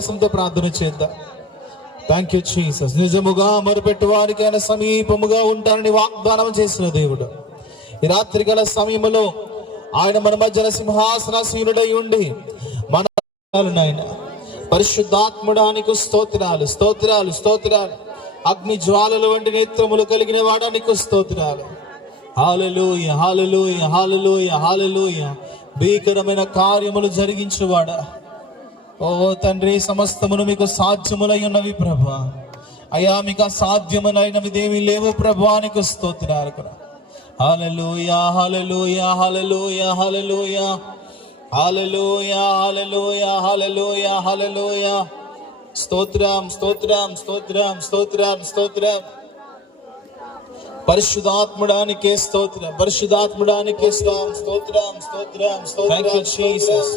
విశ్వాసంతో ప్రార్థన చేద్దాం. Thank you Jesus. నిజముగా మొరపెట్టు వారికి ఆయన సమీపముగా ఉంటానని వాగ్దానం చేసిన దేవుడు, ఈ రాత్రి గల సమయంలో ఆయన మన మధ్యన సింహాసనాసీనుడై ఉండి మన నాయన పరిశుద్ధాత్ముడానికి స్తోత్రాలు స్తోత్రాలు స్తోత్రాలు. అగ్ని జ్వాలలు వంటి నేత్రములు కలిగిన వాడానికి స్తోత్రాలు. హల్లెలూయా హల్లెలూయా హల్లెలూయా హల్లెలూయా. భీకరమైన కార్యములు జరిగించువాడా, ఓ తండ్రి, సమస్తమును మీకు సాధ్యములై ఉన్నవి ప్రభా. అయ్యా, మీకు అసాధ్యములైనవి దేవి లేవు ప్రభా, నీకు స్తోత్రాలు కూడా. హల్లెలూయా hallelujah hallelujah hallelujah hallelujah hallelujah hallelujah hallelujah. స్తోత్రం స్తోత్రం స్తోత్రం స్తోత్రం స్తోత్రం. పరిశుద్ధాత్ముడానికే స్తోత్రం, పరిశుద్ధాత్ముడానికే స్తోత్రం స్తోత్రం స్తోత్రం. జీసస్.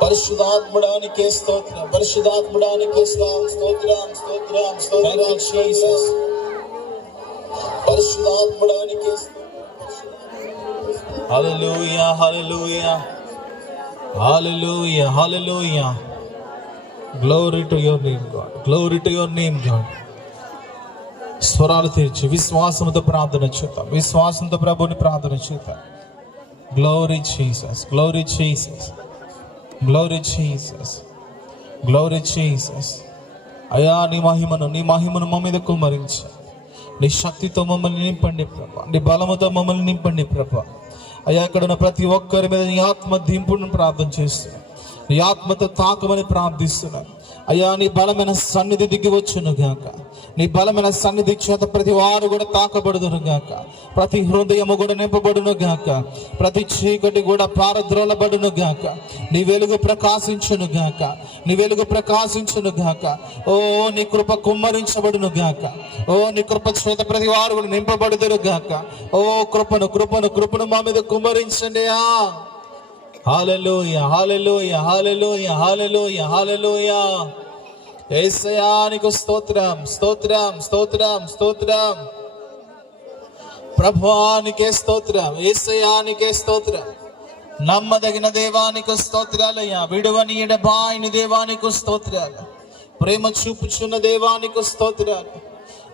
పరిశుద్ధాత్ముడానికే స్తోత్రం, పరిశుద్ధాత్ముడానికే స్తోత్రం స్తోత్రం స్తోత్రం. జీసస్. పరిశుద్ధాత్ముడానికే hallelujah hallelujah hallelujah hallelujah. Glory to your name God, glory to your name God. స్వరాలు తీర్చి విశ్వాసంతో ప్రార్థన చేద్దాం, విశ్వాసంతో ప్రభుని ప్రార్థన చేద్దాం. Glory Jesus, glory Jesus, glory Jesus, glory Jesus. అయ్యా, నీ మహిమను మా మీద కుమ్మరించి, నీ శక్తితో మమ్మల్ని నింపండి ప్రభా, నీ బలముతో మమ్మల్ని నింపండి ప్రభా. అయ్యా, ఇక్కడ ఉన్న ప్రతి ఒక్కరి మీద నీ ఆత్మ దింపును ప్రార్థన చేస్తున్నాను, నీ ఆత్మతో తాకమని ప్రార్థిస్తున్నాను. అయ్యా, నీ బలమైన సన్నిధి దిగి వచ్చును గాక, నీ బలమైన సన్నిధి చేత ప్రతి వారు కూడా తాకబడుదును గాక, ప్రతి హృదయము కూడా నింపబడును గాక, ప్రతి చీకటి కూడా పారద్రోలబడును గాక, నీ వెలుగు ప్రకాశించును గాక, నీ వెలుగు ప్రకాశించును గాక. ఓ నీ కృప కుమ్మరించబడును గాక, ఓ నీ కృప చేత ప్రతి వారు కూడా నింపబడుదురు గాక. ఓ కృపను కృపను కృపను మా మీద కుమ్మరించండి. హల్లెలూయా హల్లెలూయా హల్లెలూయా హల్లెలూయా హల్లెలూయా. యేసయ్యా, నీకు స్తోత్రం స్తోత్రం స్తోత్రం స్తోత్రం. ప్రభువానికే స్తోత్రం, యేసయ్యానికే స్తోత్రం. నమ్మదగిన దేవానికి స్తోత్రాలయ్యా, విడువని ఎడబాయిని దేవానికి స్తోత్రాలు, ప్రేమ చూపుచున్న దేవానికి స్తోత్రాలు,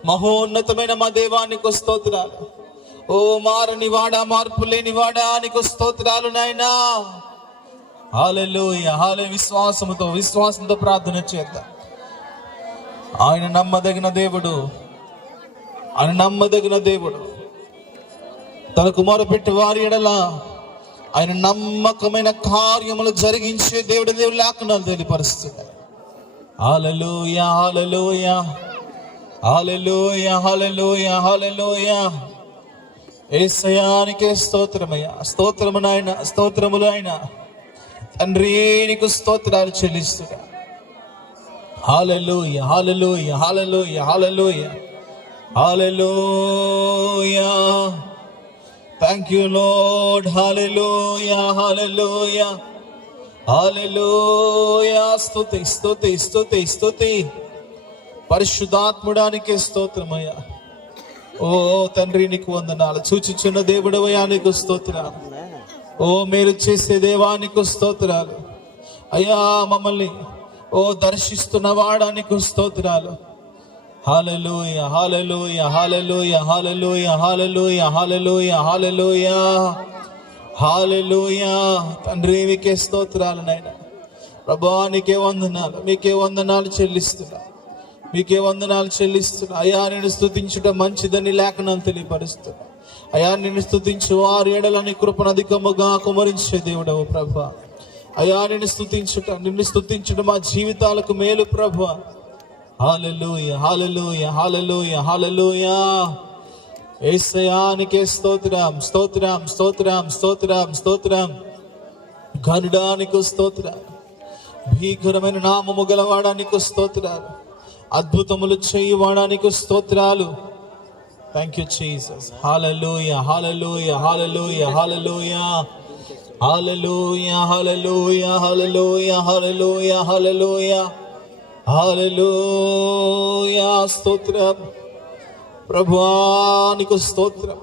మహోన్నతమైన మా దేవానికి స్తోత్రాలు. ఓ మారని వాడా, మార్పు లేని వాడా, నీకు స్తోత్రాలు నాయనా. హల్లెలూయా హల్లెలూయా. విశ్వాసంతో ప్రార్థన చేద్దాం. ఆయన నమ్మదగిన దేవుడు, ఆయన నమ్మదగిన దేవుడు. తన కుమారుపెట్టి వారి ఎడల ఆయన నమ్మకమైన కార్యములు జరిగించే దేవుడు లేఖనాలు తెలియపరుస్తున్నాడు. హల్లెలూయా హల్లెలూయా హల్లెలూయా హల్లెలూయా హల్లెలూయా. యేసయ్యానికే స్తోత్రమయ్యా, స్తోత్రము నాయన, స్తోత్రములు ఆయన. తండ్రి, నీకు స్తోత్రాలు చెల్లిస్తున్నా. Hallelujah hallelujah hallelujah hallelujah hallelujah. Thank you Lord. Hallelujah hallelujah hallelujah. స్తుతి స్తుతి స్తుతి స్తుతి. పరిశుద్ధాత్ముడానికి స్తోత్రమయ్యా. ఓ తండ్రి, నీకు వందనాలు. చూచుచున్న దేవుడవయ్యా, నీకు స్తోత్రాలు. ఓ మేలు చేసే దేవానికి స్తోత్రాలు. అయ్యా, మమ్మల్ని ఓ దర్శిస్తున్న వాడానికి స్తోత్రాలు. హల్లెలూయా hallelujah hallelujah hallelujah hallelujah hallelujah hallelujah హల్లెలూయా. తండ్రి, మీకే స్తోత్రాలు నాయన. ప్రభువా, నీకే వందనాలు, మీకే వందనాలు చెల్లిస్తున్నా, మీకే వందనాలు చెల్లిస్తున్నా. అయ్యా, నేను స్తుతించుట మంచిదని లేఖనాలు తెలియపరుస్తున్నా. అయ్యా, నిన్ను స్తుతించు వారి ఎడల నీ కృపను అధికముగా కుమరించే దేవుడవు ప్రభా. అయ్యా, నిన్ను స్తుతించుట మా జీవితాలకు మేలు ప్రభా. హల్లెలూయా హల్లెలూయా హల్లెలూయా హల్లెలూయా. యేసయ్యానికే స్తోత్రం స్తోత్రం స్తోత్రం స్తోత్రం స్తోత్రం. ఘనుడానికి స్తోత్రం, భీకరమైన నామము గలవాడానికి స్తోత్రాలు, అద్భుతములు చేయవాడానికి స్తోత్రాలు. Thank you Jesus. Hallelujah hallelujah hallelujah hallelujah hallelujah hallelujah hallelujah hallelujah hallelujah hallelujah. స్తోత్రం ప్రభువా, నీకు స్తోత్రం.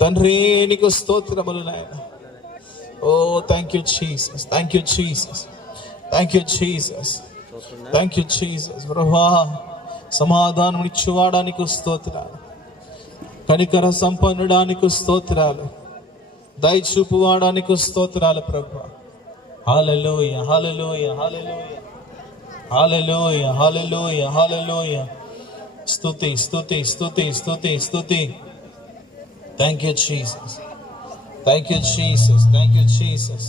తండ్రి, నీకు స్తోత్రములు నాయన. Oh thank you Jesus, thank you Jesus. Thank you Jesus, thank you Jesus. ప్రభువా, సమాధానం ఇచ్చువాడానికి స్తోత్రాలు, కనికర సంపన్నుడానికి స్తోత్రాలు, దయచూపువాడానికి స్తోత్రాలు ప్రభువా. హల్లెలూయా, hallelujah, hallelujah, hallelujah, hallelujah, hallelujah. స్తుతి, స్తుతి, స్తుతి, స్తుతి, స్తుతి. Thank you Jesus, thank you Jesus, thank you Jesus,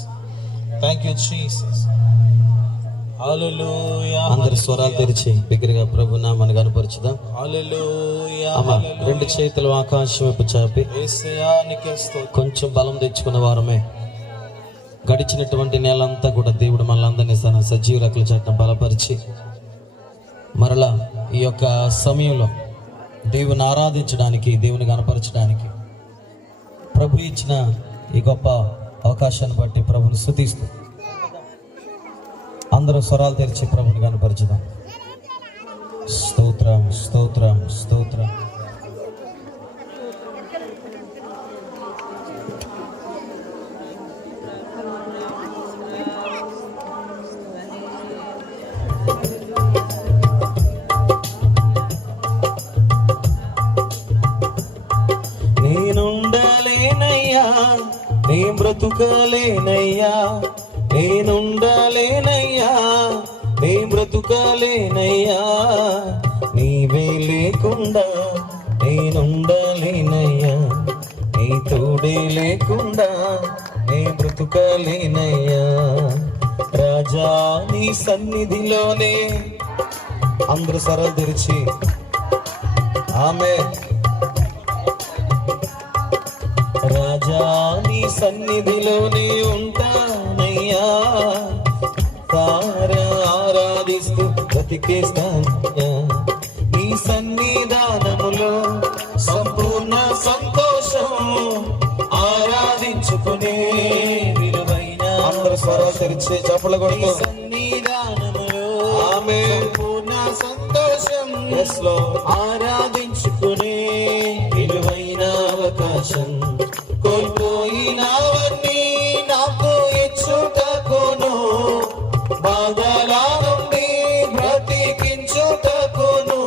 thank you Jesus. Hallelujah. అందరి స్వరాలు తెరిచి బిగ్గరగా ప్రభు నామమును కనపరచుదాం. హల్లెలూయా. రెండు చేతులు ఆకాశం వైపు చాపి యేసయ్యానికే స్తోత్రం. కొంచెం బలం తెచ్చుకున్న వారమే. గడిచినటువంటి నెలంతా కూడా దేవుడు మనలందరినీ తన సజీవ రెక్కల చాటున బలపరిచి మరలా ఈ యొక్క సమయంలో దేవుని ఆరాధించడానికి, దేవుని కనపరచడానికి ప్రభు ఇచ్చిన ఈ గొప్ప అవకాశాన్ని బట్టి ప్రభుని స్తుతిస్తూ అందరూ స్వరాలు తెరిచి ప్రభుని కనపరచుదాం. స్తోత్రం, స్తోత్రం, స్తోత్రం. నేనుండలేనయ్యా, నీ బ్రతుకలేనయ్యా, నేనుండలేనయ్యా, నీ బ్రతుకలేనయ్యా, నీవే లేకుండా నేనుండలేనయ్యా, నీ తోడే లేకుండా నీ బ్రతుకలేనయ్యా. రాజా నీ సన్నిధిలోనే అందరూ సరళ తెరిచి ఆమె రాజా నీ సన్నిధిలోనే ఉంటానయ్యా, ఆరాధిస్తూ బ్రతికేస్తానయ్యా. నీ సన్నిధానములో సంపూర్ణ సంతోషం ఆరాధించుకునే విలువైన అందరూ స్వరాలు తెరిచి చప్పట్లు కొడుతూ సన్నిధానములో ఆమె సంపూర్ణ సంతోషం ఆరాధించుకునే విలువైన అవకాశం. కోల్పోయినవన్నీ నాకు ఇచ్చుటకును, బాధల నుండి బ్రతికించుటకును,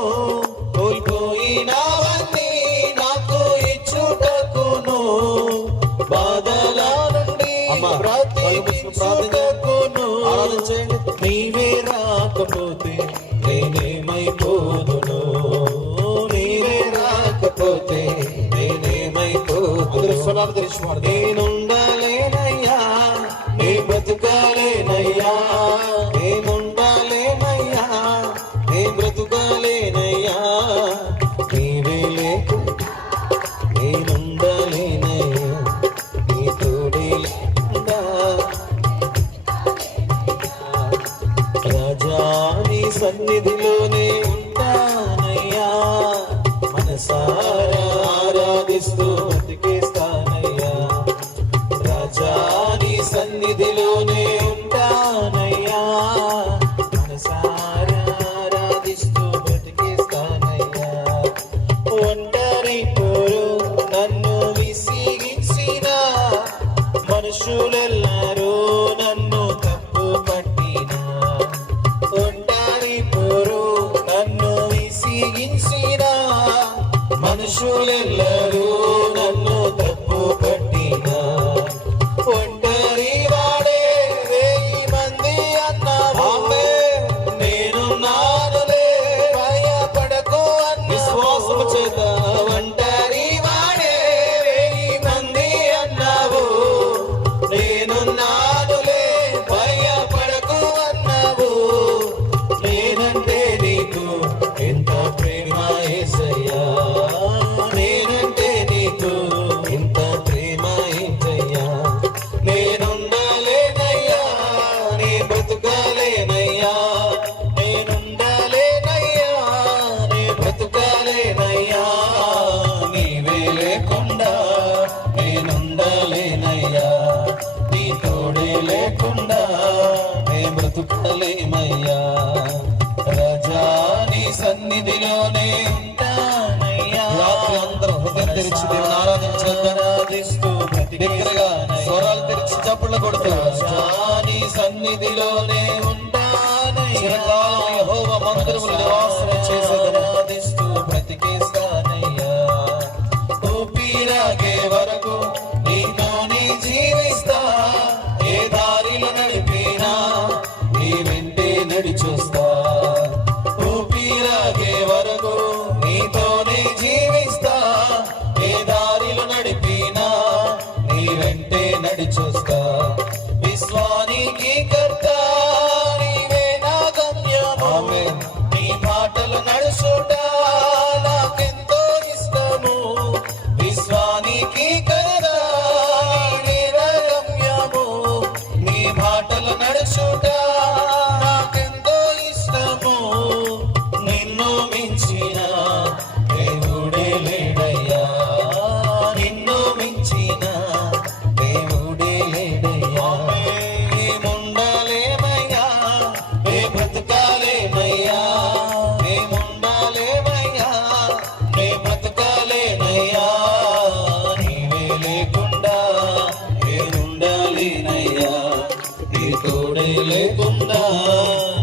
కోల్పోయినవన్నీ నాకు ఇచ్చుటకును, బాధల నుండి బ్రతికించుటకును. ఆరాధించండి. నీవే రాకపోతే నేనేమైపోదును, నీవే రాకపోతే నేనుండలేనయ్యా, నీ బ్రతుకలేనయ్యా, నేనుండలేనయ్యా, నీ బ్రతుకలేనయ్యా, నీవే లేకుండా నేనుండలేనయ్యా, నీ తోడే లేకుండా. రాజా నీ సన్నిధిలోనే ఉంటానయ్యా, మనసారా ఆరాధిస్తూ బ్రతికేస్తానయ్యా. రాజా నీ సన్నిధిలోనే ఉంటానయ్యా, మనసారా ఆరాధిస్తూ బ్రతికేస్తానయ్యా. ఒంటరి పోరు నన్ను విసిగించిన మనుషులెల్లరూ నన్ను తప్పు పట్టినా, ఒంటరి పోరు నన్ను విసిగించిన మనుషులెల్లరూ నన్ను తప్పు పట్టినా, ఒంటరి వాడే 1000 మంది అన్నావు, నేనున్నానులే భయపడకు అన్న విశ్వాసము చేత. ఒంటరి వాడే 1000 మంది అన్నావు, నేనున్నానులే భయపడకు అన్నావు. నేనంటే నీకు ఎంత ప్రేమ యేసయ్యా, నేనంటే నీకు ఎంత ప్రేమ యేసయ్యా. నేనుండలేనయ్యా, నీ బ్రతుకలేనయ్యా, నేనుండలేనయ్యా, నీ బ్రతుకలేనయ్యా, నీవే లేకుండా నేనుండలేనయ్యా, నీ తోడే లేకుండా నే బ్రతుకలేమయ్యా. రాజా నీ సన్నిధిలోనే ఉంటానయ్యా. రాత్రి అందరూ హృదయం తెరిచి దేవుని ఆరాధించు, బిగ్గరగా స్వరాలు తెరిచి చప్పట్లు కొడుతూ రాజా నీ సన్నిధిలోనే సన్నిధిలోనే ఉంటానయ్యా, యెహోవా మందిరములో నివాసం చేసేదను, ఆరాధిస్తూ బ్రతికేస్తానయ్యా, ఊపిరాగే వరకు నీతోనే జీవిస్తా, ఏ దారిలో నడిపినా నీ వెంటే నడిచొస్తా, ఊపిరాగే వరకు నీతోనే జీవిస్తా, ఏ దారిలో నడిపినా నీ వెంటే నడిచొస్తా, విశ్వానికి కర్త నీవే నా గమ్యము, నీ మాటలు నడుచుట నాకెంతో ఇష్టము, విశ్వానికి కర్త నీవే నా గమ్యము, నీ మాటలు నడుచుట నాకెంతో ఇష్టము, నిన్ను మించిన దేవుడే లేడయ్యా, నిన్ను మించిన దేవుడే లేడయ్యా, మేముండాలేమయ్యా, మే బ్రతకాలేమయ్యా, మేముండాలేమయ్యా, మే బ్రతకాలేనయ్యా, నీవే లేకుండా నేనుండాలేనయ్యా, నీ తోడే లేకుండా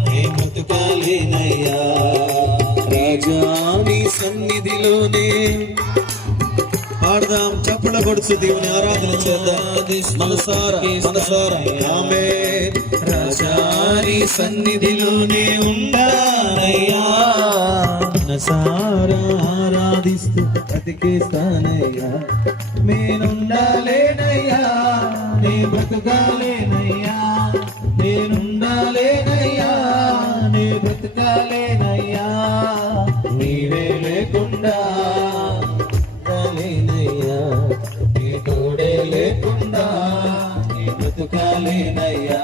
నే బ్రతకాలేనయ్యా, రాజా నీ సన్నిధిలోనే పాడదాం, చప్పల కొడుచు దేవుని ఆరాధన చేద్దాం మనసారా ఆమేన్. రాజా నీ సన్నిధిలోనే ఉంటానయ్యా, మనసారా ఆరాధిస్తూ బ్రతికేస్తానయ్యా, నేనుండాలేనయ్యా, నే బ్రతకాలేనయ్యా, నేనుండాలేనయ్యా, నే బ్రతకాలేనయ్యా, నీవే లేకుండా లేనయ్యా, నీ తోడే లేకుండా నీ బ్రతుకాలేనయ్యా,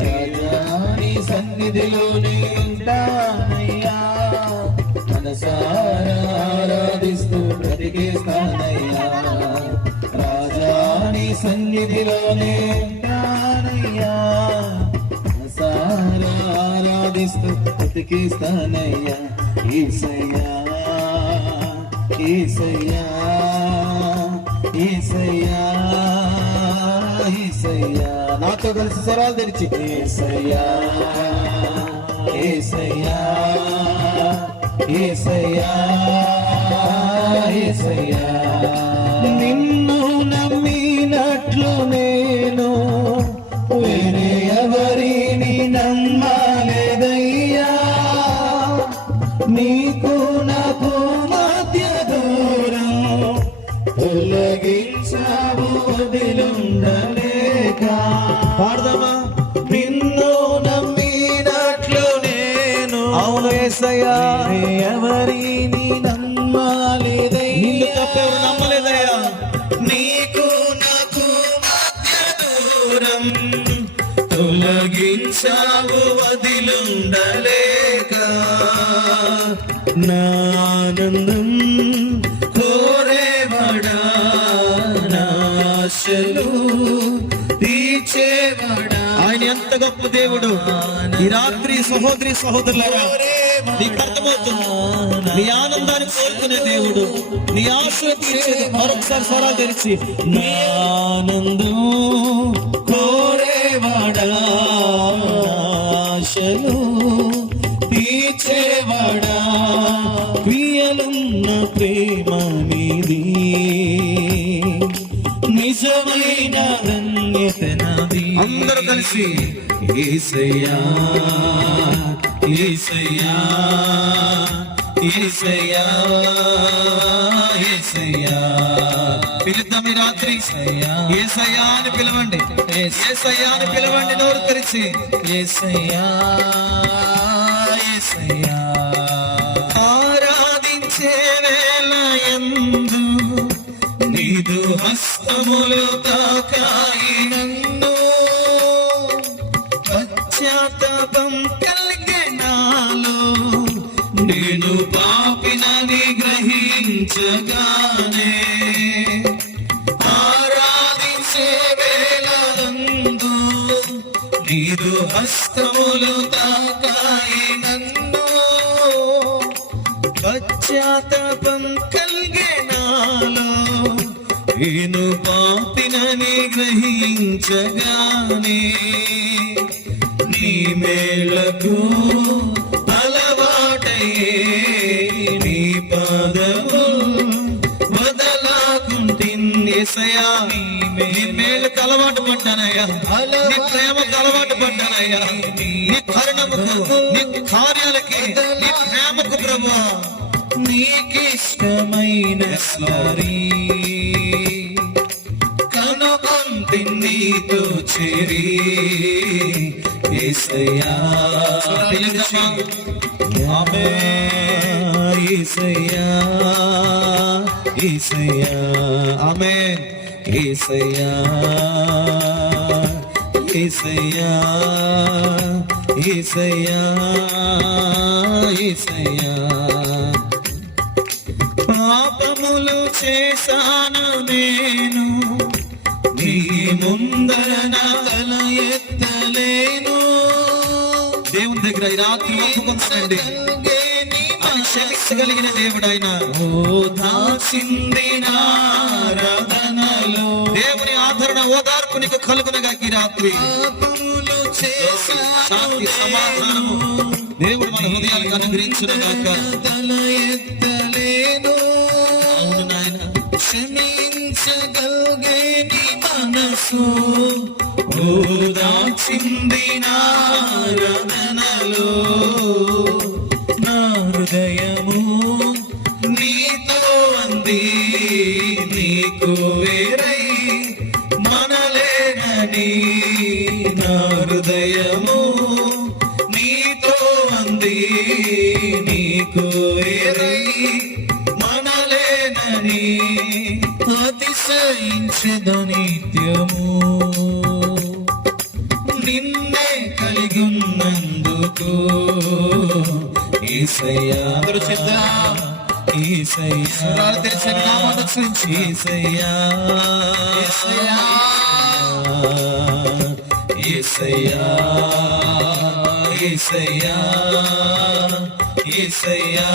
రాజా నీ సన్నిధిలోనే ఉంటానయ్యా, మనసారా ఆరాధిస్తూ బ్రతికేస్తానయ్యా, రాజా నీ సన్నిధిలోనే ఉంటానయ్యా, మనసారా ఆరాధిస్తూ బ్రతికేస్తానయ్యా, యేసయ్యా యేసయ్యా యేసయ్యా యేసయ్యా, నాతో కలిసి స్వరాలు తెరిచి యేసయ్యా యేసయ్యా యేసయ్యా యేసయ్యా, నిన్ను నమ్మినట్లు నేను వేరే ఎవరిని నమ్మలేదయ్యా, నీకు నాకు మధ్య దూరం తొలగించావు వదిలుండలేక, పాడదామా, నిన్ను నమ్మినట్లు నేను, అవును యేసయ్యా, ఎవరిని నమ్మలేదయ్యా, నిన్ను తప్పెవరు నమ్మలేదయ్యా, నీకు నాకు మధ్య దూరం తొలగించావు వదిలుండలేక, నానందం కోరేవాడా, నాశలు తీర్చేవాడా, ఆయన ఎంత గొప్ప దేవుడు. ఈ రాత్రి సహోదరి సహోదరులారా నీకు అర్థమవుతుంది, నీ ఆనందాన్ని కోరుకునే దేవుడు, నీ ఆశ తీర్చేది. మరొకసారి స్వరాలు తెరిచి, నీ ఆనందం కోరేవాడా, ఆశలు తీర్చేవాడా, క్రియలున్న ప్రేమ నీది, నిజమైన ధన్యత నాది. అందరూ కలిసి యేసయ్యా యేసయ్యా యేసయ్యా యేసయ్యా, పిలుద్దాం ఈ రాత్రి, యేసయ్యా అని పిలవండి, యేసయ్యా అని పిలవండి, నోరు తెరిచి యేసయ్యా యేసయ్యా, ఆరాధించే వేళ యందు నీదు హస్తములు తాకాయి నన్ను, పశ్చాత్తాపం కలిగే నాలో, నేను పాపినని గ్రహించగానే, ఆరాధించే వేళలందు నీదు హస్తములు తాకాయి నన్ను, పశ్చాత్తాపం కలిగే నాలో, నేను పాపినని గ్రహించగానే, నీ మేళకు అలవాటయ్యే నీ పదము యేసయ్యా నీ మేలుకు అలవాటు పడ్డానయ్యా, నీ ప్రేమకు అలవాటు పడ్డానయ్యా, నీ కరుణముకు నీ కార్యాలకి నీ ప్రేమకు ప్రభువా నీకిష్టమైన స్వారీ కనుగొంటి నీతో చేరి యేసయ్యా ఆమేన్ యేసయ్యా యేసయ్యా ఆమేన్ యేసయ్యా యేసయ్యా యేసయ్యా యేసయ్యా పాపములు చేశాను నేను నీ ముందర నా తల ఎత్తలేను. దేవుని దగ్గర ఈ రాత్రి ఒప్పుకుంటానండి, ఆయన క్షమించగలిగిన దేవుడు ఆయన. దేవుని ఆదరణ ఓదార్పు నీకు కలుగునగా ఈ రాత్రి. శాంతి సమాధానము దేవుడు మన హృదయాలకు అనుగ్రహించునుగాక. అవును నాయన, క్షమించగలిగే నీ మనసు ఓదార్చింది నా రదనలో. నా హృదయము నీతో అంది, నీకు వేరై మనలేనని. నా హృదయము నీతో అంది, నీకు వేరై మనలేనని. అతిశయించదు నిత్యము నిన్నే కలిగి ఉన్నందుకు. యేసయ్యా యేసయ్యా యేసయ్యా యేసయ్యా యేసయ్యా యేసయ్యా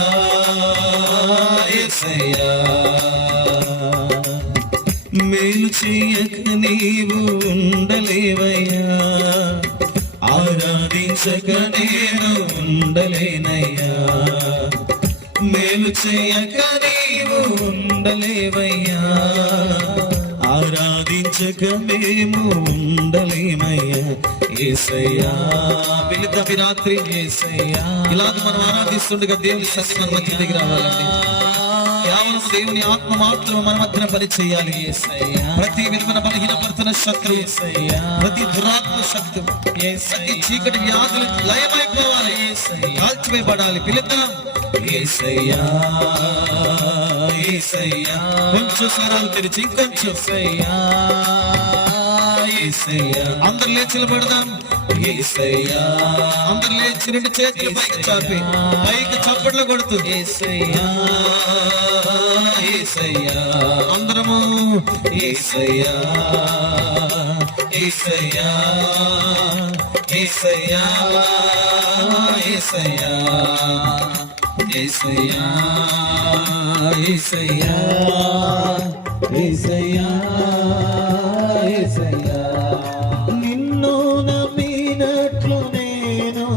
యేసయ్యా. మేలు చేయక నీవు ఉండలేవయ్యా, ఆరాధించక నేను ఉండలేనయ్యా. మేలు చేయక నీవు ఉండలేవయ్యా, ఆరాధించక మేము ఉండలేమయ్యా. యేసయ్యా పిలుద్దాం ఈ రాత్రి. యేసయ్యా ఇలాగ మనం ఆరాధిస్తుండగా దేవుని సన్నిధి మన మధ్య దగ్గర రావాలండి. కేవలం దేవుని ఆత్మ మాత్రం మన మధ్యన పని చేయాలి. ప్రతి విధమైన బలహీనపడుతున్న శక్తులు, ప్రతి దురాత్మ శక్తులు, ప్రతి చీకటి వ్యాధులు లయమైపోవాలి, కాల్చివేయబడాలి. పిలుద్దాం యేసయ్యా యేసయ్యా. కొంచెం స్వరాలు తెరిచి ఇంకొంచెం యేసయ్యా. అందరు లేచి నిలబడదాం. యేసయ్యా అందరు లేచి రెండు చేతులు పైకి చాపి పైకి చప్పట్లు కొడుతూ యేసయ్యా యేసయ్యా. అందరము యేసయ్యా యేసయ్యా యేసయ్యా యేసయ్యా యేసయ్యా యేసయ్యా యేసయ్యా యేసయ్యా. నిన్ను నమ్మినట్లు నేను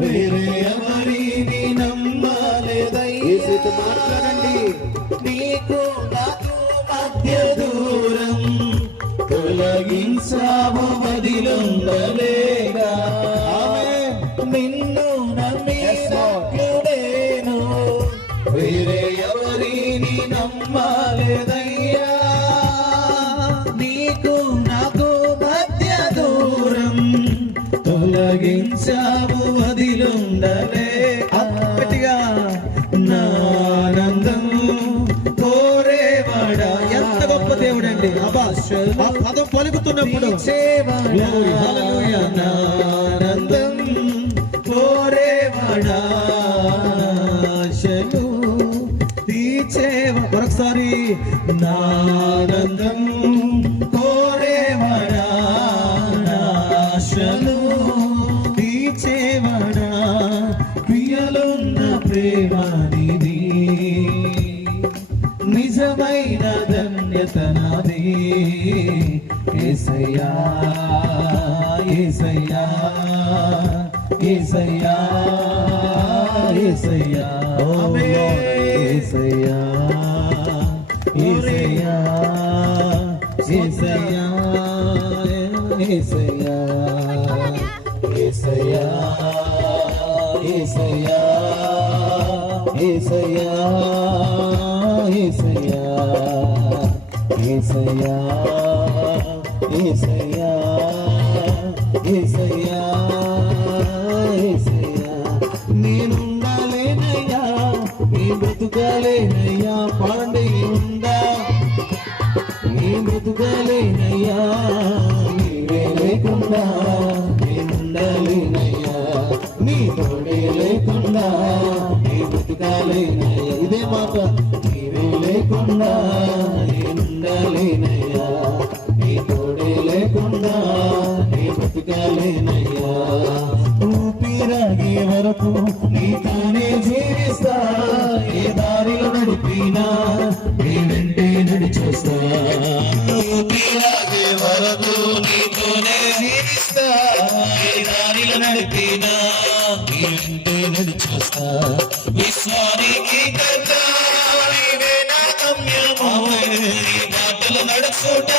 వేరే ఎవరిని నమ్మలేదయ్యా. మాట్లాడండి. నీకు నాకు మధ్య దూరం తొలగించావు వదిలుండలేగా. నిన్ను నమ్మినట్లు నేను వేరే ఎవరిని నమ్మలేదయ్యా. నీకు నాకు మధ్య దూరం తొలగించావు వదిలుండలే. గట్టిగా నా ఆనందం కోరేవాడా. ఎంత గొప్ప దేవుడండి. ఆ పదం పలుకుతున్నప్పుడు హల్లెలూయా. నా ఆనందం కోరేవాడా, ఆశలు తీర్చేవా. మరొకసారి నా ఆనందం కోరేవాడా, ఆశలు తీర్చేవాడా. ప్రియలున్న ప్రేమానిది, నిజమైన ధన్యత నాది. యేసయ్యా యేసయ్యా యేసయ్యా యేసయ్యా ఓ యేసయ్యా యేసయ్యా యేసయ్యా యేసయ్యా యేసయ్యా యేసయ్యా యేసయ్యా యేసయ్యా యేసయ్యా యేసయ్యా యేసయ్యా యేసయ్యా నేనుండాలేనయ్యా నీ బ్రతుకాలేనయ్యా పాండే ఉందా నీ బ్రతుకాలేనయ్యా నీవే లేకుండా నేనుండాలేనయ్యా నీ తోడే లేకుండా నీ బ్రతుకాలేనయ్యా ఇదే మాట నీవే లేకుండా నేనుండాలేనయ్యా నీ తోడే లేకుండా నీ బ్రతుకాలేనయ్యా ఊపిరాగే వరకు నీతోనే జీవిస్తా ఏ దారిలో నడిపినా నీ వెంటే నడిచొస్తా ఊపిరాగే వరకు నీతోనే జీవిస్తా ఏ దారిలో నడిపినా నీ వెంటే నడిచొస్తా విశ్వానికి కర్త నీవే నా గమ్యము నీ బాటలు నడుచుట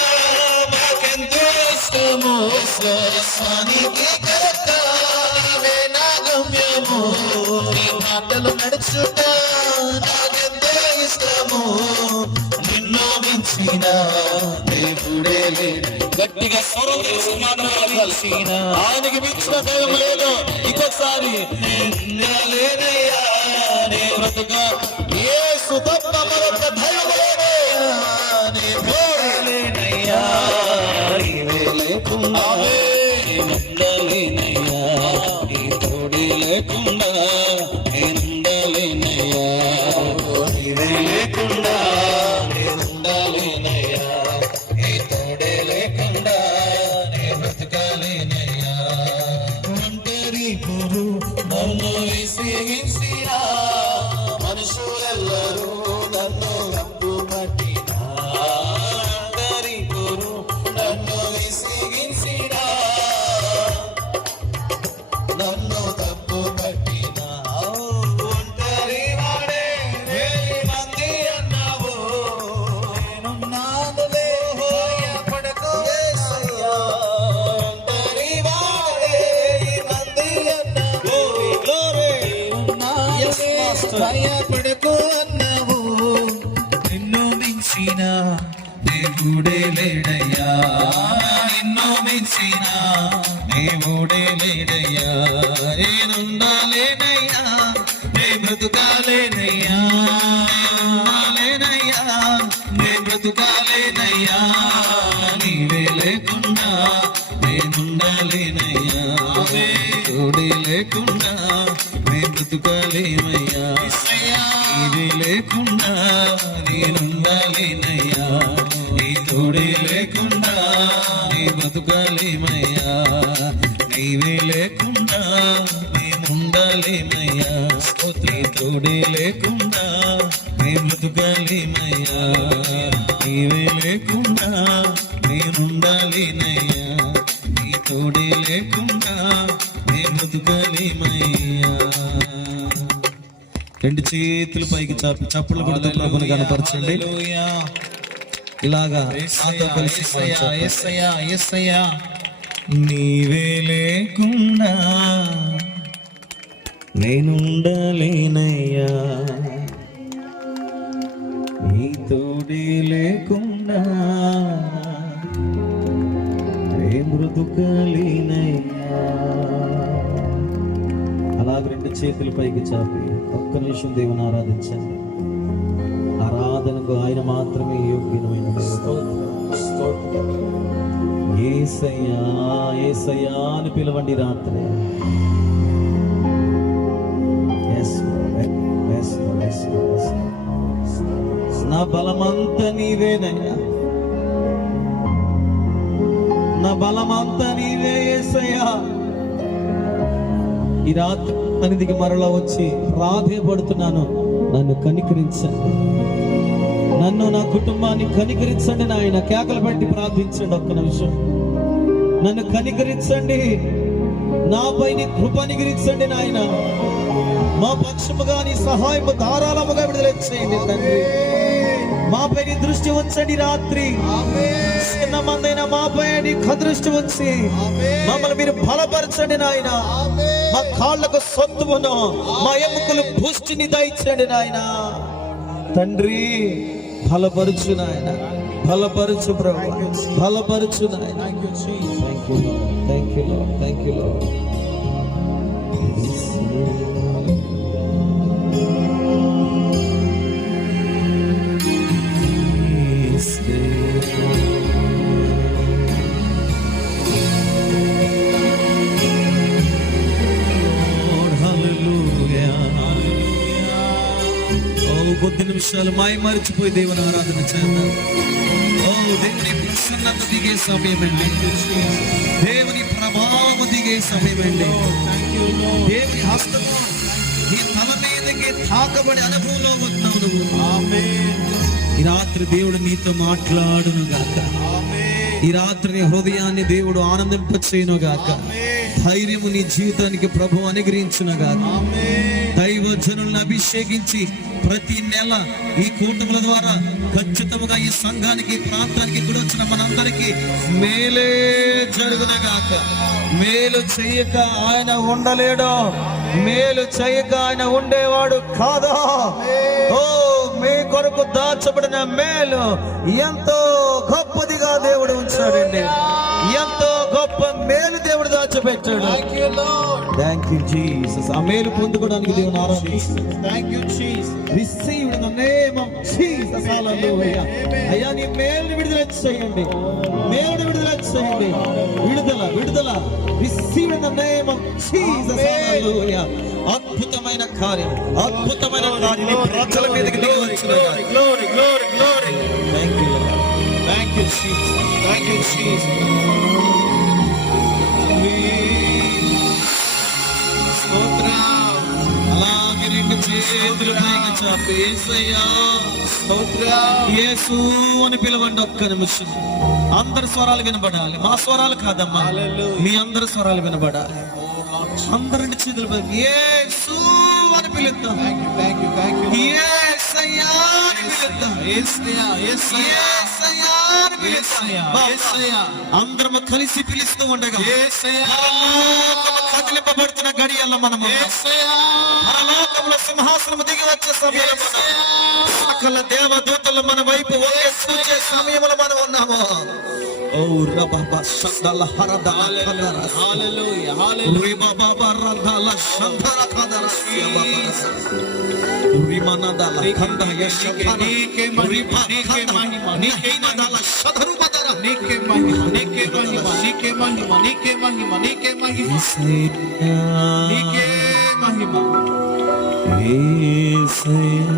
మాకెంతో ఇష్టము విశ్వానికి కర్త నీవే నా గమ్యము నీ బాటలు నడుచుట నాకెంతో ఇష్టము నిన్ను మించిన దేవుడే లేడు గట్టిగా స్వరం చేసి మాట్లాడాల్సిన ఆయనకి మించిన దైవం లేదు ఇంకొకసారి లేనయ్యా నీ బ్రతుక యేసు తప్ప మరొక దైవం లేనయ్యా నీవే లేకుండా నేనుండలేనయ్యా నీ తోడే లేకుండా నేనుండలేనయ్యా నీవే లేకుండా నేనుండలేనయ్యా నీ తోడే లేకుండా నే బ్రతకలేనయ్యా ఒంటరి పురు నన్ను విసిగించినా మనుషులెల్లరూ నన్ను వెంబుపట్టినా ఒంటరి పురు నన్ను విసిగించినా నన్ను తప్పు పట్టినా ఒంటరి వాడే వేయి మంది అన్నావు నేనున్నానులే భయపడకు యేసయ్యా ఒంటరి వాడే వేయి మంది అన్నావు భయపడకు అన్నావు నిన్ను మించిన దేవుడే లేడయ్యా నిన్ను మించిన దేవుడే లేడయ్యా నేనుండాలేనయ్యా నే బ్రతుకాలేనయ్యా నేనుండాలేనయ్యా నే బ్రతుకాలేనయ్యా నీవే లేకుండా నేనుండాలేనయ్యా తోడే లేకుండా నే బ్రతుకాలేమయ్యా నీవే లేకుండా నేనుండాలేనయ్యా నీ తోడే లేకుండా నీ బ్రతుకాలేమయ్యా నీవే లేకుండా నేనుండాలేమయ్యా నీ తోడే లేకుండా నీ బ్రతుకాలేమయ్యా నీవే లేకుండా నేనుండాలేనయ్యా నీ తోడే లేకుండా నీ బ్రతుకాలేమయ్యా రెండు చేతులు పైకి చాపి చప్పులు కొడుతూ ప్రభుని కనపరచండి ఇలాగా నాతో కలిసి యేసయ్యా నీవే లేకుండా నేనుండలేనయ్యా నీ తోడే లేకుండా నే బ్రతుకలేనయ్యా అలాగ రెండు చేతుల పైకి చాపి ఒక్క నిమిషం దేవుని ఆరాధించండి ఆరాధనకు ఆయన మాత్రమే యోగ్యమైన యేసయ్యా యేసయ్యా అని పిలవండి రాత్రి నా బలమంతా నీవేనయ్యా నా బలమంతా నీవే యేసయ్యా ఈ రాత్రి సన్నిధికి మరలా వచ్చి ప్రాధేయపడుతున్నాను నన్ను కనికరించండి నన్ను నా కుటుంబాన్ని కనికరించండి నాయన కేకలు పెట్టి ప్రార్థించండి ఒక్క నిమిషం నన్ను కనికరించండి నాపై నీ కృప అనుగ్రహించండి నాయన. మా పక్షముగా నీ సహాయము ధారాళముగా విడుదల చేయండి తండ్రి. మాపై నీ దృష్టి ఉంచండి రాత్రి. చిన్న మందైన మాపై నీ దృష్టి ఉంచి మమ్మల్ని మీరు బలపరచండి నాయన. మా కాళ్ళకు సొంతుమును, మా ఎముకలు పుష్టిని దయచండి నాయన. తండ్రి బలపరచు నాయన, బలపరచు ప్రభు, బలపరచు నాయన. Thank you Lord, thank you lord. కొద్ది నిమిషాలు మాయ మరిచిపోయి దేవుని ఆరాధన చేద్దాం. ఓ దేవుని ప్రసన్నత దిగే సమయం అండి, దేవుని ప్రభావం దిగే సమయం అండి. దేవుని హస్తము నీ తల మీదకి తాకబడి అనుభవంలో ఉన్నావు నువ్వు. ఈ రాత్రి దేవుడు నీతో మాట్లాడును గాక. ఈ రాత్రి నీ హృదయాన్ని దేవుడు ఆనందింపచేయును గాక. ధైర్యము నీ జీవితానికి ప్రభు అనుగ్రహించును గాక. దైవ జనులను అభిషేకించి ప్రతి నెల ఈ కూటముల ద్వారా ఖచ్చితంగా ఈ సంఘానికి, ప్రాంతానికి కూడా వచ్చిన మనందరికీ మేలే జరుగునగాక. మేలు చేయక ఆయన ఉండలేడు, మేలు చేయక ఆయన ఉండేవాడు కాదా. ఓ మీ కొరకు దాచబడిన మేలు ఎంతో గొప్పదిగా దేవుడు ఉంచాడండి. ఎంతో గొప్ప మేలు దేవుడు దాచిపెట్టాడు. Thank you Jesus. ఆ మేలు పొందుకోవడానికి దేవుని ఆరాధిస్తున్నాం. Received in the name of Jesus. Hallelujah. అయ్యా నీ మేలుని విడుదల చేయండి, మేలుని విడుదల చేయండి. విడుదల, విడుదల. Received in the name of Jesus. Hallelujah. అద్భుతమైన కార్యం, అద్భుతమైన కార్యం ప్రజల మీదకి దిగి వచ్చిన. Glory, glory, glory. Thank you Lord, thank you Jesus, thank you Jesus. అలాగే రెండు చేతులు పైకి చాపి యేసయ్యా యేసు అని పిలవండి. ఒక్క నిమిషం అందరి స్వరాలు వినబడాలి, మా స్వరాలు కాదమ్మా, మీ అందరి స్వరాలు వినబడాలి. అందరి చేతులు పైకి యేసు అని పిలుద్దాం. యేసయ్యా అని పిలుద్దాం. అందరం కలిసి పిలుస్తూ ఉండగా కదిలింపబడుతున్న గడియల్లో మనము పరలోకములో సింహాసనము దిగి వచ్చే సమయంలో సకల దేవదూతలు మన వైపు చూసే సమయంలో మనం ఉన్నాము. ఓ రబబ షందల హరదల ఖదరస్. హల్లెలూయా, హల్లెలూయా. రబబ రదల షందల ఖదరస్. రిమనదల ఖందయ షఫని కే మహిమా, నీకే మహిమా, నీకే నదల షధరు బదర. నీకే మహిమా, నీకే మహిమా, నీకే మహిమా, నీకే మహిమా, నీకే మహిమా, నీకే మహిమా. యేసయ్యా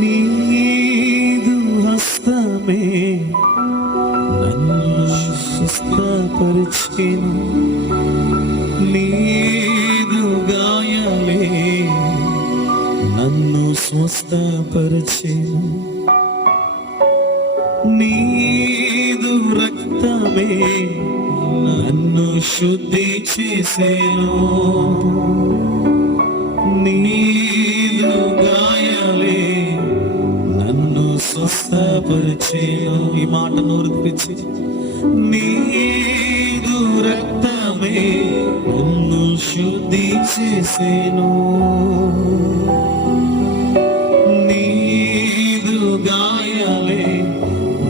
నీదు హస్తమే నన్ను స్వస్థపరిచెను, నీదు గాయాలే నన్ను స్వస్థపరిచెను, నీదు రక్తమే నన్ను శుద్ధి చేసేను, నీదు గాయాలే నన్ను స్వస్థపరిచెను. ఈ మాట నోరు తెచ్చి నీదు రక్తమే నన్ను శుద్ధి చేసేను, నీదు గాయాలే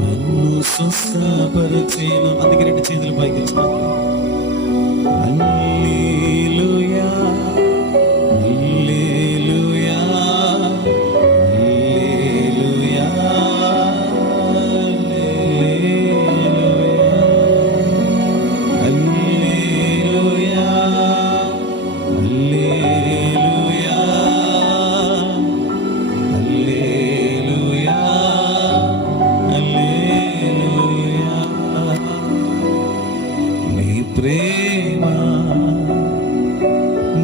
నన్ను స్వస్థపరిచెను. అందుకే రెండు చేతులు పైకి హల్లెలూయా, hallelujah, hallelujah, hallelujah, hallelujah, hallelujah, హల్లెలూయా. ప్రేమ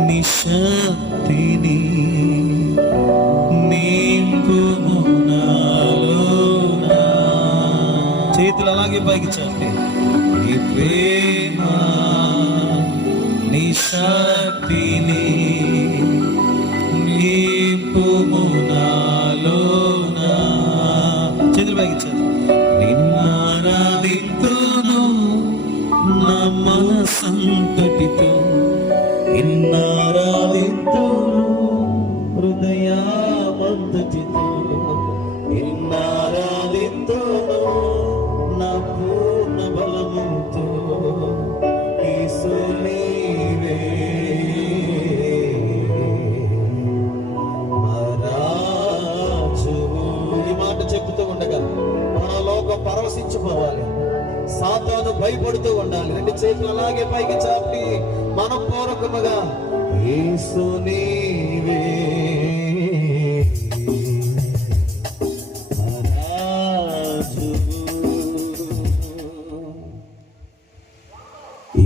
నీ శక్తిని నింపుము నాలోనా. చేతులు అలాగే పైకి చాపండి. నీ ప్రేమ నీ శక్తిని నింపుము నాలోనా. చేతులు పైకి చాపండి. నిన్నారాధింతును నా మనసంతటితో, నిన్నారాధింతును హృదయమంతటితో, నిన్నారాధింతును నా పూర్ణ బలముతో. యేసు నీవే నా రాజువు. ఈ మాట చెబుతూ ఉండగా మనలోక పరవశించిపోవాలి. సాతాను భయపడుతూ ఉండాలి. రెండు చేతులు అలాగే పైకి చాపి మనపూర్వకముగా యేసు నీవే రాజువు,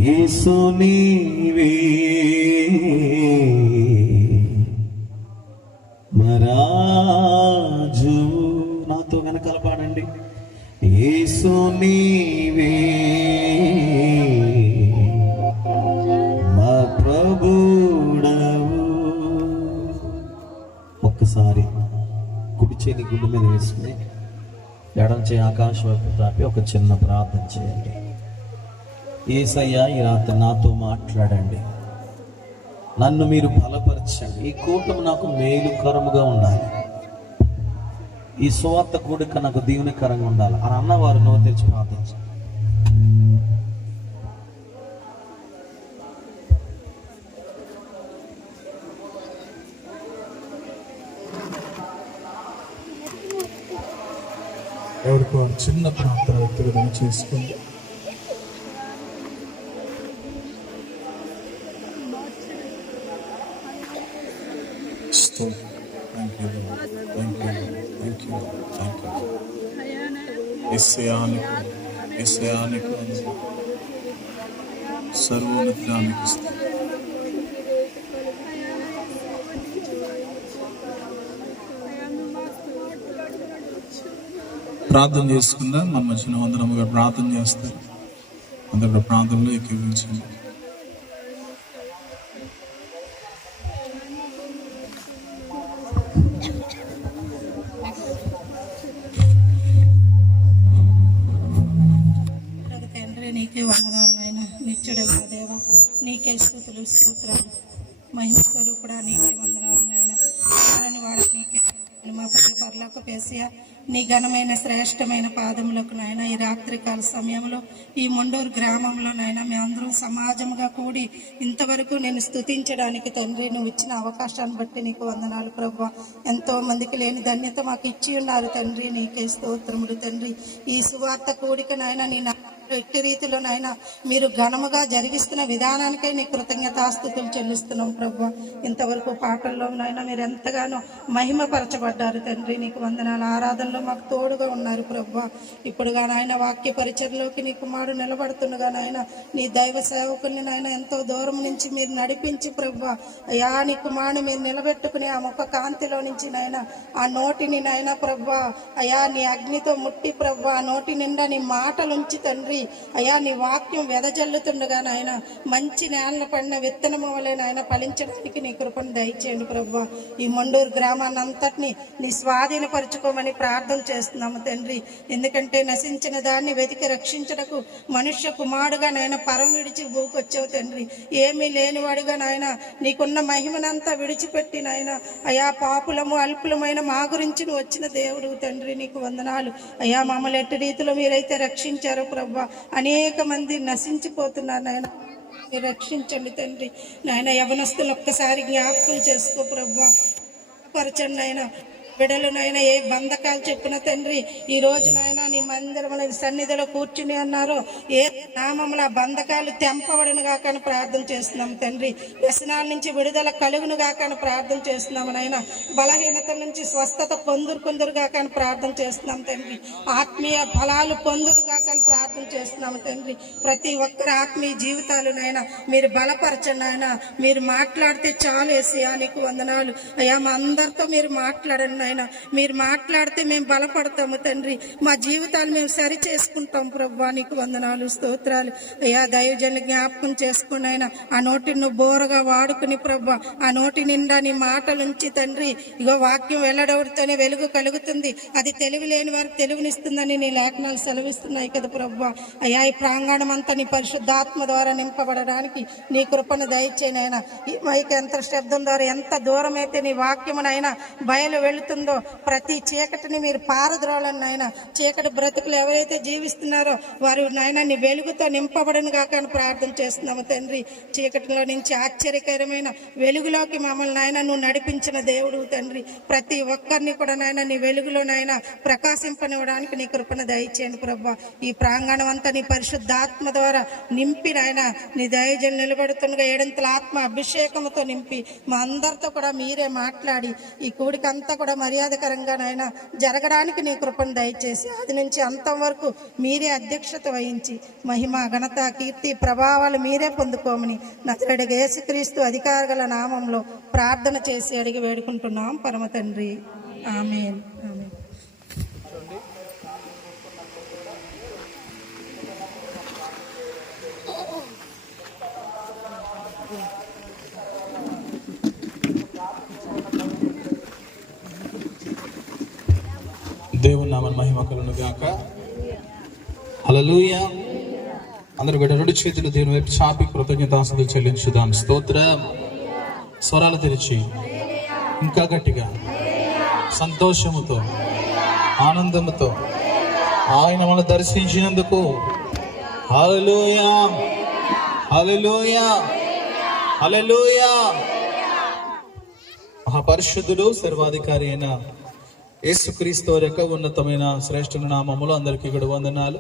యేసు నీవే రాజువు. నాతో వెనకాల పాడండి. యేసు నీవే మా ప్రభుడవు. ఒక్కసారి కుడి చేతి గుండె మీద వేసుకుని ఎడం చేయి ఆకాశం వైపు తాపి ఒక చిన్న ప్రార్థన చేయండి. యేసయ్యా, ఈ రాత్రి నాతో మాట్లాడండి. నన్ను మీరు బలపరచండి. ఈ కూటమి నాకు మేలుకరముగా ఉండాలి. ఈ సువార్త కూడిక నాకు దీవెనకరంగా ఉండాలి అని అన్నవారు నోరు తెరిచి ప్రార్థించండి. ఎవరికో చిన్న ప్రార్థన వ్యక్తిగతం చేసుకోండి. సర్వోన్నతానికి ప్రార్థన చేసుకుందాం. మన మధ్యన వందనముగా ప్రార్థన చేస్తారు. అందరూ ప్రార్థనలో ఏకీభవించండి. తండ్రి, నీకే వందనాలు నాయన. నిత్యుడైన దేవా, నీకే స్తుతులు స్తోత్రాలు. మహిమ స్వరూపుడా, నీకే వందనాలు నాయన. వాడు నీకే మా ప్రియ పరలోకపు యేసయ్యా, నీ ఘనమైన శ్రేష్టమైన పాదములకు నాయన ఈ రాత్రికాల సమయంలో ఈ మొండూరు గ్రామంలో నాయన మేమందరం సమాజంగా కూడి ఇంతవరకు నేను స్తుతించడానికి తండ్రి నువ్వు ఇచ్చిన అవకాశాన్ని బట్టి నీకు వందనాలు ప్రభువా. ఎంతో మందికి లేని ధన్యత మాకు ఇచ్చి ఉన్నారు తండ్రి, నీకే స్తోత్రములు తండ్రి. ఈ సువార్త కూడిక నాయన నీ ఎట్టి రీతిలో నాయన మీరు ఘనముగా జరిగిస్తున్న విధానానికే నీ కృతజ్ఞతాస్తుతులు చెల్లిస్తున్నాం ప్రభువా. ఇంతవరకు పాటల్లో నాయన మీరు ఎంతగానో మహిమపరచబడ్డారు తండ్రి, నీకు వందనాలు. ఆరాధనలో మాకు తోడుగా ఉన్నారు ప్రభువా. ఇప్పుడుగా నాయన వాక్య పరిచర్లోకి నీ కుమారుడు నిలబడుతుండగా నాయన నీ దైవ సేవకుని నాయన ఎంతో దూరం నుంచి మీరు నడిపించి ప్రభువా అయ్యా నీ కుమారుని మీరు నిలబెట్టుకుని ఆ ముఖ కాంతిలో నుంచి నాయన ఆ నోటిని నాయన ప్రభువా అయ్యా నీ అగ్నితో ముట్టి ప్రభువా ఆ నోటి నిండా నీ మాటలుంచి తండ్రి అయ్యా నీ వాక్యం వెదజల్లుతుండగా నాయన మంచి నేల పడిన విత్తనము వలె నాయన ఫలించడానికి నీ కృపను దయచేయండి ప్రభువా. ఈ మొండూరు గ్రామాన్ని అంతటిని నీ స్వాధీనపరచుకోమని ప్రార్థన చేస్తున్నాము తండ్రి. ఎందుకంటే నశించిన దాన్ని వెతికి రక్షించడకు మనుష్య కుమారుడుగా నాయన పరం విడిచి భూకొచ్చావు తండ్రి. ఏమీ లేనివాడుగా నాయన నీకున్న మహిమనంతా విడిచిపెట్టి నాయన అయా పాపులము అల్పులమైన మా గురించి నువ్వు వచ్చిన దేవుడు తండ్రి, నీకు వందనాలు అయ్యా. మమ్మల్ని ఎట్టి రీతిలో మీరైతే రక్షించారో ప్రభా, అనేక మంది నశించిపోతున్నారు నాయన, మీరు రక్షించండి తండ్రి. నాయన యవనస్తులు ఒక్కసారి జ్ఞాపకం చేసుకో ప్రభా, పరచండి నాయన. బిడ్డలు నాయన ఏ బంధకాలు చెప్పిన తండ్రి ఈ రోజు నాయన నీ మందిరంలో సన్నిధిలో కూర్చుని అన్నారు ఏ నామముల బంధకాలు తెంపబడును గాకని ప్రార్థన చేస్తున్నాం తండ్రి. వ్యసనాల నుంచి విడుదల కలుగును గాకని ప్రార్థన చేస్తున్నాము నాయన. బలహీనత నుంచి స్వస్థత పొందురు గాకని ప్రార్థన చేస్తున్నాం తండ్రి. ఆత్మీయ ఫలాలు పొందురు గాకని ప్రార్థన చేస్తున్నాము తండ్రి. ప్రతి ఒక్కరి ఆత్మీయ జీవితాలు నాయన మీరు బలపరచండి నాయన. మీరు మాట్లాడితే చాలు యేసయ్యా, నీకు వందనాలు అయ్యా. మా అందరితో మీరు మాట్లాడండి నాయన. మీరు మాట్లాడితే మేము బలపడతాము తండ్రి. మా జీవితాలు మేము సరి చేసుకుంటాం ప్రభువా, నీకు వందనాలు స్తోత్రాలు అయ్యా. దైవజనులు జ్ఞాపకం చేసుకుని ఆయన ఆ నోటిని నువ్వు బోరగా వాడుకుని ప్రభువా, ఆ నోటి నిండా నీ మాటలుంచి తండ్రి. ఇగో వాక్యం వెల్లడవుడితోనే వెలుగు కలుగుతుంది, అది తెలివి లేని వారికి తెలుగునిస్తుందని నీ లేఖనాలు సెలవిస్తున్నాయి కదా ప్రభువా. అయ్యా ఈ ప్రాంగణం అంతా నీ పరిశుద్ధాత్మ ద్వారా నింపబడడానికి నీ కృపను దయచేయనైనా. ఈ మైక్ ఎంత శబ్దం ద్వారా ఎంత దూరం అయితే నీ వాక్యమునైనా బయలు వెళుతుందో ప్రతి చీకటిని మీరు పారద్రోలని నాయన. చీకటి బ్రతుకులు ఎవరైతే జీవిస్తున్నారో వారు నాయన నీ వెలుగుతో నింపబడను గాక అని ప్రార్థన చేస్తున్నాము తండ్రి. చీకటిలో నుంచి ఆశ్చర్యకరమైన వెలుగులోకి మమ్మల్ని నాయన నువ్వు నడిపించిన దేవుడు తండ్రి. ప్రతి ఒక్కరిని కూడా నాయన నీ వెలుగులో నాయన ప్రకాశింపనివ్వడానికి నీ కృపను దయచేయండి ప్రభా. ఈ ప్రాంగణం అంతా నీ పరిశుద్ధాత్మ ద్వారా నింపి నాయన నీ దయజను నిలబడుతుండగా ఏడంతల ఆత్మ అభిషేకంతో నింపి మా అందరితో కూడా మీరే మాట్లాడి ఈ కూడికంతా కూడా మర్యాదకరంగా నాయన జరగడానికి నీ కృపను దయచేసి అది నుంచి అంతం వరకు మీరే అధ్యక్షత వహించి మహిమ ఘనత కీర్తి ప్రభావాలు మీరే పొందుకోమని నజరేయుడైన యేసుక్రీస్తు అధికారగల నామంలో ప్రార్థన చేసి అడిగి వేడుకుంటున్నాం పరమ తండ్రి. ఆమేన్. ఆమేన్. దేవుని నామమున మహిమ కలుగును గాక. హల్లెలూయా. అందరూ కూడా రెండు చేతులు దేవుని వైపు చాపి కృతజ్ఞతాస్తుతులు చెల్లించుదాం. స్తోత్రం. స్వరాలు తెరిచి ఇంకా గట్టిగా సంతోషముతో ఆనందముతో ఆయన మనల్ని దర్శించినందుకు హల్లెలూయా, హల్లెలూయా, హల్లెలూయా. మహాపరిశుద్ధుడు సర్వాధికారి అయిన యేసుక్రీస్తు యొక్క ఉన్నతమైన శ్రేష్ఠ నామములో అందరికీ కూడా వందనాలు.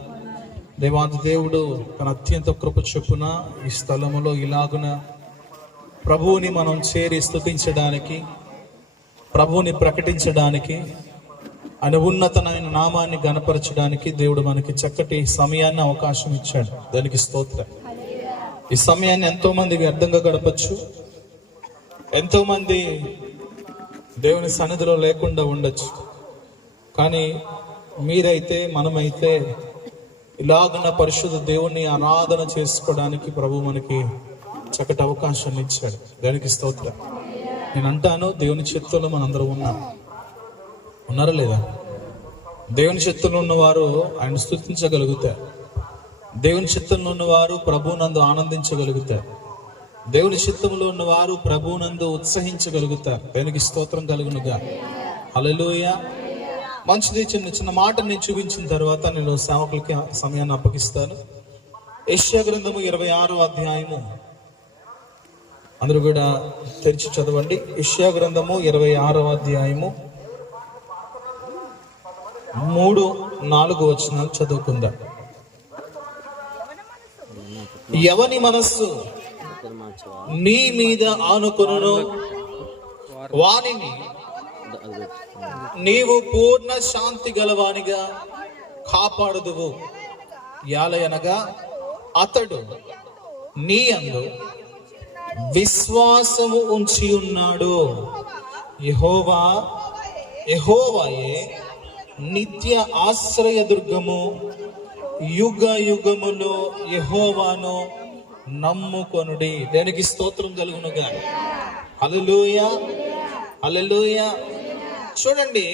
దేవాది దేవుడు తన అత్యంత కృప చొప్పున ఈ స్థలములో ఇలాగున ప్రభువుని మనం చేరి స్తుతించడానికి, ప్రభువుని ప్రకటించడానికి, ఆయన ఉన్నతమైన నామాన్ని గణపరచడానికి దేవుడు మనకి చక్కటి సమయాన్ని అవకాశం ఇచ్చాడు. దానికి స్తోత్రం. ఈ సమయాన్ని ఎంతో మంది వ్యర్థంగా గడపచ్చు, ఎంతో మంది దేవుని సన్నిధిలో లేకుండా ఉండొచ్చు. కానీ మీరైతే మనమైతే ఇలాగున్న పరిశుద్ధ దేవుణ్ణి ఆరాధన చేసుకోవడానికి ప్రభు మనకి చక్కటి అవకాశాన్ని ఇచ్చాడు. దానికి స్తోత్రం. నేను అంటాను, దేవుని చిత్తంలో మనందరూ ఉన్నారా లేదా? దేవుని చిత్తంలో ఉన్నవారు ఆయన స్తుతించగలుగుతారు. దేవుని చిత్తంలో ఉన్నవారు ప్రభువునందు ఆనందించగలుగుతారు. దేవుని చిత్తంలో ఉన్నవారు ప్రభువునందు ఉత్సహించగలుగుతారు. దానికి స్తోత్రం కలుగునుగా. హల్లెలూయా. మంచిది. చిన్న మాట నేను చూపించిన తర్వాత నేను సేవకులకి సమయాన్ని అప్పగిస్తాను. యెషయా గ్రంథము 26వ అధ్యాయము అందరూ కూడా తెరిచి చదవండి. యెషయా గ్రంథము 26వ అధ్యాయము 3-4 వచనాలు చదువుకుందాం. ఎవని మనస్సు నీ మీద ఆనుకొనునో వానిని నీవు పూర్ణ శాంతి గలవానిగా కాపాడుదువు. యాలయనగా అతడు నీ యందు విశ్వాసము ఉంచి ఉన్నాడు. యెహోవాయే నిత్య ఆశ్రయ దుర్గము. యుగ యుగములో యెహోవాను నమ్ముకొనుడి. దానికి స్తోత్రం కలుగునుగా. హల్లెలూయా, హల్లెలూయా. చూడండి,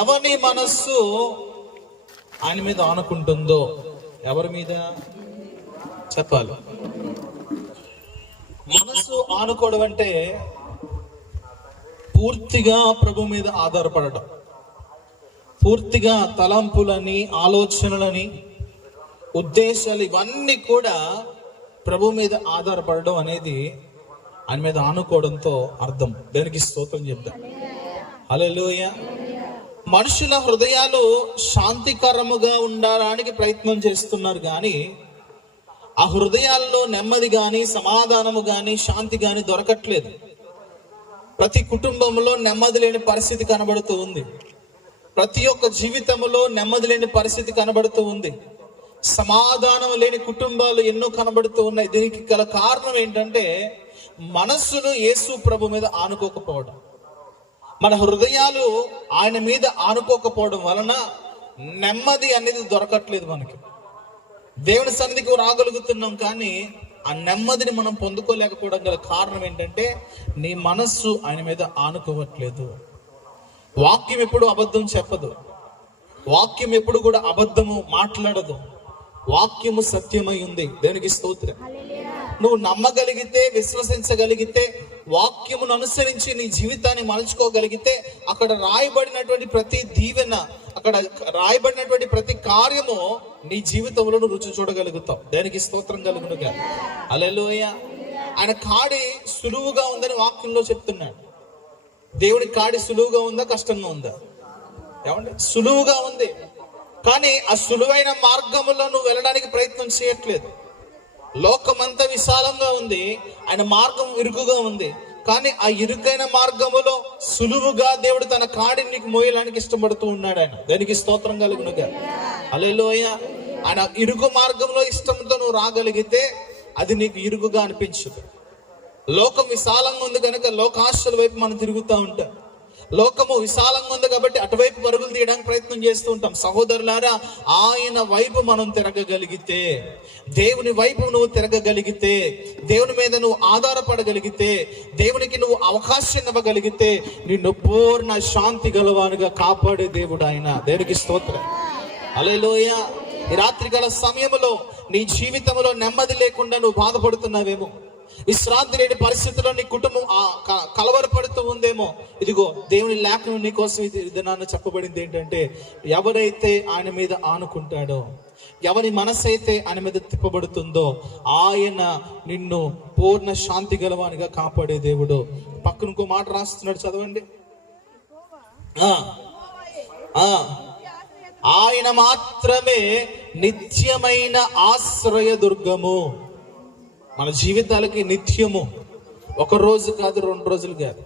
ఎవని మనస్సు ఆయన మీద ఆనుకుంటుందో, ఎవరి మీద చెప్పాలి? మనస్సు ఆనుకోవడం అంటే పూర్తిగా ప్రభు మీద ఆధారపడటం, పూర్తిగా తలంపులని, ఆలోచనలని, ఉద్దేశాలు ఇవన్నీ కూడా ప్రభు మీద ఆధారపడడం అనేది ఆయన మీద ఆనుకోవడంతో అర్థం. దానికి స్తోత్రం చెప్తాం. హల్లెలూయా. మనుషుల హృదయాలు శాంతికరముగా ఉండడానికి ప్రయత్నం చేస్తున్నారు కానీ ఆ హృదయాల్లో నెమ్మది కానీ, సమాధానము కానీ, శాంతి కానీ దొరకట్లేదు. ప్రతి కుటుంబంలో నెమ్మది లేని పరిస్థితి కనబడుతూ ఉంది. ప్రతి ఒక్క జీవితంలో నెమ్మది లేని పరిస్థితి కనబడుతూ ఉంది. సమాధానం లేని కుటుంబాలు ఎన్నో కనబడుతూ ఉన్నాయి. దీనికి గల కారణం ఏంటంటే మనస్సును యేసు ప్రభు మీద ఆనుకోకపోవడం. మన హృదయాలు ఆయన మీద ఆనుకోకపోవడం వలన నెమ్మది అనేది దొరకట్లేదు మనకి. దేవుని సన్నిధికి రాగలుగుతున్నాం కానీ ఆ నెమ్మదిని మనం పొందుకోలేకపోవడం గల కారణం ఏంటంటే నీ మనస్సు ఆయన మీద ఆనుకోవట్లేదు. వాక్యం ఎప్పుడు అబద్ధం చెప్పదు. వాక్యం ఎప్పుడు కూడా అబద్ధము మాట్లాడదు. వాక్యము సత్యమై ఉంది. దేవునికి స్తోత్రం. నువ్వు నమ్మగలిగితే, విశ్వసించగలిగితే, వాక్యమును అనుసరించి నీ జీవితాన్ని మలుచుకోగలిగితే అక్కడ రాయబడినటువంటి ప్రతి దీవెన, అక్కడ రాయబడినటువంటి ప్రతి కార్యము నీ జీవితంలో నువ్వు రుచి చూడగలుగుతావు. దానికి స్తోత్రం కలుగునుగా. హల్లెలూయా. ఆయన కాడి సులువుగా ఉందని వాక్యంలో చెప్తున్నాడు. దేవుడి కాడి సులువుగా ఉందా, కష్టంగా ఉందా? ఏమండి, సులువుగా ఉంది. కానీ ఆ సులువైన మార్గంలో నువ్వు వెళ్ళడానికి ప్రయత్నం చేయట్లేదు. లోకమంతా విశాలంగా ఉంది, ఆయన మార్గం ఇరుకుగా ఉంది. కానీ ఆ ఇరుకైన మార్గములో సులువుగా దేవుడు తన కాడిని నీకు మోయడానికి ఇష్టపడుతూ ఉన్నాడు. ఆయన దానికి స్తోత్రం కలుగునుగా. హల్లెలూయా. ఆయన ఇరుకు మార్గంలో ఇష్టంతో నువ్వు రాగలిగితే అది నీకు ఇరుకుగా అనిపించదు. లోకం విశాలంగా ఉంది కనుక లోకాశల వైపు మనం తిరుగుతూ ఉంటాం. లోకము విశాలంగా ఉంది కాబట్టి అటువైపు పరుగులు తీయడానికి ప్రయత్నం చేస్తూ ఉంటాం. సహోదరులారా, ఆయన వైపు మనం తిరగగలిగితే, దేవుని వైపు నువ్వు తిరగగలిగితే, దేవుని మీద నువ్వు ఆధారపడగలిగితే, దేవునికి నువ్వు అవకాశం ఇవ్వగలిగితే నిన్ను పూర్ణ శాంతి గలవానుగా కాపాడే దేవుడు ఆయన. దేవునికి స్తోత్రం. హల్లెలూయా. ఈ రాత్రికాల సమయంలో నీ జీవితంలో నెమ్మది లేకుండా నువ్వు బాధపడుతున్నావేమో, విశ్రాంతి లేని పరిస్థితుల్లో నీ కుటుంబం కలవరపడుతూ ఉందేమో. ఇదిగో దేవుని లేఖనం నీ కోసం ఇది నాన్న చెప్పబడింది ఏంటంటే, ఎవరైతే ఆయన మీద ఆనుకుంటాడో, ఎవరి మనసు అయితే ఆయన మీద తిప్పబడుతుందో ఆయన నిన్ను పూర్ణ శాంతి గలవానిగా కాపాడే దేవుడు. పక్కన ఇంకో మాట రాస్తున్నాడు, చదవండి. ఆయన మాత్రమే నిత్యమైన ఆశ్రయ దుర్గము. మన జీవితాలకి నిత్యము. ఒక రోజు కాదు, 2 రోజులు కాదు.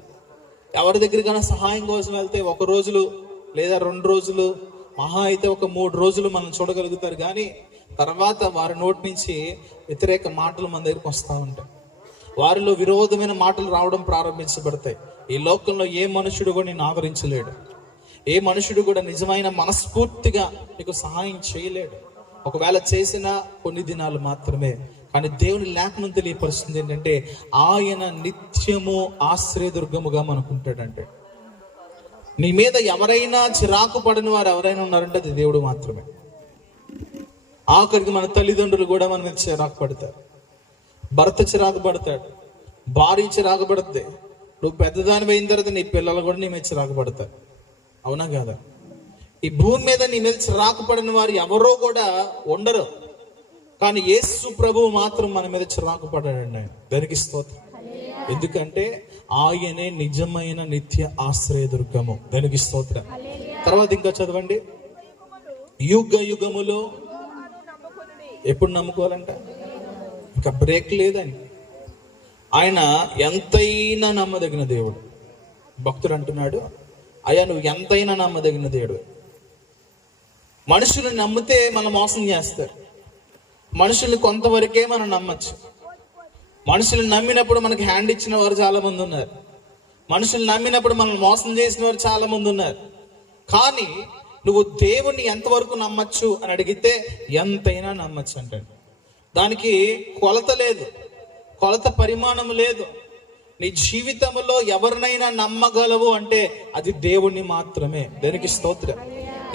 ఎవరి దగ్గరికైనా సహాయం కోసం వెళ్తే 1 రోజులు లేదా 2 రోజులు, మహా అయితే ఒక 3 రోజులు మనం చూడగలుగుతారు. కానీ తర్వాత వారి నోటి నుంచి వ్యతిరేక మాటలు మన దగ్గరికి వస్తూ ఉంటాయి. వారిలో విరోధమైన మాటలు రావడం ప్రారంభించబడతాయి. ఈ లోకంలో ఏ మనుషుడు కూడా నిన్ను ఆదరించలేడు. ఏ మనుషుడు కూడా నిజమైన మనస్ఫూర్తిగా నీకు సహాయం చేయలేడు. ఒకవేళ చేసిన కొన్ని దినాలు మాత్రమే. కానీ దేవుని లేఖనం తెలియపరుస్తుంది ఏంటంటే ఆయన నిత్యము ఆశ్రయదుర్గముగా మనకుంటాడంటే. నీ మీద ఎవరైనా చిరాకు పడిన వారు ఎవరైనా ఉన్నారంటే అది దేవుడు మాత్రమే. ఆఖరికి మన తల్లిదండ్రులు కూడా మన మీద చిరాకు పడతారు. భర్త చిరాకు పడతాడు, భార్య చిరాకు పడుతుంది. నువ్వు పెద్దదాని అయిన తర్వాత నీ పిల్లలు కూడా నీ మీద చిరాకు పడతారు. అవునా కాదా? ఈ భూమి మీద నీ మీద చిరాకు పడిన వారు ఎవరో కూడా ఉండరు. కానీ యేసు ప్రభువు మాత్రం మన మీద చిరాకు పడ్డాడండి. ఆయన దానికి స్తోత్రం. ఎందుకంటే ఆయనే నిజమైన నిత్య ఆశ్రయదుర్గము. దానికి స్తోత్రం. తర్వాత ఇంకా చదవండి. యుగ యుగములో ఎప్పుడు నమ్ముకోవాలంట? ఇంకా బ్రేక్ లేదని. ఆయన ఎంతైనా నమ్మదగిన దేవుడు. భక్తుడు అంటున్నాడు, అయ్యా నువ్వు ఎంతైనా నమ్మదగిన దేవుడు. మనుషులను నమ్మితే మనం మోసం చేస్తారు. మనుషుల్ని కొంతవరకే మనం నమ్మచ్చు. మనుషుల్ని నమ్మినప్పుడు మనకి హ్యాండ్ ఇచ్చిన వారు చాలా మంది ఉన్నారు. మనుషుల్ని నమ్మినప్పుడు మనల్ని మోసం చేసిన వారు చాలా మంది ఉన్నారు. కానీ నువ్వు దేవుణ్ణి ఎంతవరకు నమ్మచ్చు అని అడిగితే ఎంతైనా నమ్మచ్చు అంటే. దానికి కొలత లేదు, కొలత పరిమాణం లేదు. నీ జీవితంలో ఎవరినైనా నమ్మగలవు అంటే అది దేవుణ్ణి మాత్రమే. దానికి స్తోత్రం.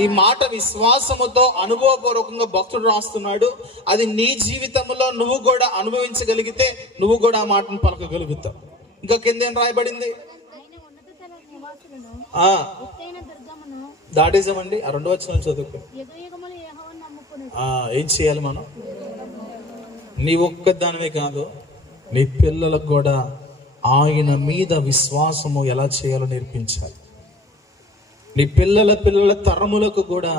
ఈ మాట విశ్వాసముతో అనుభవపూర్వకంగా భక్తుడు రాస్తున్నాడు. అది నీ జీవితంలో నువ్వు కూడా అనుభవించగలిగితే నువ్వు కూడా ఆ మాటను పలకగలుగుతావు. ఇంకా కింద ఏం రాయబడింది? దాటేసామండి. ఆ 2వ వచనం చదువుకో. ఏం చేయాలి మనం? నీ ఒక్కదానివే కాదు, నీ పిల్లలకు కూడా ఆయన మీద విశ్వాసము ఎలా చేయాలో నేర్పించాలి. నీ పిల్లల పిల్లల తరములకు కూడా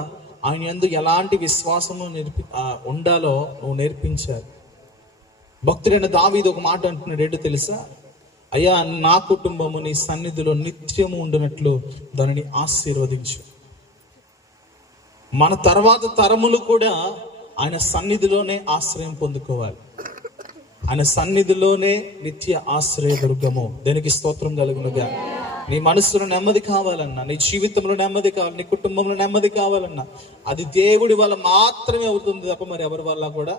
ఆయన యందు ఎలాంటి విశ్వాసము ఉండాలో నువ్వు నేర్పించాలి. భక్తుడైన దావీదు ఒక మాట అంటున్నాడు, ఏంటో తెలుసా? అయ్యా, నా కుటుంబము నీ సన్నిధిలో నిత్యము ఉండినట్లు దానిని ఆశీర్వదించు. మన తర్వాత తరములు కూడా ఆయన సన్నిధిలోనే ఆశ్రయం పొందుకోవాలి. ఆయన సన్నిధిలోనే నిత్య ఆశ్రయదుర్గము. దేనికి స్తోత్రం కలుగునుగా. నీ మనసులో నెమ్మది కావాలన్నా, నీ జీవితంలో నెమ్మది కావాలి, నీ కుటుంబంలో నెమ్మది కావాలన్నా అది దేవుడి వల్ల మాత్రమే అవుతుంది తప్ప మరి ఎవరి వల్ల కూడా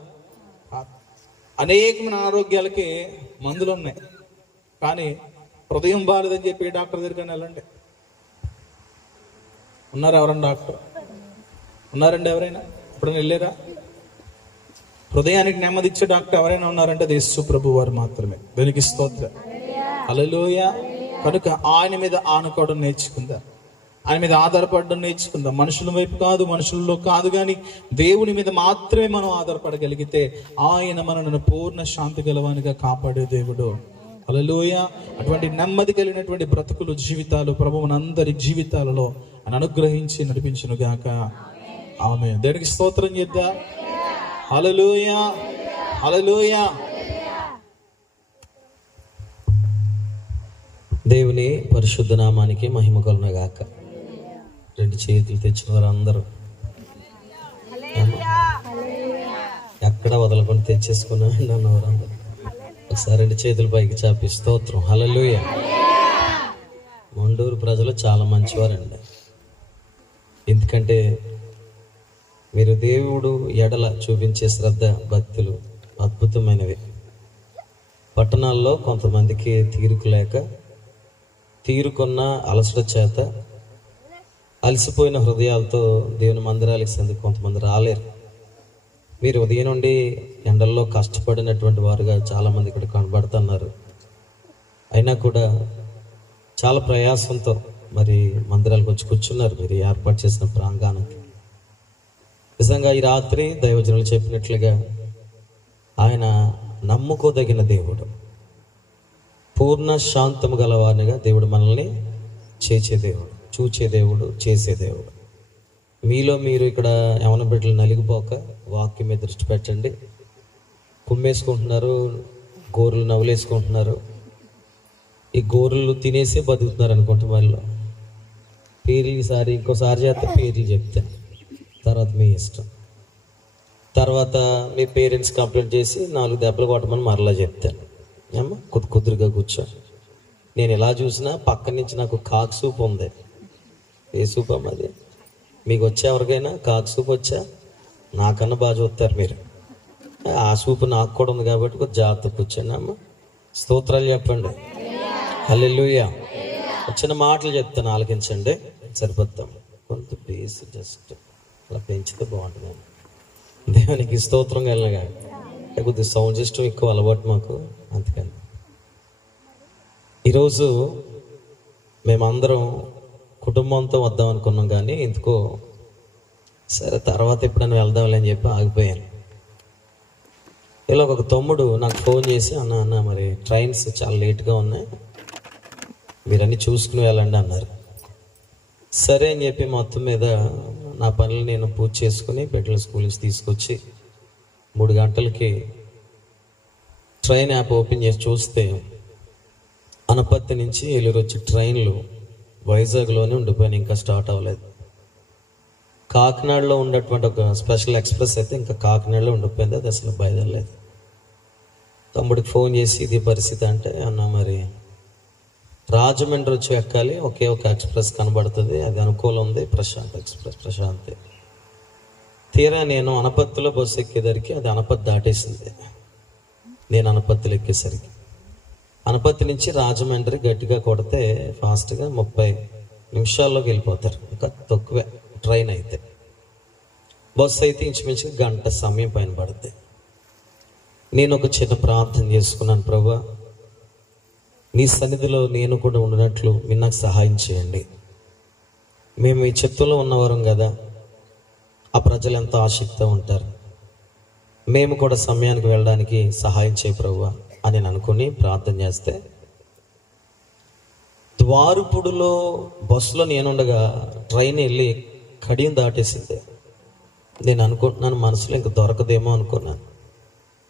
కాదు. అనేకమైన ఆరోగ్యాలకి మందులు ఉన్నాయి, కానీ హృదయం బాలేదని చెప్పి డాక్టర్ దగ్గరికి వెళ్ళండి. ఉన్నారు ఎవరన్నా డాక్టర్? ఉన్నారండి ఎవరైనా? ఎప్పుడైనా వెళ్ళారా? హృదయానికి నెమ్మది ఇచ్చే డాక్టర్ ఎవరైనా ఉన్నారంటే అది యేసు ప్రభు వారు మాత్రమే. దానికి స్తోత్రం. హల్లెలూయా. కనుక ఆయన మీద ఆనుకోవడం నేర్చుకుందా, ఆయన మీద ఆధారపడడం నేర్చుకుందా. మనుషుల వైపు కాదు, మనుషుల్లో కాదు, కానీ దేవుని మీద మాత్రమే మనం ఆధారపడగలిగితే ఆయన మనల్ని పూర్ణ శాంతి గలవానిగా కాపాడే దేవుడు. హల్లెలూయా. అటువంటి నెమ్మది కలిగినటువంటి బ్రతుకులు, జీవితాలు ప్రభు మనందరి జీవితాలలో ఆయన అనుగ్రహించి నడిపించును గాక. ఆమేన్. దేవునికి స్తోత్రం చేద్దా. హల్లెలూయా, హల్లెలూయా. దేవుని పరిశుద్ధ నామానికి మహిమ కలుగును గాక. రెండు చేతులు తెచ్చిన వారు అందరూ ఎక్కడ వదలకుండా తెచ్చేసుకున్నాను అన్నవారు అందరూ ఒకసారి రెండు చేతుల పైకి చాపి స్తోత్రం. హల్లెలూయా. మండూరు ప్రజలు చాలా మంచివారండి. ఎందుకంటే మీరు దేవుడు ఎడల చూపించే శ్రద్ధ, భక్తులు అద్భుతమైనవి. పట్టణాల్లో కొంతమందికి తీరుకు లేక, తీరుకున్న అలసట చేత అలసిపోయిన హృదయాలతో దేవుని మందిరాలకు సంది కొంతమంది రాలేరు. మీరు ఉదయం నుండి ఎండల్లో కష్టపడినటువంటి వారుగా చాలామంది ఇక్కడ కనబడుతున్నారు. అయినా కూడా చాలా ప్రయాసంతో మరి మందిరాలకు వచ్చి కూర్చున్నారు మీరు ఏర్పాటు చేసిన ప్రాంగణానికి. నిజంగా ఈ రాత్రి దైవజనులు చెప్పినట్లుగా ఆయన నమ్ముకోదగిన దేవుడు, పూర్ణ శాంతము గలవానిగా దేవుడు మనల్ని చేసే దేవుడు, చూచే దేవుడు, చేసే దేవుడు. మీలో మీరు ఇక్కడ యవన బిడ్డలు నలిగిపోక వాక్యం మీద దృష్టి పెట్టండి. కుమ్మేసుకుంటున్నారు, గోరులు నవ్వులేసుకుంటున్నారు. ఈ గోరులు తినేసే బతుకుతున్నారు అనుకుంటే వాళ్ళు. పేర్లు ఈసారి ఇంకోసారి చేస్తే పేర్లు చెప్తాను, తర్వాత మీ ఇష్టం. తర్వాత మీ పేరెంట్స్ కంప్లైంట్ చేసి 4 దెబ్బలు కొట్టమని మరలా చెప్తాను. ఏమో కుదురుగా కూర్చో. నేను ఎలా చూసినా పక్క నుంచి నాకు కాక్ సూప్ ఉంది. ఏ సూప్ అమ్మ అది? మీకు వచ్చా? ఎవరికైనా కాక్ సూప్ వచ్చా? నాకన్నా బాగా చూస్తారు మీరు. ఆ సూప్ నాకు కూడా ఉంది కాబట్టి కొంచెం జాగ్రత్త కూర్చోండి అమ్మ. స్తోత్రాలు చెప్పండి. హల్లెలూయా. చిన్న మాటలు చెప్తాను, ఆలకించండి. సరిపోతాం. కొంత బేస్ జస్ట్ అలా పెంచితే బాగుంటుంది. దేవునికి స్తోత్రం వెళ్ళగా. కొద్దిగా సౌండ్ సిస్టమ్ ఎక్కువ అలవాటు మాకు, అందుకని. ఈరోజు మేమందరం కుటుంబంతో వద్దాం అనుకున్నాం, కానీ ఎందుకో సరే తర్వాత ఎప్పుడైనా వెళ్దాంలే అని చెప్పి ఆగిపోయాను. ఇలా ఒక తమ్ముడు నాకు ఫోన్ చేసి, అన్న మరి ట్రైన్స్ చాలా లేట్గా ఉన్నాయి, మీరన్నీ చూసుకుని వెళ్ళండి అన్నారు. సరే అని చెప్పి మొత్తం మీద నా పనులు నేను పూజ చేసుకుని బిడ్డల స్కూల్ నుంచి తీసుకొచ్చి 3 గంటలకి ట్రైన్ యాప్ ఓపెన్ చేసి చూస్తే అనపత్తి నుంచి ఏలూరు వచ్చి ట్రైన్లు వైజాగ్లోనే ఉండిపోయినాయి, ఇంకా స్టార్ట్ అవ్వలేదు. కాకినాడలో ఉన్నటువంటి ఒక స్పెషల్ ఎక్స్ప్రెస్ అయితే ఇంకా కాకినాడలో ఉండిపోయింది, అది అసలు బయలుదేరలేదు. తమ్ముడికి ఫోన్ చేసి ఇది పరిస్థితి అంటే, అన్న మరి రాజమండ్రి వచ్చి ఎక్కాలి, ఒకే ఒక ఎక్స్ప్రెస్ కనబడుతుంది, అది అనుకూలం ఉంది, ప్రశాంత్ ఎక్స్ప్రెస్, ప్రశాంతి. తీరా నేను అనపత్తిలో బస్సు ఎక్కేసరికి అది అనపత్తి దాటేసింది. నేను అనపత్తిలో ఎక్కేసరికి అనపత్తి నుంచి రాజమండ్రి గట్టిగా కొడితే ఫాస్ట్గా 30 నిమిషాల్లోకి వెళ్ళిపోతారు, ఇంకా తక్కువే ట్రైన్ అయితే. బస్సు అయితే ఇంచుమించు గంట సమయం పైన పడుతుంది. నేను ఒక చిన్న ప్రార్థన చేసుకున్నాను, ప్రభువా నీ సన్నిధిలో నేను కూడా ఉన్నట్లు మీరు నాకు సహాయం చేయండి. మేము ఈ చిత్తంలో ఉన్నవారం కదా, ఆ ప్రజలు ఎంతో ఆసక్తితో ఉంటారు, మేము కూడా సమయానికి వెళ్ళడానికి సహాయం చేయ ప్రభువా అని నేను అనుకుని ప్రార్థన చేస్తే ద్వారపుడులో బస్సులో నేనుండగా ట్రైన్ వెళ్ళి కడియం దాటేసింది. నేను అనుకుంటున్నాను మనసులో ఇంక దొరకదేమో అనుకున్నాను.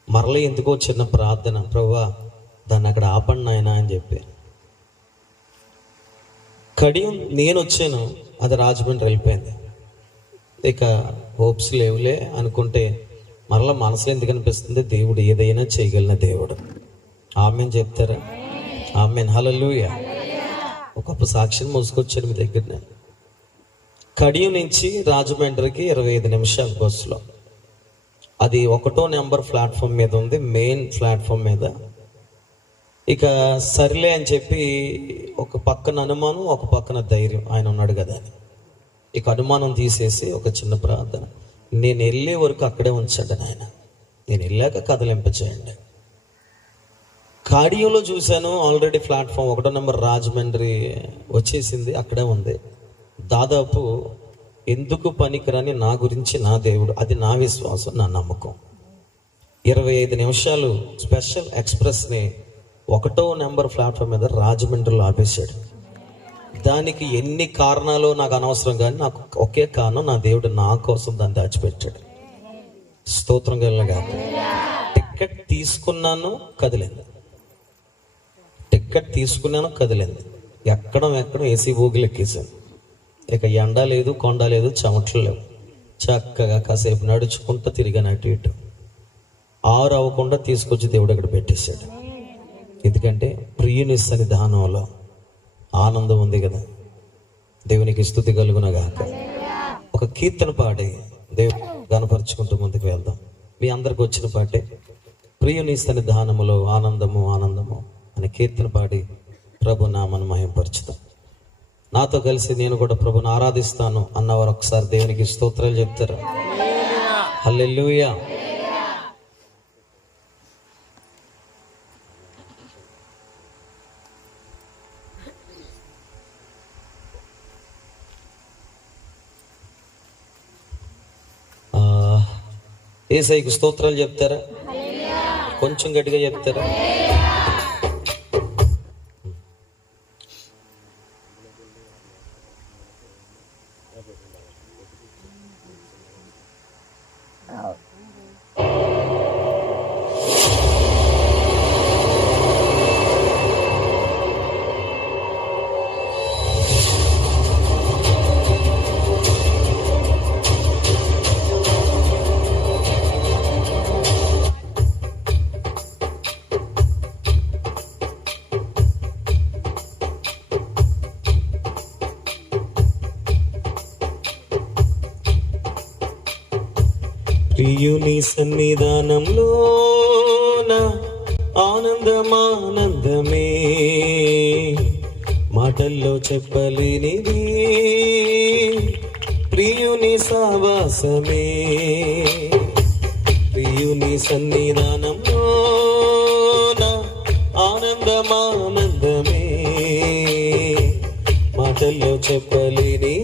మరలా ఎందుకో చిన్న ప్రార్థన, ప్రభువా దాన్ని అక్కడ ఆపండి నాయనా అని చెప్పి. కడియం నేను వచ్చాను, అది రాజమండ్రి వెళ్ళిపోయింది. ఇక హోప్స్ లేవులే అనుకుంటే మరలా మనసులో ఎందుకు అనిపిస్తుంది, దేవుడు ఏదైనా చేయగలిగిన దేవుడు. ఆమెన్ చెప్తారా? ఆమెన్. హల్లెలూయా. ఒక సాక్ష్యం మోసుకొచ్చాను మీ దగ్గర. నేను కడియం నుంచి రాజమండ్రికి 25 నిమిషాలు బస్సులో. అది 1వ నెంబర్ ప్లాట్ఫామ్ మీద ఉంది, మెయిన్ ప్లాట్ఫామ్ మీద. ఇక సర్లే అని చెప్పి ఒక పక్కన అనుమానం, ఒక పక్కన ధైర్యం, ఆయన ఉన్నాడు కదా అని. ఇక అనుమానం తీసేసి ఒక చిన్న ప్రార్థన, నేను వెళ్ళే వరకు అక్కడే ఉంచండి నాయన, నేను వెళ్ళాక కదలింపచేయండి. కాడియంలో చూశాను, ఆల్రెడీ ప్లాట్ఫామ్ 1వ నెంబర్ రాజమండ్రి వచ్చేసింది, అక్కడే ఉంది. దాదాపు ఎందుకు పనికిరాని నా గురించి నా దేవుడు, అది నా విశ్వాసం, నా నమ్మకం. 25 నిమిషాలు స్పెషల్ ఎక్స్ప్రెస్ని 1వ నెంబర్ ప్లాట్ఫామ్ మీద రాజమండ్రిలో ఆపేశాడు. దానికి ఎన్ని కారణాలు నాకు అనవసరం, కానీ నాకు ఒకే కారణం, నా దేవుడు నా కోసం దాన్ని దాచిపెట్టాడు. స్తోత్రం కలిగిన. టికెట్ తీసుకున్నాను, కదిలింది. టికెట్ తీసుకున్నాను, కదిలింది. ఎక్కడం ఏసీ బోగిలు ఎక్కేసాను. ఇక ఎండ లేదు, కొండ లేదు, చెమటలు లేవు. చక్కగా కాసేపు నడుచుకుంటూ తిరిగాను అటు ఇటు. 6 అవ్వకుండా తీసుకొచ్చి దేవుడు అక్కడ పెట్టేశాడు. ఎందుకంటే ప్రియుని సన్నిధానంలో ఆనందం ఉంది కదా. దేవునికి స్తుతి కలుగునగాక. ఒక కీర్తన పాడి దేవుడు గణపరుచుకుంటూ ముందుకు వెళ్దాం. మీ అందరికి వచ్చిన పాటే ప్రియుని సన్నిధానములో ఆనందము ఆనందము అనే కీర్తన పాడి ప్రభు నామను మహింపరచుతాం. నాతో కలిసి నేను కూడా ప్రభుని ఆరాధిస్తాను అన్నవారు ఒకసారి దేవునికి స్తోత్రాలు చెప్తారు. హల్లెలూయా. యేసయ్యకు స్తోత్రాలు చెప్తారా? కొంచెం గట్టిగా చెప్తారా? ప్రియుని సన్నిధానంలో ఆనందమానందమే, మాటల్లో చెప్పలేనిది ప్రియుని సావాసమే. ప్రియుని సన్నిధానంలో ఆనందమానందమే, మాటల్లో చెప్పలేనిది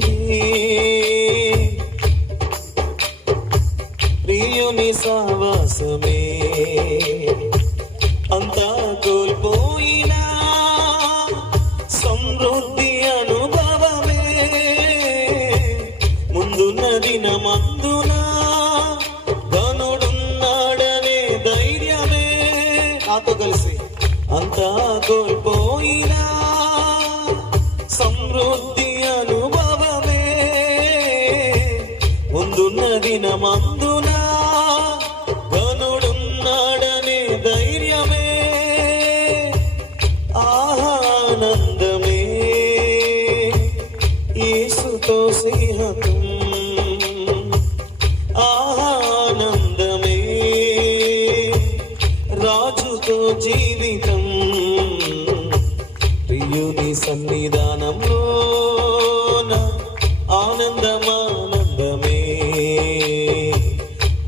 ప్రియుని సావాసమే. అంతా కోల్పోయినా సమృద్ధి అనుభవమే, ముందున్న దినమందున ధనుడున్నాడనే ధైర్యమే. నాతో కలిసి అంతా కోల్పోయినా సమృద్ధి అనుభవమే, ముందున్న దినమందున ధనుడున్నాడనే ధైర్యమే. ఆనందమే యేసుతో స్నేహం, ఆనందమే రాజుతో జీవితం. ప్రియుని సన్నిధానంలో ఆనందమానందమే,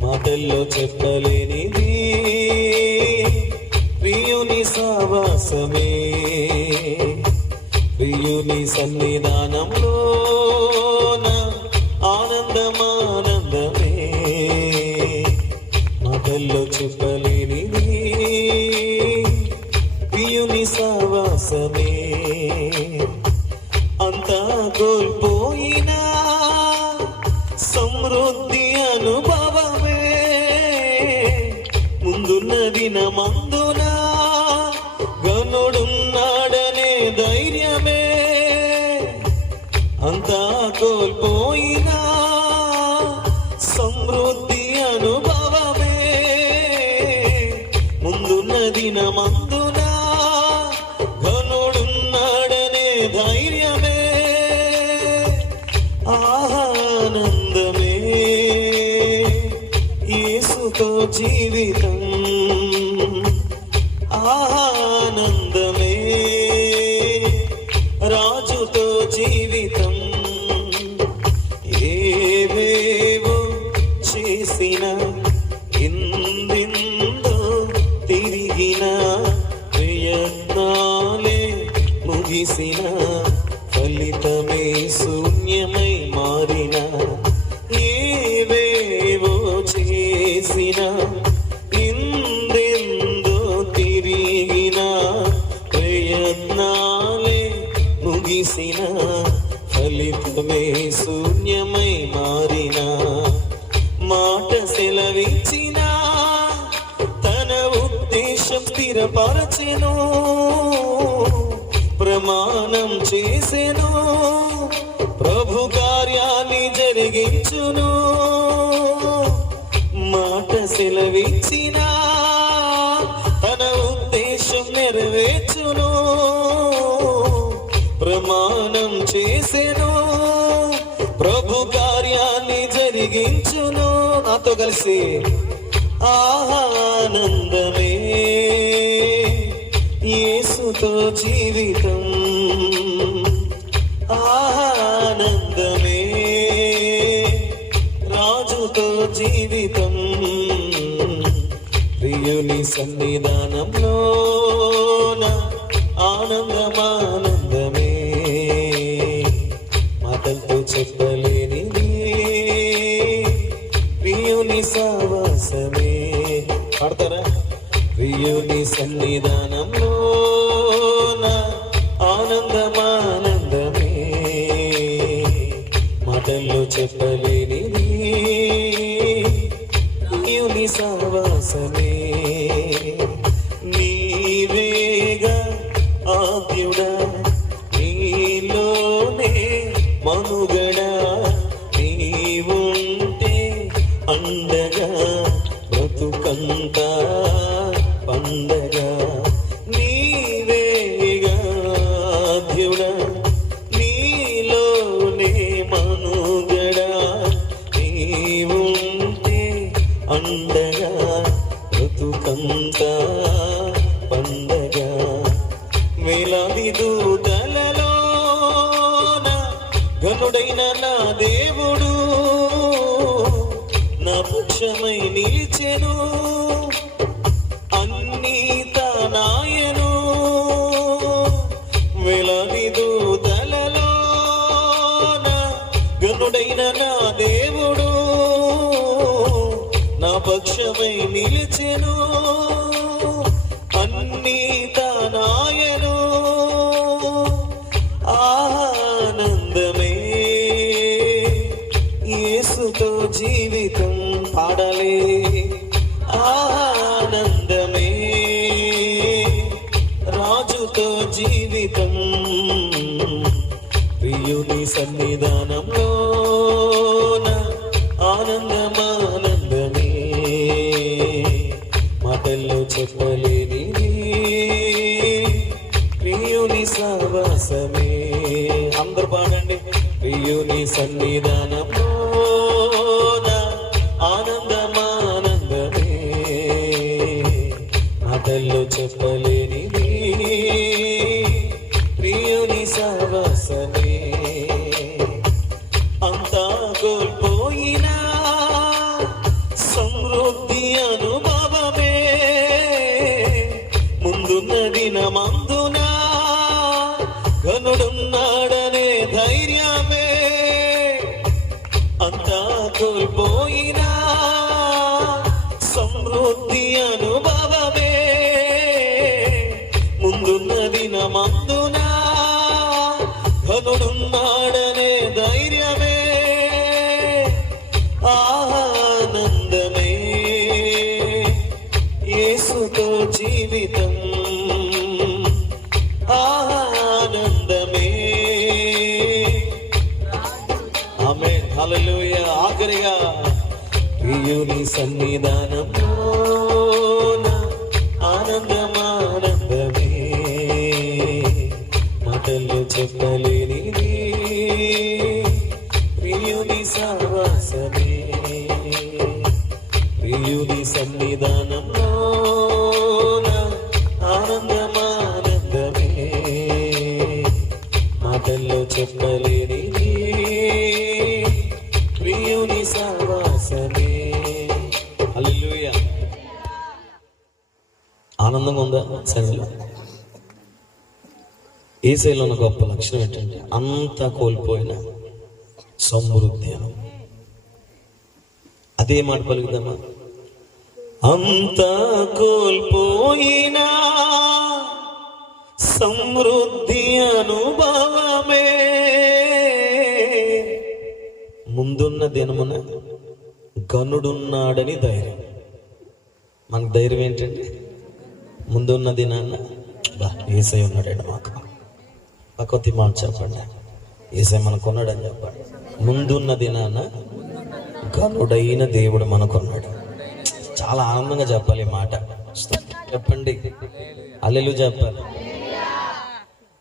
మాటల్లో చెప్పలేనిది ప్రియుని సావాసమే. ప్రియుని సన్నిధానంలో ఆనందమానందమే, మాటల్లో చెప్పలేనిది ప్రియుని సావాసమే. ముందున్న దినమందున గనుడున్నాడనే ధైర్యమే, అంతా కోల్పోయినా సమృద్ధి అనుభవమే. ముందున్న దినమందున ఘనుడున్నాడనే ధైర్యమే, ఆనందమే. యేసుతో జీవితం ఆనందమే, రాజుతో జీవితం. ఏవేవో చేసిన ఎందెందో తిరిగిన ప్రయత్నాలే ముగిసిన ఫలితమే శూన్యమై మారిన. ఏవేవో చేసిన ఎందెందో తిరిగిన ప్రయత్నాలే ముగిసిన ఫలితమే శూన్యమై మారిన. మాట సెలవిచ్చిన తన ఉద్దేశం స్థిరపరచెను, ప్రమాణం చేసెను ప్రభు కార్యాన్ని జరిగించును. మాట సెలవిచ్చిన తన ఉద్దేశం నెరవేర్చును, ప్రమాణం చేసెను ప్రభు కార్యాన్ని జరిగించును. నాతో కలిసి ఆనందమే, యేసుతో జీవితం ఆనందమే, రాజుతో జీవితం. ప్రియుని సన్నిధానంలోన ఆనందమానందమే, మాటలతో చెప్పలేనిది ప్రియుని సావాసమే. పాడతారా? ప్రియుని సన్నిధానంలోన ఆనందమానందమే, మాటల్లో చెప్పలేనిది ప్రియుని సావాసమే. నీవేగా ఆద్యుడా, నీలోనే మనుగడా, నీవుంటే అండగా బ్రతుకంతా పండగా. నీవేగా ఆద్యుడా, నీలోనే మనుగడా, నీవుంటే అండగా బ్రతుకంతా పండగా. వేలాది దూతలలోన ఘనుడైన నా దేవుడు నా పక్షమై నిలిచెను, అన్నీ తానాయను. వేలాది దూతలలోన ఘనుడైన నా దేవుడు నా పక్షమై నిలిచెను, అన్నీ తానాయను. ఆనందమే, యేసుతో జీవితం. పాడాలి. ఆనందమే, రాజుతో జీవితం. ప్రియుని సన్నిధానంలోన ఆనందమానందమే, మాటల్లో చెప్పలేనిది ప్రియుని సావాసమే. అందరూ పాడండి. ప్రియుని సన్నిధానంలోన ఆనందమానందమే, మాటల్లో చెప్పలేనిది ప్రియుని సావాసమే. అంతా కోల్పోయినా సమృద్ధి అనుభవమే, ముందున్న దినమందున ఘనుడున్నాడనే ధైర్యమే, అంతా కోల్పోయినా సమృద్ధి అనుభవమే, యేసుతో జీవితం ఆనందమే. ఆమేన్, హల్లెలూయా. ఆఖరిగా ప్రియుని సన్నిధానంలో ఆనందమానందమే, మాటల్లో చెప్పలేనిది ప్రియుని సహవాసమే. ప్రియుని సన్నిధానంలో ఆనందమానందమే, మాటల్లో చెప్పలేనిది ప్రియుని సహవాసమే. హల్లెలూయా. ఆనందంగా ఉందా? సరేలో యేసయ్యలో ఉన్న గొప్ప లక్షణం ఏంటంటే అంతా కోల్పోయిన సమృద్ధి అను. అదే మాట పలుకుదామా? అంతా కోల్పోయినా సమృద్ధి అనుభవమే, ముందున్న దినమున గనుడున్నాడని ధైర్యం. మనకు ధైర్యం ఏంటండి? ముందున్న దినాన్న యేసయ్య ఉన్నాడండి మాకు. పక్కతి మాట చెప్పండి, యేసయ్య మనకున్నాడని చెప్పండి. ముందున్న దినాన గనుడైన దేవుడు మనకున్నాడు. చాలా ఆనందంగా చెప్పాలి ఈ మాట. చెప్పండి, హల్లెలూయా చెప్పాలి.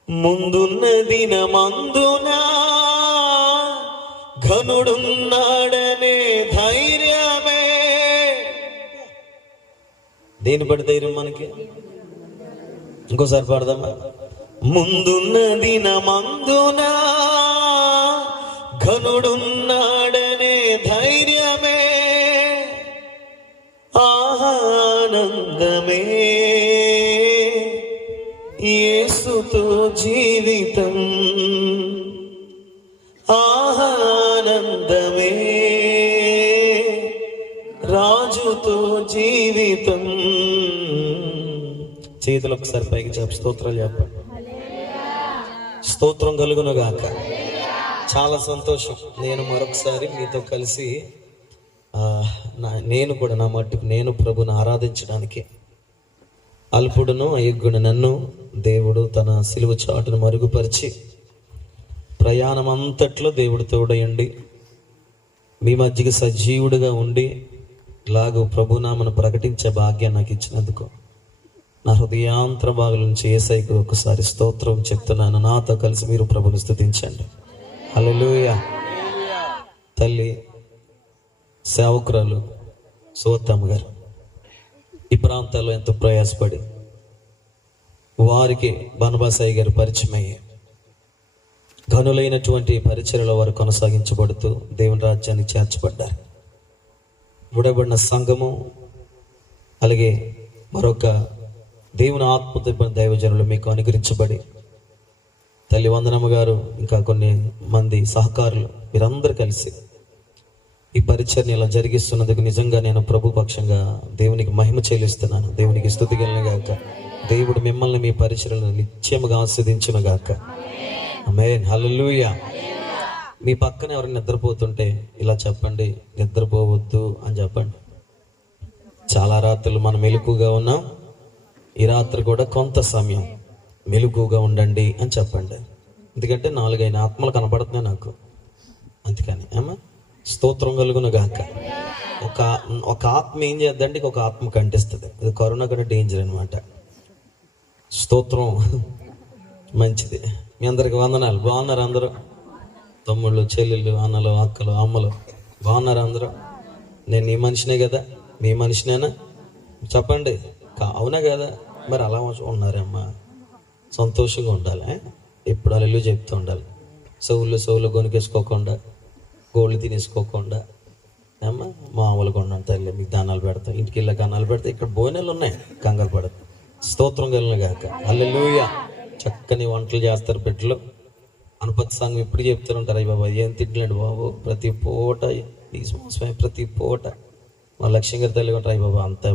ముందున్న దినమందున ఘనుడున్నాడనే ధైర్యమే. దేని బట్టి ధైర్యం మనకి? ఇంకోసారి పాడదామా? ముందున్న దినమందున ఘనుడున్నాడనే ధైర్యమే, ఆనందమే, యేసుతో జీవితం ఆనందమే, రాజుతో జీవితం. చేతులు ఒకసారి పైకి చెప్పి స్తోత్రాలు చెప్పండి. స్తోత్రం కలుగును గాక. చాలా సంతోషం. నేను మరొకసారి మీతో కలిసి నేను కూడా నా మట్టుకు నేను ప్రభుని ఆరాధించడానికి అల్పుడును అయ్యగుడు నన్ను దేవుడు తన సిలువ చాటును మరుగుపరిచి ప్రయాణం అంతట్లో దేవుడు తోడయండి మీ మధ్యకి సజీవుడిగా ఉండి ఇలాగూ ప్రభునామను ప్రకటించే భాగ్యాన్ని నాకు ఇచ్చినందుకు నా హృదయాంతర భాగం నుంచి యేసయ్యకు ఒకసారి స్తోత్రం చెప్తున్నాను. నాతో కలిసి మీరు ప్రభుని స్తుతించండి. హల్లెలూయా. తల్లి సేవకురాలు సోతమ్మ గారు ఈ ప్రాంతాల్లో ఎంతో ప్రయాసపడి వారికి బనబాసాయి గారు పరిచయం అయ్యి ఘనులైనటువంటి పరిచర్యలో వారు కొనసాగించబడుతూ దేవుని రాజ్యానికి చేర్చబడ్డారు. విడబడిన సంఘము అలాగే మరొక దేవుని ఆత్మతో దైవజనులు మీకు అనుగ్రహించబడి తల్లి వందనమ్మ గారు ఇంకా కొన్ని మంది సహకారులు మీరందరూ కలిసి ఈ పరిచర్ని ఇలా జరిగిస్తున్నందుకు నిజంగా నేను ప్రభు పక్షంగా దేవునికి మహిమ చెల్లిస్తున్నాను. దేవునికి స్తుతి కలుగును గాక. దేవుడు మిమ్మల్ని మీ పరిచర్యలను నిత్యముగా ఆస్వాదించును గాక. ఆమేన్, హల్లెలూయా. మీ పక్కన ఎవరైనా నిద్రపోతుంటే ఇలా చెప్పండి, నిద్రపోవద్దు అని చెప్పండి. చాలా రాత్రులు మనం మెలకుగా ఉన్నాం, ఈ రాత్రి కూడా కొంత సమయం మెలకుగా ఉండండి అని చెప్పండి. ఎందుకంటే 4-5 ఆత్మలు కనపడుతున్నాయి నాకు, అందుకని ఏమా స్తోత్రం కలుగును గాక. ఒక ఆత్మ ఏం చేద్దంటే ఒక ఆత్మ కంటిస్తుంది. ఇది కరోనా కంటే డేంజర్ అనమాట. స్తోత్రం మంచిది. మీ అందరికి వందనాలు. బాగున్నారు అందరూ? తమ్ముళ్ళు, చెల్లెళ్ళు, అన్నలు, అక్కలు, అమ్మలు బాగున్నారు అందరూ? నేను నీ మనిషినే కదా, మీ మనిషినేనా చెప్పండి. అవునా కదా? మరి అలా ఉన్నారమ్మా. సంతోషంగా ఉండాలి, ఎప్పుడు అల్లు చెప్తూ ఉండాలి. సౌలు కొనికేసుకోకుండా, గోళ్ళు తినేసుకోకుండా అమ్మా మామూలుగా ఉన్నాను. తల్లి మీకు దానాలు పెడతాం, ఇంటికి వెళ్ళి కన్నాలు పెడతా. ఇక్కడ బోనెలు ఉన్నాయి, కంగారు పడదు. స్తోత్రం కలిగిన గాక. హల్లెలూయా. చక్కని వంటలు చేస్తారు బిడ్డలు. అనుపతి సంఘం ఇప్పుడు చెప్తూ ఉంటారు, అయ్యి బాబా ఏం తింటలేండి బాబు, ప్రతి పూట ఈ సంవత్సరం ప్రతి పూట మా లక్ష్యం గారి తల్లి ఉంటారు, అయ్యి బాబా అంతే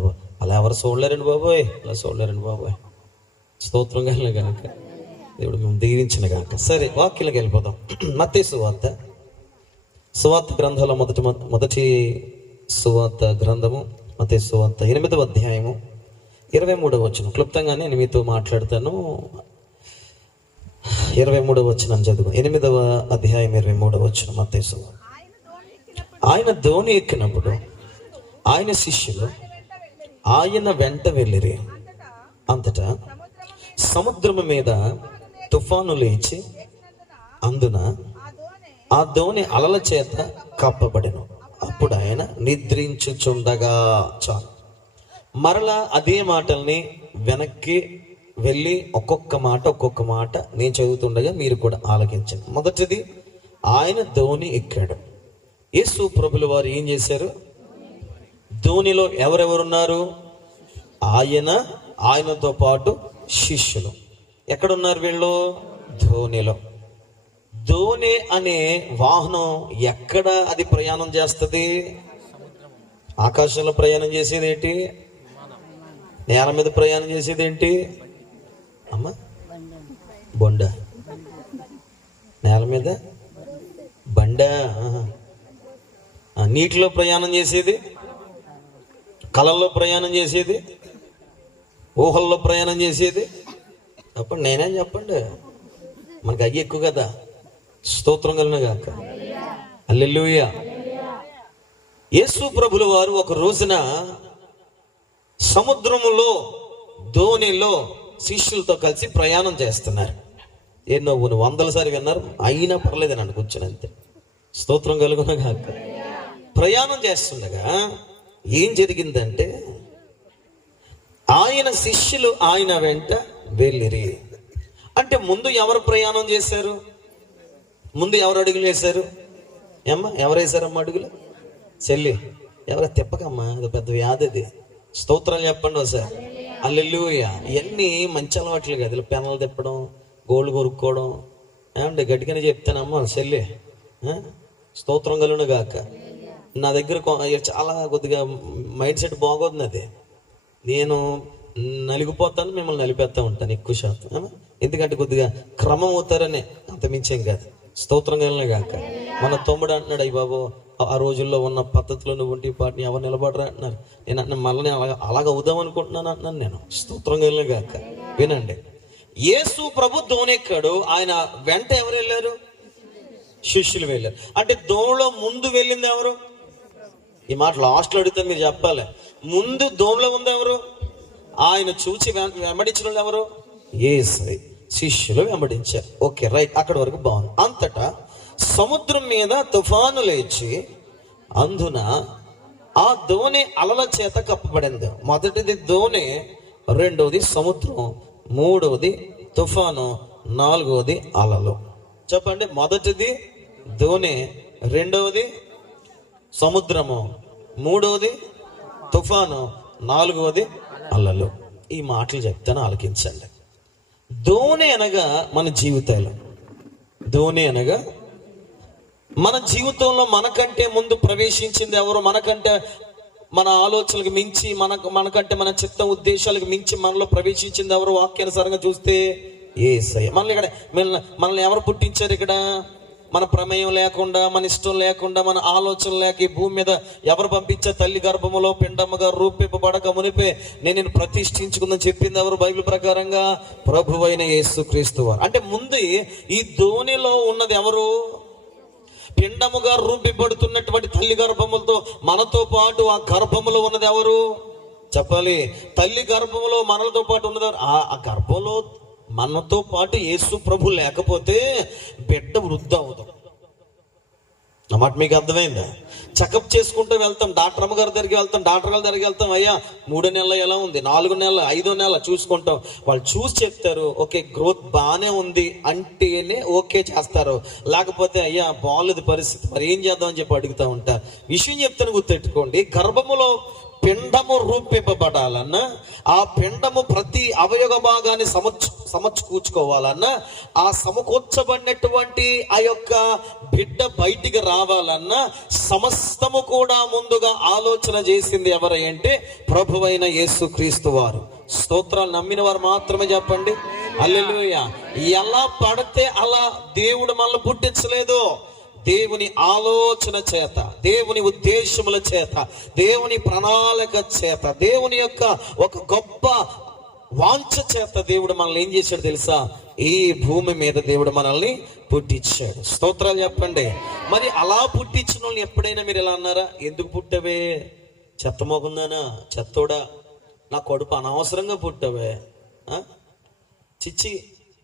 అలా ఎవరు చూడలేరండి బాబోయ్, అలా చూడలేరండి బాబోయ్. స్తోత్రం కలిగిన కనుక దేవుడు మేము దీవించిన కనుక. సరే వాక్యాలకు వెళ్ళిపోదాం. మత్తయి సువార్త గ్రంథంలో మొదటి సువార్త గ్రంథము మత్తయి సువార్త 8వ అధ్యాయము 23వ వచనం క్లుప్తంగానే నేను మీతో మాట్లాడతాను. 23వ వచనం చదువు. 8వ అధ్యాయం 23వ వచనం మత్తయి సువార్త. ఆయన ధోని ఎక్కినప్పుడు ఆయన శిష్యులు ఆయన వెంట వెళ్ళిరి. అంతటా సముద్రము మీద తుఫాను లేచి అందున ఆ ధోని అలల చేత కప్పబడెను. అప్పుడు ఆయన నిద్రించుచుండగా, చాలు, మరలా అదే మాటల్ని వెనక్కి వెళ్ళి ఒక్కొక్క మాట నేను చదువుతుండగా మీరు కూడా ఆలకించండి. మొదటిది, ఆయన ధోని ఎక్కాడు. యేసు ప్రభుల వారు ఏం చేశారు? ధోనిలో ఎవరెవరున్నారు? ఆయనతో పాటు శిష్యులు. ఎక్కడున్నారు వీళ్ళు? ధోనిలో. ధోని అనే వాహనం ఎక్కడ అది ప్రయాణం చేస్తుంది? ఆకాశంలో ప్రయాణం చేసేది ఏంటి? నేల మీద ప్రయాణం చేసేది ఏంటి అమ్మా? బొండ. నేల మీద బండ. నీటిలో ప్రయాణం చేసేది, కళల్లో ప్రయాణం చేసేది, ఊహల్లో ప్రయాణం చేసేది. చెప్పండి, నేనేం చెప్పండి, మనకి అయ్యి ఎక్కువ కదా. స్తోత్రం కలిగిన గాక. హల్లెలూయా. యేసు ప్రభుల వారు ఒక రోజున సముద్రములో ధోనిలో శిష్యులతో కలిసి ప్రయాణం చేస్తున్నారు. ఎన్నో వందల సారి విన్నారు, అయినా పర్లేదని అనుకొచ్చాను అంతే. స్తోత్రం కలుగున గాక. ప్రయాణం చేస్తుండగా ఏం జరిగిందంటే, ఆయన శిష్యులు ఆయన వెంట వెళ్ళిరి. అంటే ముందు ఎవరు ప్రయాణం చేశారు? ముందు ఎవరు అడుగులు వేశారు? ఎవరు వేశారమ్మా అడుగులు? చెల్లి. ఎవరో తిప్పకమ్మా, అది పెద్ద వ్యాధి. అది స్తోత్రాలు చెప్పండి ఒకసారి. హల్లెలూయా. ఇవన్నీ మంచి అలవాట్లు కదా. పెనలు తిప్పడం, గోళ్ళు కొరుక్కోవడం. ఏమంటే గట్టిగానే చెప్తానమ్మా చెల్లి. స్తోత్రం కలుగును గాక. నా దగ్గర చాలా కొద్దిగా మైండ్ సెట్ బాగోతుంది. అది నేను నలిగిపోతాను, మిమ్మల్ని నలిపేస్తా ఉంటాను ఎక్కువ శాతం. ఎందుకంటే కొద్దిగా క్రమం అవుతారని, అంత మించేం కాదు. స్తోత్రం కలుగును గాక. మన తమ్ముడు అంటున్నాడు, అయ్యి బాబు ఆ రోజుల్లో ఉన్న పద్ధతిలో నువ్వు ఉంటే పాటిని ఎవరు నిలబడరా అంటున్నారు. నేను అన్న మళ్ళీ అలాగ అవుదాం అనుకుంటున్నాను అంటున్నాను నేను. స్తోత్రం కలుగును గాక. వినండి, యేసు ప్రభు ధోనెక్కాడు. ఆయన వెంట ఎవరు వెళ్ళారు? శిష్యులు వెళ్ళారు. అంటే దోమలో ముందు వెళ్ళింది ఎవరు? ఈ మాట లాస్ట్లో అడిగితే మీరు చెప్పాలి. ముందు దోమలో ఉంది ఎవరు? ఆయన చూసి వెంబడించిన వాళ్ళు ఎవరు? యేసయ్య. శిష్యులు వెంబడించారు. ఓకే, రైట్, అక్కడి వరకు బాగుంది. అంతటా సముద్రం మీద తుఫాను లేచి అందున ఆ ధోని అలల చేత కప్పబడింది. మొదటిది ధోని, రెండవది సముద్రం, మూడవది తుఫాను, నాలుగవది అలలు. చెప్పండి, మొదటిది ధోని, రెండవది సముద్రము, మూడవది తుఫాను, నాలుగవది అలలు. ఈ మాటలు చెప్తాను, ఆలకించండి. ధోని అనగా మన జీవితాలు. ధోని అనగా మన జీవితంలో మనకంటే ముందు ప్రవేశించింది ఎవరు? మనకంటే మన ఆలోచనలకు మించి, మనకంటే మన చిత్త ఉద్దేశాలకు మించి మనలో ప్రవేశించింది ఎవరు? వాక్యానుసారంగా చూస్తే యేసయ్య. మనల్ని ఎవరు పుట్టించారు ఇక్కడ? మన ప్రమేయం లేకుండా, మన ఇష్టం లేకుండా, మన ఆలోచన లేక ఈ భూమి మీద ఎవరు పంపించారు? తల్లి గర్భములో పిండమ్మగా రూపింపబడక మునిపే నేను ప్రతిష్ఠించుకుందని చెప్పింది ఎవరు? బైబిల్ ప్రకారంగా ప్రభువైన యేసుక్రీస్తు వారు. అంటే ముందు ఈ ధోనిలో ఉన్నది ఎవరు? పిండముగా రూపింపబడుతున్నటువంటి తల్లి గర్భములతో మనతో పాటు ఆ గర్భములో ఉన్నది ఎవరు? చెప్పాలి. తల్లి గర్భములో మనలతో పాటు ఉన్నది ఎవరు? ఆ గర్భంలో మనతో పాటు యేసు ప్రభు లేకపోతే బిడ్డ వృద్ధ అవుతాం. అన్నమాట మీకు అర్థమైందా? చెకప్ చేసుకుంటూ వెళ్తాం, డాక్టర్ అమ్మగారి దగ్గరికి వెళ్తాం, డాక్టర్ గారి దగ్గరికి వెళ్తాం. అయ్యా 3 నెలలు ఎలా ఉంది, 4 నెలలు, 5వ నెల చూసుకుంటాం. వాళ్ళు చూసి చెప్తారు, ఓకే గ్రోత్ బాగానే ఉంది అంటేనే ఓకే చేస్తారు. లేకపోతే అయ్యా బాగాలేదు పరిస్థితి, మరి ఏం చేద్దాం అని చెప్పి అడుగుతూ ఉంటారు. విషయం చెప్తాను, గుర్తెట్టుకోండి. గర్భములో పిండము రూపింపబడాలన్నా, ఆ పిండము ప్రతి అవయవ భాగాన్ని సమకూర్చుకోవాలన్నా, ఆ సమకూర్చబడినటువంటి ఆ యొక్క బిడ్డ బయటికి రావాలన్నా సమస్తము కూడా ముందుగా ఆలోచన చేసింది ఎవరు అంటే ప్రభువైన యేసుక్రీస్తు వారు. స్తోత్రాలు నమ్మిన వారు మాత్రమే చెప్పండి హల్లెలూయా. ఎలా పడితే అలా దేవుడు మనల్ని పుట్టించలేదు. దేవుని ఆలోచన చేత, దేవుని ఉద్దేశముల చేత, దేవుని ప్రణాళిక చేత, దేవుని యొక్క ఒక గొప్ప వాంఛ చేత దేవుడు మనల్ని ఏం చేశాడు తెలుసా? ఈ భూమి మీద దేవుడు మనల్ని పుట్టించాడు. స్తోత్రాలు చెప్పండి. మరి అలా పుట్టించిన వాళ్ళని ఎప్పుడైనా మీరు ఎలా అన్నారా? ఎందుకు పుట్టవే, చెత్తమోకుందానా, చెత్తోడా, నా కడుపు అనవసరంగా పుట్టవే, చిచ్చి,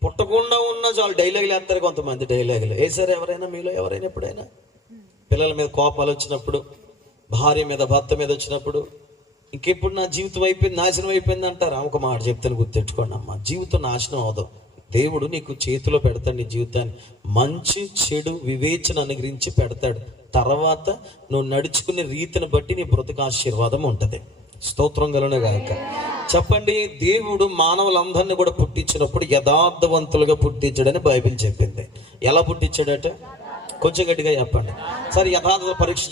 పుట్టకుండా ఉన్న చాలు డైలాగులు వేస్తారు కొంతమంది. డైలాగులు వేసారు ఎవరైనా మీలో? ఎవరైనా ఎప్పుడైనా పిల్లల మీద కోపాలు వచ్చినప్పుడు, భార్య మీద భర్త మీద వచ్చినప్పుడు, ఇంకెప్పుడు నా జీవితం అయిపోయింది, నాశనం అయిపోయింది అంటారు. ఒక మాట చెప్తాను, గుర్తెట్టుకోండి అమ్మా, జీవితం నాశనం అవదు. దేవుడు నీకు చేతిలో పెడతాడు నీ జీవితాన్ని. మంచి చెడు వివేచన అనుగ్రహించి పెడతాడు. తర్వాత నువ్వు నడుచుకునే రీతిని బట్టి నీ బ్రతుకు ఆశీర్వాదం ఉంటుంది. స్తోత్రం కలుగును గాక. చెప్పండి. దేవుడు మానవులందరినీ కూడా పుట్టించినప్పుడు యథార్థవంతులుగా పుట్టించాడని బైబిల్ చెప్పింది. ఎలా పుట్టించాడట? కొంచెం గట్టిగా చెప్పండి. సరే, యథార్థత పరీక్ష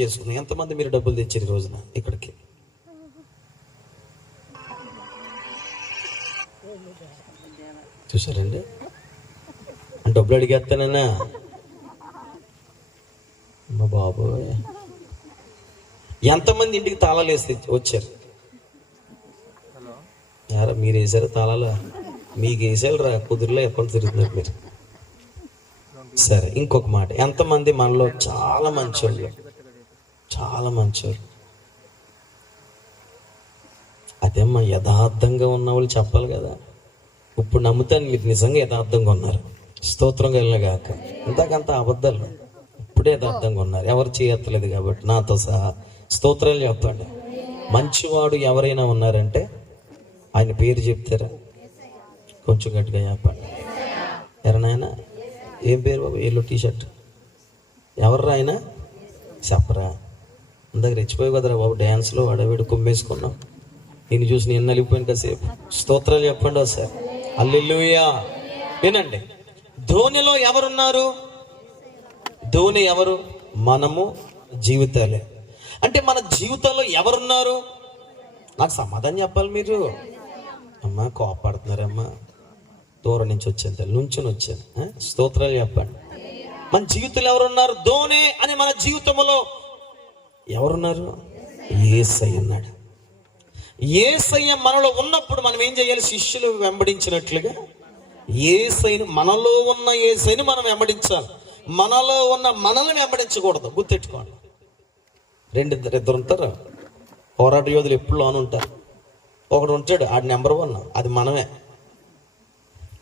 చేసుకుంది. ఎంతమంది మీరు డబ్బులు తెచ్చారు ఈ రోజున ఇక్కడికి? చూసారండి, డబ్బులు అడిగేస్తానన్నా మా బాబోయ్. ఎంతమంది ఇంటికి తాళాలు వేసి వచ్చారు? యారా మీరు వేసారా తాళాలు? మీకు వేసారు రా, కుదురులో ఎక్కడ తిరుగుతున్నారు మీరు. సరే, ఇంకొక మాట, ఎంతమంది మనలో చాలా మంచోళ్ళు, అదేమ్మా యథార్థంగా ఉన్న వాళ్ళు చెప్పాలి కదా. ఇప్పుడు నమ్ముతాను మీరు నిజంగా యథార్థంగా ఉన్నారు. స్తోత్రం కలిగాక. ఇంతకంత అబద్ధాలు, ఇప్పుడే యథార్థంగా ఉన్నారు. ఎవరు చేయట్లేదు కాబట్టి నాతో సహా స్తోత్రాలు చెప్పండి. మంచివాడు ఎవరైనా ఉన్నారంటే ఆయన పేరు చెప్తారా? కొంచెం గట్టిగా చెప్పండి. ఎవరైనా ఏం పేరు బాబు? ఎల్లో టీషర్ట్ ఎవర్రా ఆయన? చెప్పరా? అందరికి రెచ్చిపోయి కదరా బాబు, డ్యాన్స్లో అడవిడు కుమ్మేసుకున్నాం. నేను చూసి నేను నలిగిపోయిన కాసేపు. స్తోత్రాలు చెప్పండి ఒకసారి. హల్లెలూయా. వినండి, ధోనిలో ఎవరున్నారు? ధోని ఎవరు? మనము జీవితాలే. అంటే మన జీవితంలో ఎవరున్నారు? నాకు సమాధానం చెప్పాలి మీరు. అమ్మా కోపడుతున్నారమ్మా, దూరం నుంచి వచ్చాను, నుంచుని వచ్చాను. స్తోత్రాలు చెప్పండి. మన జీవితంలో ఎవరున్నారు? ధోని అని మన జీవితంలో ఎవరున్నారు? యేసయ్య ఉన్నాడు. యేసయ్య మనలో ఉన్నప్పుడు మనం ఏం చేయాలి? శిష్యులు వెంబడించినట్లుగా యేసయ్యను, మనలో ఉన్న యేసయ్యను మనం వెంబడించాలి. మనలో ఉన్న మనల్ని వెంబడించకూడదు. గుర్తెట్టుకోండి. ఇద్దరు ఉంటారు పోరాట యోధులు, ఎప్పుడు అని ఉంటారు. ఒకడు ఉంటాడు, ఆడి నెంబర్ 1, అది మనమే.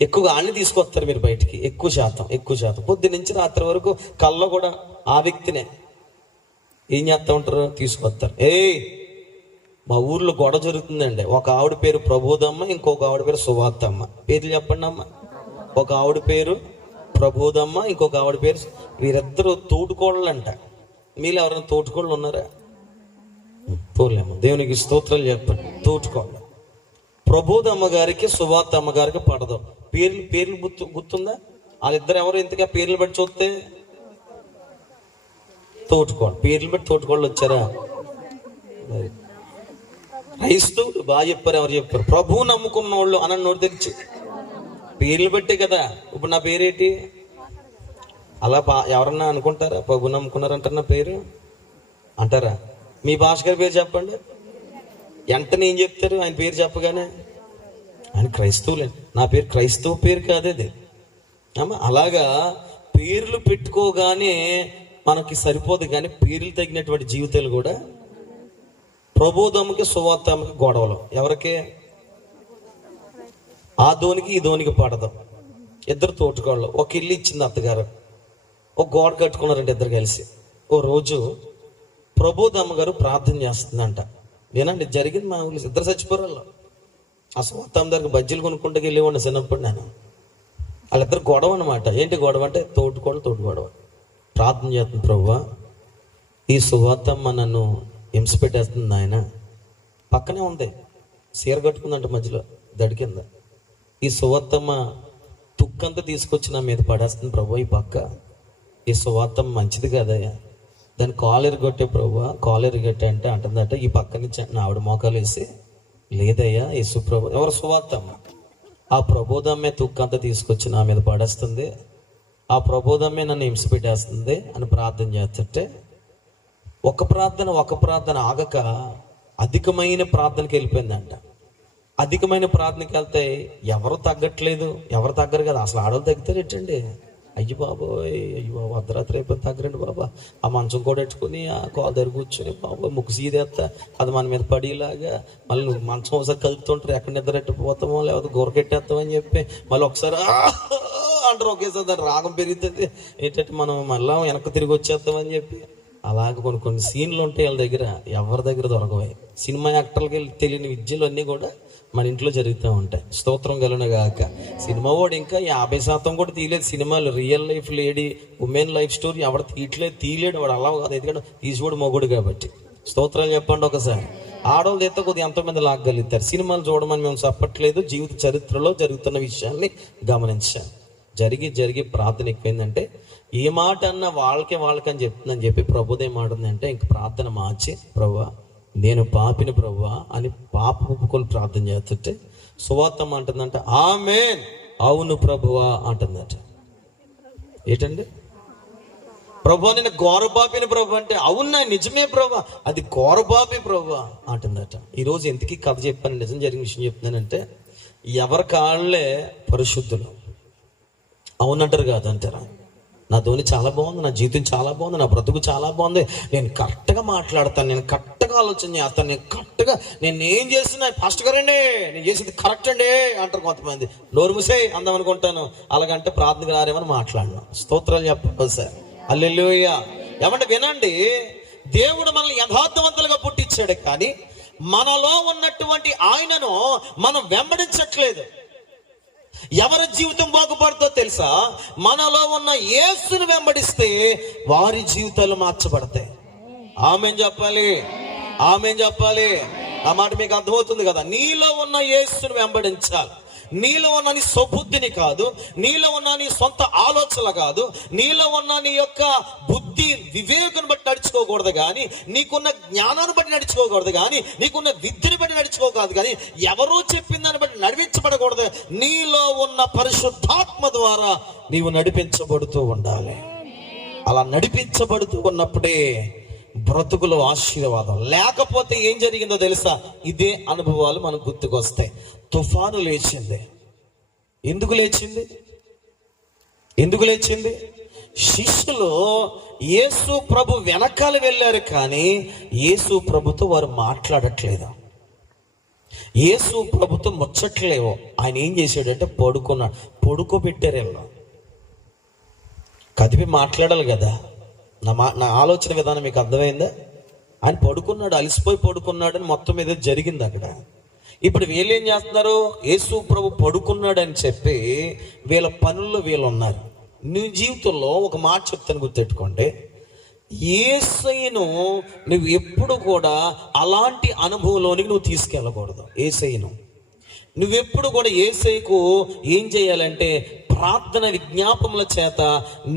ఎక్కువగా ఆడిని తీసుకొస్తారు మీరు బయటికి. ఎక్కువ శాతం పొద్దున్న నుంచి రాత్రి వరకు కళ్ళలో కూడా ఆ వ్యక్తినే ఏం చేస్తూ ఉంటారు? తీసుకొస్తారు. మా ఊర్లో గొడవ జరుగుతుందండి. ఒక ఆవిడ పేరు ప్రబోధమ్మ, ఇంకొక ఆవిడ పేరు సువార్తమ్మ. పేర్లు చెప్పండి అమ్మ. ఒక ఆవిడ పేరు ప్రబోధమ్మ, ఇంకొక ఆవిడ పేరు. వీరిద్దరు తోడుకోళ్ళు అంట. మీలో ఎవరైనా తోడుకోళ్ళు ఉన్నారా? పోలేము. దేవునికి స్తోత్రాలు చెప్పండి. తోడుకోళ్ళు. ప్రబోధమ్మ గారికి సువార్త అమ్మగారికి పడదు. పేర్లు గుర్తుందా? వాళ్ళిద్దరు ఎవరు? ఇంతగా పేర్లు బట్టి చూస్తే తోడుకోళ్ళు. పేర్లు బట్టి తోడుకోళ్ళు వచ్చారా? క్రైస్తవులు బాగా చెప్పారు. ఎవరు చెప్పారు? ప్రభువు నమ్ముకున్న వాళ్ళు అని నోటి తెరిచి పేర్లు పెట్టే కదా. ఇప్పుడు నా పేరేంటి? అలా ఎవరన్నా అనుకుంటారా? ప్రభు నమ్ముకున్నారంటారు నా పేరు అంటారా? మీ భాష గారి పేరు చెప్పండి. వెంటనే ఏం చెప్తారు? ఆయన పేరు చెప్పగానే ఆయన క్రైస్తవులే. నా పేరు క్రైస్తవ పేరు కాదేది అమ్మ. అలాగా పేర్లు పెట్టుకోగానే మనకి సరిపోదు, కానీ పేర్లు తగినటువంటి జీవితాలు కూడా. ప్రబోధముకి సువార్తమ్మకి గొడవలు. ఎవరికి? ఆ ధోనికి ఈ ధోనికి పడదు. ఇద్దరు తోటికోళ్ళు. ఒక ఇల్లు ఇచ్చింది అత్తగారు, ఒక గోడ కట్టుకున్నారంటే ఇద్దరు కలిసి. ఓ రోజు ప్రబోధమ్మ గారు ప్రార్థన చేస్తుందంట. వినండి, జరిగింది మా ఊళ్ళో. ఇద్దరు చచ్చిపోరాళ్ళు. ఆ సువార్తమ్మ దగ్గరికి బజ్జీలు కొనుక్కుంటే వెళ్ళేవాడిని చిన్నప్పుడు నేను. వాళ్ళిద్దరు గొడవ అనమాట. ఏంటి గొడవ అంటే? తోటి గొడవ. ప్రార్థన చేస్తుంది, ప్రభువా ఈ సువార్తమ్మ నన్ను హింస పెట్టేస్తుంది ఆయన. పక్కనే ఉంది, సీర కట్టుకుందంట, మధ్యలో దడి కింద. ఈ సువార్తమ్మ తుక్కంతా తీసుకొచ్చి నా మీద పడేస్తుంది ప్రభు. ఈ పక్క ఈ సువార్తమ్మ మంచిది కదయ్యా, దాన్ని కాలర్ కొట్టే ప్రభు. కాలర్ కొట్టే అంటే అంటుందట ఈ పక్క నుంచి నా ఆవిడ మోకాలు వేసి, లేదయ్యా యేసు ప్రభు. ఎవరు? సువార్తమ్మ. ఆ ప్రబోధమ్మే తుక్కంతా తీసుకొచ్చి నా మీద పడేస్తుంది, ఆ ప్రబోధమ్మే నన్ను హింస పెట్టేస్తుంది అని ప్రార్థన చేస్తుంటే ఒక ప్రార్థన ఆగక అధికమైన ప్రార్థనకి వెళ్ళిపోయిందంట. అధికమైన ప్రార్థనకి వెళ్తే ఎవరు తగ్గట్లేదు, ఎవరు తగ్గరు కదా. అసలు ఆడవాళ్ళు తగ్గుతారు ఏంటండి? అయ్యి బాబోయ్, అయ్యి బాబు అర్ధరాత్రి అయిపోయి తగ్గరండి బాబా. ఆ మంచం కూడా పెట్టుకుని ఆ కాలు దగ్గర కూర్చొని బాబా ముక్కు సీదేస్తా అది మన మీద పడేలాగా మళ్ళీ నువ్వు మంచం ఒకసారి కలుపుతుంటారు, ఎక్కడ నిద్రెట్టిపోతామో లేకపోతే గొరకెట్టేస్తామని చెప్పి మళ్ళీ ఒకసారి అంటారు, ఒకేసారి దాని రాగం పెరుగుతుంది ఏంటంటే మనం మళ్ళీ వెనక్కి తిరిగి వచ్చేస్తామని చెప్పి. అలాగే కొన్ని సీన్లు ఉంటాయి వాళ్ళ దగ్గర, ఎవరి దగ్గర దొరకవాయి. సినిమా యాక్టర్లకి తెలియని విద్యలు అన్నీ కూడా మన ఇంట్లో జరుగుతూ ఉంటాయి. స్తోత్రం కలుగునుగాక. సినిమా వాడు ఇంకా 50% కూడా తీయలేదు సినిమాలు. Real life lady women life story ఎవరు తీయలేడు వాడు. అలా కాదు, ఎందుకంటే తీసివాడు మొగుడు కాబట్టి. స్తోత్రాలు చెప్పండి ఒకసారి. ఆడవాళ్ళు అయితే కొద్దిగా ఎంతోమంది లాగలుగుతారు. సినిమాలు చూడమని మేము చెప్పట్లేదు, జీవిత చరిత్రలో జరుగుతున్న విషయాన్ని గమనించాను. జరిగి ప్రార్థన ఎక్కువైందంటే ఏ మాట అన్నా వాళ్ళకని చెప్తుందని చెప్పి ప్రభుదే మాటుందంటే ఇంక ప్రార్థన మార్చి, ప్రభువా నేను పాపిని ప్రభువా అని పాప ఒప్పుకొని ప్రార్థన చేస్తుంటే సువార్తం అంటుందంట ఆమేన్, అవును ప్రభువా అంటుందట. ఏంటండి ప్రభు నేను ఘోరపాపిని ప్రభు అంటే అవునా నిజమే ప్రభు, అది ఘోరపాపి ప్రభు అంటుందట. ఈరోజు ఎందుకు కథ చెప్పాను, నిజం జరిగిన విషయం చెప్తున్నానంటే ఎవరి కాళ్ళే పరిశుద్ధులు. అవునంటారు కాదంటారా? నా ధోని చాలా బాగుంది, నా జీవితం చాలా బాగుంది, నా బ్రతుకు చాలా బాగుంది, నేను కరెక్ట్గా మాట్లాడతాను, నేను కరెక్ట్గా ఆలోచన చేస్తాను, నేను కరెక్ట్గా నేను ఏం చేస్తున్నా పాస్టర్ గారండి నేను చేసేది కరెక్ట్ అండి అంటారు కొంతమంది. నోరు మూసే అందాం అనుకుంటాను, అలాగంటే ప్రార్థనకు రారేమని మాట్లాడినా. స్తోత్రాలు చెప్పండి సార్, హల్లెలూయా. ఏమంటే వినండి, దేవుడు మనల్ని యథార్థవంతులుగా పుట్టించాడు, కానీ మనలో ఉన్నటువంటి ఆయనను మనం వెంబడించట్లేదు. ఎవరి జీవితం బాగుపడుతుందో తెలుసా? మనలో ఉన్న యేసుని వెంబడిస్తే వారి జీవితాలు మార్చబడతాయి. ఆమేన్ చెప్పాలి, ఆమేన్ చెప్పాలి. ఆ మాట మీకు అర్థమవుతుంది కదా. నీలో ఉన్న యేసుని వెంబడించాలి. నీలో ఉన్న నీ స్వబుద్ధిని కాదు, నీలో ఉన్న నీ సొంత ఆలోచనలు కాదు, నీలో ఉన్న నీ యొక్క బుద్ధి వివేకం బట్టి నడుచుకోకూడదు, కానీ నీకున్న జ్ఞానాన్ని బట్టి నడుచుకోకూడదు, కానీ నీకున్న విద్యని బట్టి నడుచుకోకూడదు, కానీ ఎవరో చెప్పిన దాన్ని బట్టి నడిపించబడకూడదు. నీలో ఉన్న పరిశుద్ధాత్మ ద్వారా నీవు నడిపించబడుతూ ఉండాలి. అలా నడిపించబడుతూ ఉన్నప్పుడే బ్రతుకులో ఆశీర్వాదం. లేకపోతే ఏం జరిగిందో తెలుసా? ఇదే అనుభవాలు మనకు గుర్తుకొస్తాయి. తుఫాను లేచింది. ఎందుకు లేచింది? శిష్యులు యేసు ప్రభు వెనకాల వెళ్ళారు, కానీ యేసు ప్రభుతో వారు మాట్లాడట్లేదు, యేసు ప్రభుతో ముచ్చట్లేవు. ఆయన ఏం చేశాడంటే పడుకున్నాడు. పడుకోబెట్టారు. వీళ్ళు కదిపి మాట్లాడాలి కదా. నా ఆలోచన విధానం మీకు అర్థమైందా? ఆయన పడుకున్నాడు, అలసిపోయి పడుకున్నాడు అని మొత్తం మీద జరిగింది అక్కడ. ఇప్పుడు వీళ్ళు ఏం చేస్తున్నారు? యేసు ప్రభు పడుకున్నాడు అని చెప్పి వీళ్ళ పనుల్లో వీళ్ళు ఉన్నారు. నీ జీవితంలో ఒక మాట చెప్తాను, గుర్తెట్టుకోండి. యేసయ్యను నువ్వు ఎప్పుడు కూడా అలాంటి అనుభవంలోనికి నువ్వు తీసుకెళ్ళకూడదు. యేసయ్యను నువ్వెప్పుడు కూడా యేసయ్యకు ఏం చేయాలంటే ప్రార్థన విజ్ఞాపముల చేత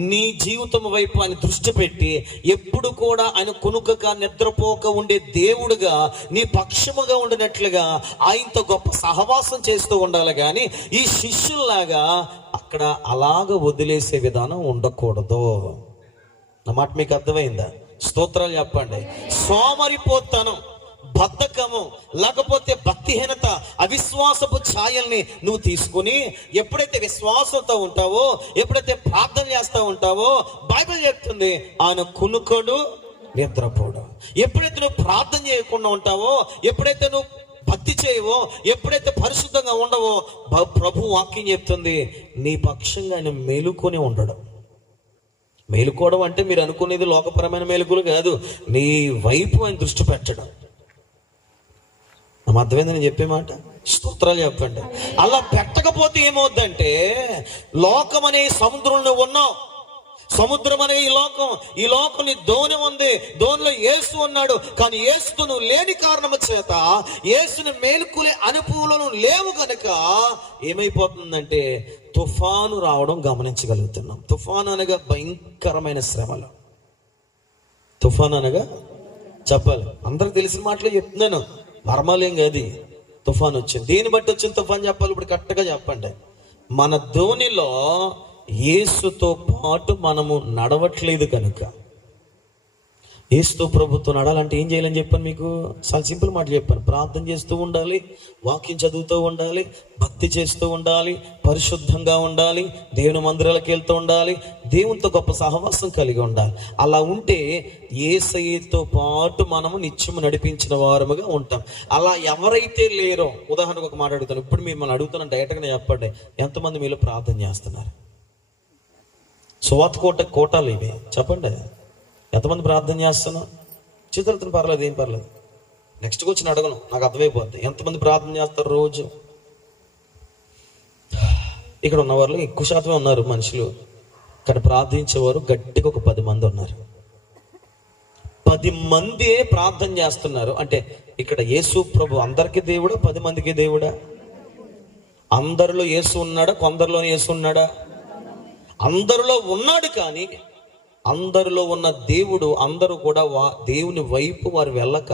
నీ జీవితం వైపు ఆయన దృష్టి పెట్టి ఎప్పుడు కూడా ఆయన కొనుకక నిద్రపోక ఉండే దేవుడుగా నీ పక్షముగా ఉండినట్లుగా ఆయనతో గొప్ప సహవాసం చేస్తూ ఉండాలి, కానీ ఈ శిష్యుల్లాగా అక్కడ అలాగ వదిలేసే విధానం ఉండకూడదు. నా మాట మీకు అర్థమైందా? స్తోత్రాలు చెప్పండి. సోమరిపోతనం, బద్ధకము, లేకపోతే భక్తిహీనత, అవిశ్వాసపు ఛాయల్ని నువ్వు తీసుకుని ఎప్పుడైతే విశ్వాసంతో ఉంటావో, ఎప్పుడైతే ప్రార్థన చేస్తూ ఉంటావో, బైబిల్ చెప్తుంది ఆయన కునుకోడు నిద్రపోడు. ఎప్పుడైతే నువ్వు ప్రార్థన చేయకుండా ఉంటావో, ఎప్పుడైతే నువ్వు భక్తి చేయవో, ఎప్పుడైతే పరిశుద్ధంగా ఉండవో, ప్రభు వాక్యం చెప్తుంది నీ పక్షంగా ఆయన మేలుకొని ఉండడం. మేలుకోవడం అంటే మీరు అనుకునేది లోకపరమైన మేలుకులు కాదు, నీ వైపు ఆయన దృష్టి పెట్టడం. అర్థమైంది నేను చెప్పే మాట? స్తోత్రాలు చెప్పండి. అలా పెట్టకపోతే ఏమవుద్దంటే, లోకం అనే సముద్రంలో ఉన్నావు. సముద్రం అనే ఈ లోకం నీ ధోని ఉంది, ధోనిలో యేసు ఉన్నాడు, కానీ యేసుతో నువ్వు లేని కారణం చేత, యేసుని మేలుకునే అనుభవంలో నువ్వు లేవు కనుక ఏమైపోతుందంటే తుఫాను రావడం గమనించగలుగుతున్నాం. తుఫాను అనగా భయంకరమైన శ్రమలు. తుఫాను అనగా చెప్పాలి, అందరికి తెలిసిన మాటలే చెప్తున్నాను, మర్మాలేం కాదు. తుఫాన్ వచ్చింది, దేని బట్టి వచ్చింది తుఫాన్ చెప్పాలి. ఇప్పుడు కరెక్ట్గా చెప్పండి. మన ధోనిలో యేసుతో పాటు మనము నడవట్లేదు కనుక, యేసు ప్రభుతో నడాలంటే ఏం చేయాలని చెప్పాను మీకు? చాలా సింపుల్ మాట చెప్పాను. ప్రార్థన చేస్తూ ఉండాలి, వాక్యం చదువుతూ ఉండాలి, భక్తి చేస్తూ ఉండాలి, పరిశుద్ధంగా ఉండాలి, దేవుని మందిరాలకు వెళ్తూ ఉండాలి, దేవునితో గొప్ప సహవాసం కలిగి ఉండాలి. అలా ఉంటే యేసయ్యతో పాటు మనము నిత్యము నడిపించిన వారముగా ఉంటాం. అలా ఎవరైతే లేరో, ఉదాహరణకు ఒక మాట అడుగుతాను. ఇప్పుడు మిమ్మల్ని అడుగుతాను, డైరెక్ట్గా చెప్పండి, ఎంతమంది మీలో ప్రార్థన చేస్తున్నారు? సువార్త కోటాలు ఇవి చెప్పండి. ఎంతమంది ప్రార్థన చేస్తున్నాం? చిత్రతను పర్లేదు, ఏం పర్లేదు. నెక్స్ట్కి వచ్చి అడగను, నాకు అర్థమైపోద్ది. ఎంతమంది ప్రార్థన చేస్తారు రోజు? ఇక్కడ ఉన్న వాళ్ళు ఎక్కువ శాతమే ఉన్నారు మనుషులు, కానీ ప్రార్థించేవారు గట్టిగా ఒక 10 మంది ఉన్నారు. 10 మంది ప్రార్థన చేస్తున్నారు అంటే ఇక్కడ యేసు ప్రభు అందరికీ దేవుడా, 10 మందికి దేవుడా? అందరిలో యేసు ఉన్నాడా, కొందరిలోనే యేసు ఉన్నాడా? అందరిలో ఉన్నాడు, కానీ అందరిలో ఉన్న దేవుడు అందరూ కూడా దేవుని వైపు వారు వెళ్ళక,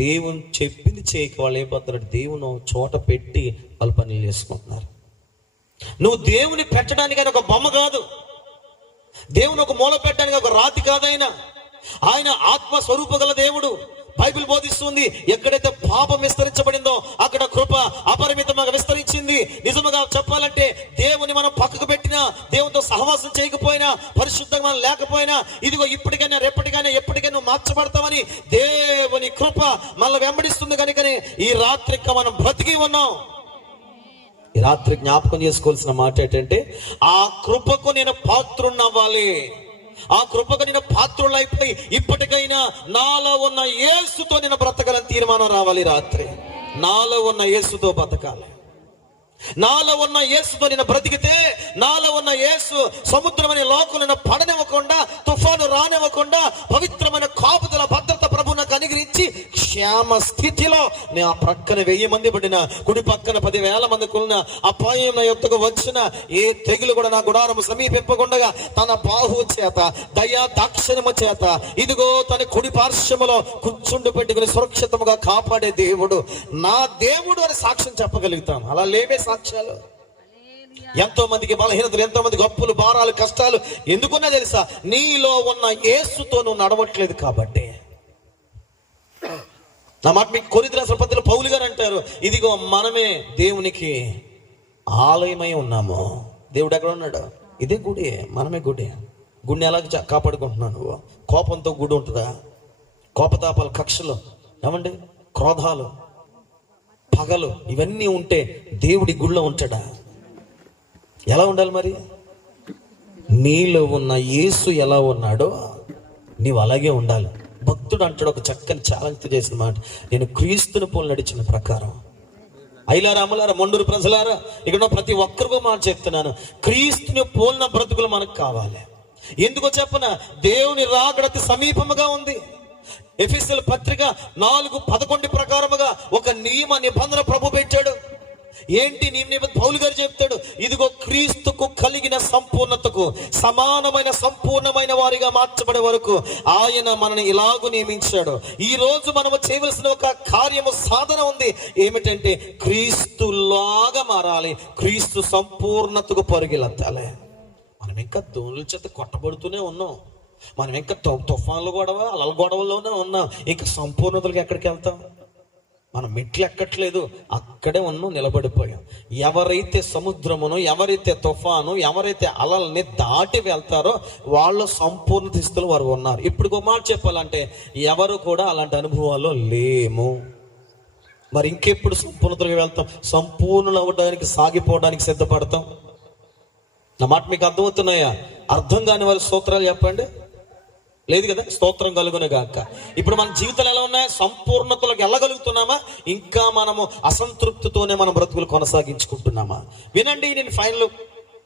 దేవుని చెప్పింది చేయక వాళ్ళు ఏమవుతారు? దేవుని చోట పెట్టి వాళ్ళు పనులు చేసుకుంటున్నారు. నువ్వు దేవుని పెట్టడానికి ఒక బొమ్మ కాదు, దేవుని ఒక మూల పెట్టడానికి ఒక రాతి కాదైనా, ఆయన ఆత్మ స్వరూప గల దేవుడు. బైబిల్ బోధిస్తుంది, ఎక్కడైతే పాపం విస్తరించబడిందో అక్కడ కృప అపరిమితంగా విస్తరించింది. నిజముగా చెప్పాలంటే దేవుని మనం పక్కకు పెట్టినా, దేవునితో సహవాసం చేయకపోయినా, పరిశుద్ధంగా మనం లేకపోయినా, ఇదిగో ఇప్పటికైనా రేపటికైనా ఎప్పటికైనా మార్చబడతామని దేవుని కృప మనల్ని వెంబడిస్తుంది. కనుకనే ఈ రాత్రి మనం బ్రతికి ఉన్నాం. ఈ రాత్రి జ్ఞాపకం చేసుకోవాల్సిన మాట ఏంటంటే, ఆ కృపకు నేను పాత్రున్నవ్వాలి. ఆ కృపకు నేను పాత్రులైపోయి ఇప్పటికైనా నాలో ఉన్న యేసుతో నేను బ్రతకాలని తీర్మానం రావాలి. రాత్రి నాలో ఉన్న యేసుతో బ్రతకాలి. నాలో ఉన్న యేసుతో నేను బ్రతికితే, నాలో ఉన్న యేసు సముద్రం అనే లోకం నేను పడనివ్వకుండా, తుఫాను రానివ్వకుండా, పవిత్రమైన కాపుదల భద్రత ప్రభు నాకు అనుగ్రహించి క్షేమ స్థితిలో నేను ఆ ప్రక్కన 1000 మంది పడిన, కుడి పక్కన 10,000 మంది కొన్న, అపాయం నా యొక్కకు వచ్చిన ఏ తెగులు కూడా నా గుడారము సమీపింపకుండా తన బాహు చేత, దయా దాక్షిణము చేత, ఇదిగో తన కుడి పార్శ్వములో కూర్చుండి పెట్టుకుని సురక్షితముగా కాపాడే దేవుడు నా దేవుడు అని సాక్ష్యం చెప్పగలుగుతాం. అలా లేవే సాక్ష్యాలు. ఎంతో మందికి బలహీనతలు, ఎంతో మందికి అప్పులు, భారాలు, కష్టాలు. ఎందుకున్నా తెలుసా? నీలో ఉన్న యేసుతో నువ్వు నడవట్లేదు కాబట్టి. నా మాట మీకు కొరింథీ రాసిన పత్రికలో పౌలు గారు అంటారు, ఇదిగో మనమే దేవునికి ఆలయమై ఉన్నాము. దేవుడు ఎక్కడ ఉన్నాడు? ఇదే గుడి, మనమే గుడి. గుడిని ఎలా కాపాడుకుంటున్నావు నువ్వు? కోపంతో గుడి ఉంటుందా? కోపతాపాలు, కక్షలు, ఏమండి, క్రోధాలు, పగలు, ఇవన్నీ ఉంటే దేవుడి గుడిలో ఉంటాడా? ఎలా ఉండాలి మరి? నీలో ఉన్న యేసు ఎలా ఉన్నాడో నీవు అలాగే ఉండాలి. భక్తుడు అంటాడు, ఒక చక్కని ఛాలెంజ్ చేసిన మాట, నేను క్రీస్తుని పోలు నడిచిన ప్రకారం. ఐలారా, అమలారా, మండూరు ప్రజలారా, ఇక్కడ ప్రతి ఒక్కరికో మాట చెప్తున్నాను, క్రీస్తుని పోలిన బ్రతుకులు మనకు కావాలి. ఎందుకో చెప్పన, దేవుని రాకడ సమీపముగా ఉంది. ఎఫెసీయుల పత్రిక 4:11 ప్రకారముగా ఒక నియమ నిబంధన ప్రభు పెట్టాడు. ఏంటి నియమ? పౌలు గారు చెప్తాడు, ఇదిగో క్రీస్తుకు కలిగిన సంపూర్ణతకు సమానమైన సంపూర్ణమైన వారిగా మార్చబడే వరకు ఆయన మనని ఇలాగూ నియమించాడు. ఈ రోజు మనము చేయవలసిన ఒక కార్యము, సాధన ఉంది. ఏమిటంటే క్రీస్తులాగా మారాలి, క్రీస్తు సంపూర్ణతకు పరుగెలెత్తాలి. మనం ఇంకా దోణుల చేత కొట్టబడుతూనే ఉన్నాం. మనం ఇంకా తుఫాన్లు గొడవ, అలల గొడవలోనే ఉన్నాం. ఇంకా సంపూర్ణతలకు ఎక్కడికి వెళ్తాం? మనం మెట్లు ఎక్కట్లేదు, అక్కడే ఉన్నాం, నిలబడిపోయాం. ఎవరైతే సముద్రమును, ఎవరైతే తుఫాను, ఎవరైతే అలల్ని దాటి వెళ్తారో వాళ్ళ సంపూర్ణ స్థితిలో వారు ఉన్నారు. ఇప్పుడు ఒక మాట చెప్పాలంటే ఎవరు కూడా అలాంటి అనుభవాల్లో లేము. మరి ఇంకెప్పుడు సంపూర్ణతలకు వెళ్తాం? సంపూర్ణ అవ్వడానికి, సాగిపోవడానికి సిద్ధపడతాం. నా మాట మీకు అర్థమవుతున్నాయా? అర్థం కాని వారి స్తోత్రాలు చెప్పండి. లేదు కదా? స్తోత్రం కలుగును గాక. ఇప్పుడు మన జీవితాలు ఎలా ఉన్నాయి? సంపూర్ణతలోకి వెళ్ళగలుగుతున్నామా? ఇంకా మనము అసంతృప్తితోనే మనం బ్రతుకులు కొనసాగించుకుంటున్నామా? వినండి, నేను ఫైనల్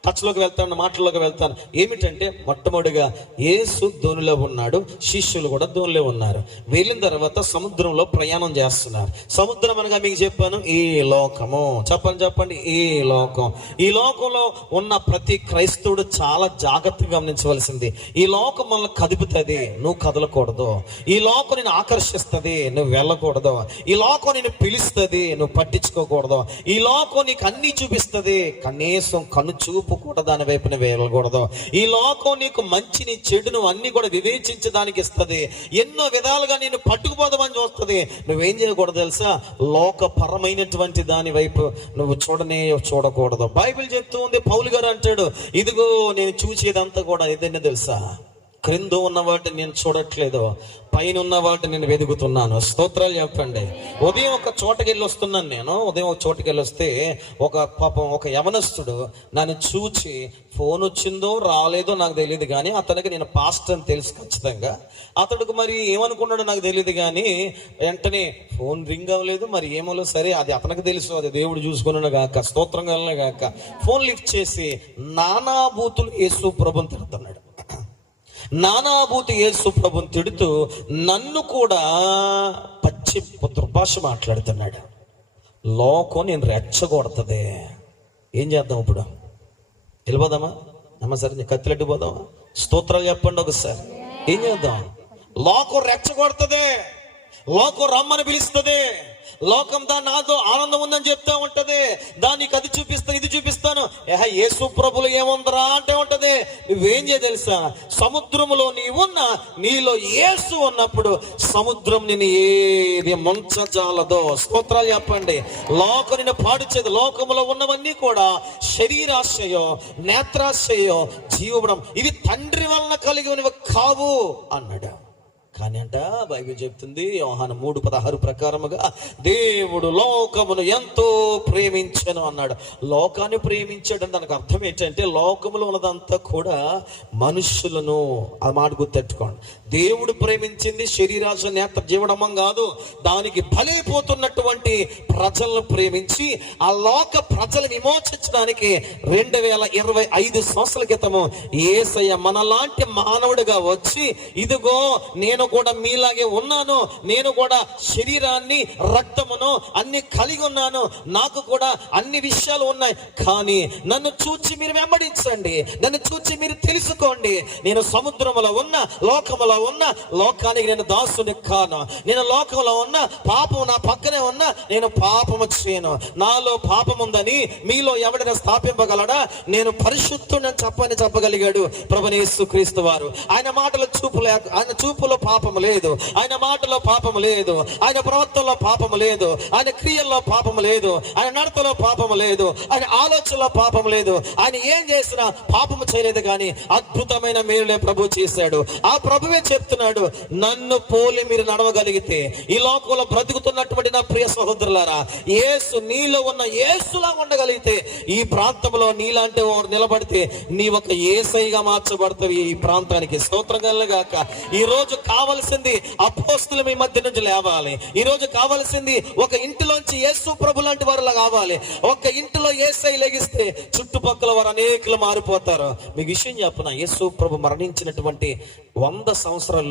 టచ్లోకి వెళ్తాను, మాటల్లోకి వెళ్తాను. ఏమిటంటే, మొట్టమొదటిగా యేసు ధోనిలో ఉన్నాడు, శిష్యులు కూడా ధోనిలో ఉన్నారు. వెళ్ళిన తర్వాత సముద్రంలో ప్రయాణం చేస్తున్నారు. సముద్రం అనగా మీకు చెప్పాను, ఈ లోకము. చెప్పండి, ఈ లోకం. ఈ లోకంలో ఉన్న ప్రతి క్రైస్తవుడు చాలా జాగ్రత్తగా గమనించవలసింది, ఈ లోకం మనల్ని కదుపుతుంది, నువ్వు కదలకూడదు. ఈ లోకం నేను ఆకర్షిస్తుంది, నువ్వు వెళ్ళకూడదు. ఈ లోకం నేను పిలుస్తుంది, నువ్వు పట్టించుకోకూడదు. ఈ లోకం నీకు అన్ని చూపిస్తుంది, కనీసం కన్ను చూపు చూపు కూడా దాని వైపున వేయకూడదు. ఈ లోకం నీకు మంచిని చెడును అన్ని కూడా వివేచించడానికి ఇస్తుంది. ఎన్నో విధాలుగా నేను పట్టుకుపోదామని చూస్తుంది. నువ్వేం చేయకూడదు తెలుసా? లోకపరమైనటువంటి దాని వైపు నువ్వు చూడకూడదు. బైబిల్ చెప్తూ ఉంది, పౌలు గారు అంటాడు, ఇదిగో నేను చూసేదంతా కూడా ఇదేనే తెలుసా, క్రింద ఉన్న వాటిని నేను చూడట్లేదు, పైన ఉన్న వాటిని నేను వెతుకుతున్నాను. స్తోత్రాలు చెప్పండి. ఉదయం ఒక చోటకి వెళ్ళి వస్తున్నాను నేను. ఉదయం ఒక చోటకి వెళ్ళి వస్తే ఒక యవనస్తుడు నన్ను చూచి, ఫోన్ వచ్చిందో రాలేదో నాకు తెలియదు కానీ అతనికి నేను పాస్టర్ అని తెలుసు ఖచ్చితంగా. అతడికి మరి ఏమనుకున్నాడో నాకు తెలియదు కానీ వెంటనే ఫోన్ రింగ్ అవ్వలేదు, మరి ఏమో సరే అది అతనికి తెలుసు, అది దేవుడు చూసుకున్నాడు గాక, స్తోత్రం కలనే గాక. ఫోన్ లిఫ్ట్ చేసి నానాభూతులు యేసు ప్రభుని తిడుతున్నాడు. నానాభూతి యేసు ప్రభుని తిడుతూ నన్ను కూడా పచ్చి దుర్భాష మాట్లాడుతున్నాడు. లోకం నేను రెచ్చగొడుతుంది. ఏం చేద్దాం ఇప్పుడు? వెళ్ళిపోదామా? అమ్మ సరే కత్తిలెట్టు పోదామా? స్తోత్రాలు చెప్పండి ఒకసారి. ఏం చేద్దాం? లోకం రెచ్చగొడుతుంది, లోకం రమ్మని పిలుస్తుంది, లోకం నాతో ఆనందం ఉందని చెప్తా ఉంటది, దానికి అది చూపిస్తాను ఇది చూపిస్తాను. యేసు ప్రభులు ఏముందరా అంటే ఉంటది. నువ్వేం చేయ తెలుసా? సముద్రములో నీలో యేసు ఉన్నప్పుడు సముద్రం నేను ఏది ముంచజాలదో. స్తోత్రాలు చెప్పండి. లోకం నిన్ను పాడుచేది. లోకములో ఉన్నవన్నీ కూడా శరీరాశయో, నేత్రాశయో, జీవబడం, ఇవి తండ్రి వలన కలిగి ఉన్నవి కావు అన్నాడు. కానీ అంట బైబిల్ చెప్తుంది యోహాను 3:16 ప్రకారముగా దేవుడు లోకమును ఎంతో ప్రేమించెను అన్నాడు. లోకాన్ని ప్రేమించాడు. దానికి అర్థం ఏంటంటే లోకములో ఉన్నదంతా కూడా మనుషులను. ఆ మాట గుర్తెట్టుకోండి. దేవుడు ప్రేమించింది శరీరాశ, నేత్ర, జీవడమం కాదు. దానికి బలైపోతున్నటువంటి ప్రజలను ప్రేమించి ఆ లోక ప్రజలు విమోచించడానికి 2025 సంవత్సరాల క్రితము యేసయ్య మనలాంటి మానవుడిగా వచ్చి, ఇదిగో నేను కూడా మీలాగే ఉన్నాను, నేను కూడా శరీరాన్ని, రక్తమును అన్ని కలిగి ఉన్నాను, నాకు కూడా అన్ని విషయాలు ఉన్నాయి, కానీ నన్ను చూచి మీరు వెంబడించండి, నన్ను చూచి మీరు తెలుసుకోండి. నేను సముద్రములో ఉన్న, లోకములో ఉన్న, లోకానికి నేను దాసుని కాను. నేను లోకంలో ఉన్న, పాపం నా పక్కనే ఉన్న, నేను పాపము చేయను. నాలో పాపం ఉందని మీలో ఎవడైనా స్థాపింపగలడా? నేను పరిశుద్ధుడని చెప్పగలిగాడు ప్రభువైన యేసుక్రీస్తు వారు. ఆయన మాటల ఆయన చూపులో పాపము లేదు, ఆయన మాటలో పాపము లేదు, ఆయన ప్రవర్తనలో పాపము లేదు, ఆయన క్రియల్లో పాపము లేదు, ఆయన నడతలో పాపము లేదు, ఆయన ఆలోచనలో పాపము లేదు. ఆయన ఏం చేసినా పాపము చేయలేదు, కానీ అద్భుతమైన మేలునే ప్రభు చేశాడు. ఆ ప్రభువే చెప్తున్నాడు, నన్ను పోలి మీరు నడవగలిగితే, ఈ లోకంలో బ్రతుకుతున్నటువంటి నా ప్రియ సహోదరులారా, యేసు నీలో ఉన్న యేసులా ఉండగలిగితే, ఈ ప్రాంతంలో నీలాంటి వారు నిలబడితే నీ ఒక యేసయ్యగా మార్చబడతావు ఈ ప్రాంతానికి. స్తోత్రం కలుగుగాక. ఈ రోజు కావలసింది అపోస్తులు మీ మధ్య నుంచి లేవాలి. ఈ రోజు కావలసింది ఒక ఇంటిలోంచి యేసు ప్రభు లాంటి వారు కావాలి. ఒక ఇంటిలో యేసయ్య లెగిస్తే చుట్టుపక్కల వారు అనేకులు మారిపోతారు. మీకు విషయం చెప్పనా, యేసు ప్రభు మరణించినటువంటి 100 సంవత్సరాల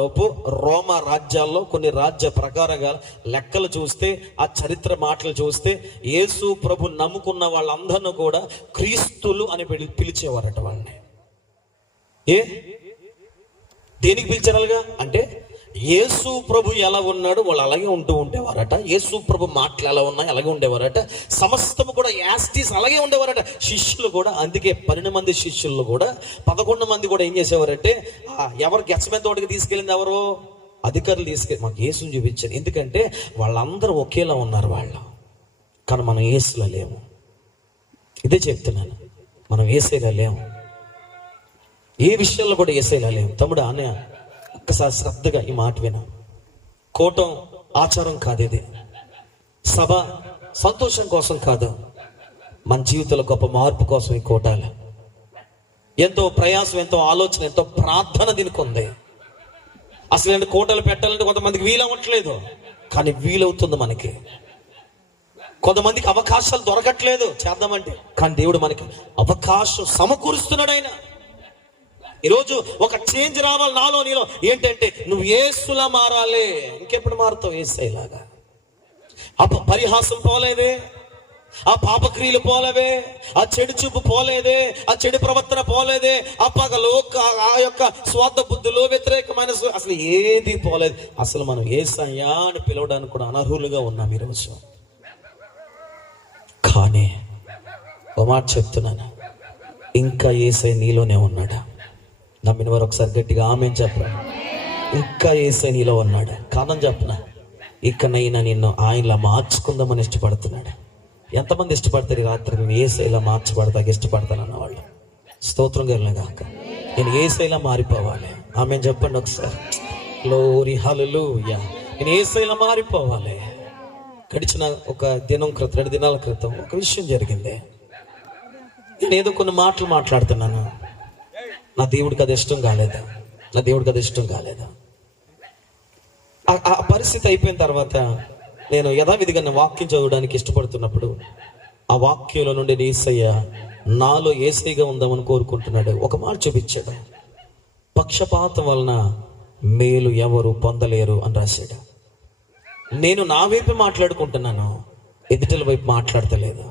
లోపు రోమా రాజ్యాల్లో కొన్ని రాజ్య ప్రకారంగా లెక్కలు చూస్తే, ఆ చరిత్ర మాటలు చూస్తే, యేసు ప్రభు నమ్ముకున్న వాళ్ళందరినీ కూడా క్రీస్తులు అని పిలిచేవారట. వాళ్ళని దేనికి పిలిచారుగా అంటే, యేసు ప్రభు ఎలా ఉన్నాడు వాళ్ళు అలాగే ఉండేవారట. యేసు ప్రభు మాటలు ఎలా ఉన్నాయి అలాగే ఉండేవారట. సమస్తము కూడా యాస్టీస్ అలాగే ఉండేవారట. శిష్యులు కూడా అందుకే 12 మంది శిష్యులు కూడా 11 మంది కూడా ఏం చేసేవారంటే, ఎవరు గెచ్చమైన తోటకి తీసుకెళ్ళింది ఎవరు? అధికారులు తీసుకెళ్ళి మాకు యేసుని చూపించారు. ఎందుకంటే వాళ్ళందరూ ఒకేలా ఉన్నారు వాళ్ళు, కానీ మనం యేసులో లేము. ఇదే చెప్తున్నాను, మనం యేసేలా లేము. ఏ విషయంలో కూడా యేసేలా లేము. తమ్ముడు అనే ఒక్కసారి శ్రద్ధగా ఈ మాట విన. కోటం ఆచారం కాదు, ఇది సభ సంతోషం కోసం కాదు, మన జీవితంలో గొప్ప మార్పు కోసం ఈ కోటాలు. ఎంతో ప్రయాసం, ఎంతో ఆలోచన, ఎంతో ప్రార్థన దీనికి ఉంది. అసలు కోటలు పెట్టాలంటే కొంతమందికి వీలవ్వట్లేదు, కానీ వీలవుతుంది మనకి. కొంతమందికి అవకాశాలు దొరకట్లేదు చేద్దామంటే, కానీ దేవుడు మనకి అవకాశం సమకూరుస్తున్నాడు. ఆయన ఈరోజు ఒక చేంజ్ రావాలి నాలో నీలో. ఏంటంటే నువ్వు యేసులా మారాలి. ఇంకెప్పుడు మారుతావు? యేసయ్యలాగా. పరిహాసం పోలేదే, ఆ పాపక్రియలు పోలేవే, ఆ చెడు చూపు పోలేదే, ఆ చెడు ప్రవర్తన పోలేదే, ఆ పగలు, ఆ యొక్క స్వార్థ బుద్ధులు, వ్యతిరేకమైన అసలు ఏది పోలేదు. అసలు మనం యేసయ్యా అని పిలవడానికి కూడా అనర్హులుగా ఉన్నాం ఈరోజు. కానీ ఒక మాట చెప్తున్నాను, ఇంకా యేసయ్య నీలోనే ఉన్నాడా? నమ్మిన వారు ఒకసారి గట్టిగా ఆమేన్ చెప్పరా. ఇంకా యేసయ్య నీలో ఉన్నాడు. కారణం చెప్పనా, ఇకనైనా నిన్ను ఆయనలా మార్చుకుందామని ఇష్టపడుతున్నాడు. ఎంతమంది ఇష్టపడతారు ఈ రాత్రి నేను యేసయ్యలా మార్చబడతాక ఇష్టపడతానన్న వాళ్ళు? స్తోత్రం గర్లే కాక నేను యేసయ్యలా మారిపోవాలి. ఆమేన్ చెప్పండి ఒకసారి. గ్లోరీ హల్లెలూయా. నేను యేసయ్యలా మారిపోవాలి. గడిచిన ఒక దినం క్రితం 2 దినాల క్రితం ఒక విషయం జరిగింది. నేను ఏదో కొన్ని మాటలు మాట్లాడుతున్నాను, నా దేవుడికి అది ఇష్టం కాలేదు. ఆ పరిస్థితి అయిపోయిన తర్వాత నేను యథావిధిగా వాక్యం చదవడానికి ఇష్టపడుతున్నప్పుడు ఆ వాక్యంలో నుండి యేసయ్య నాలో యేసయ్యగా ఉందామని కోరుకుంటున్నాడు. ఒక మాట చూపించాడు, పక్షపాతం వలన మేలు ఎవరు పొందలేరు అని రాశాడు. నేను నా వైపు మాట్లాడుకుంటున్నాను, ఎదుటల వైపు మాట్లాడతలేదు.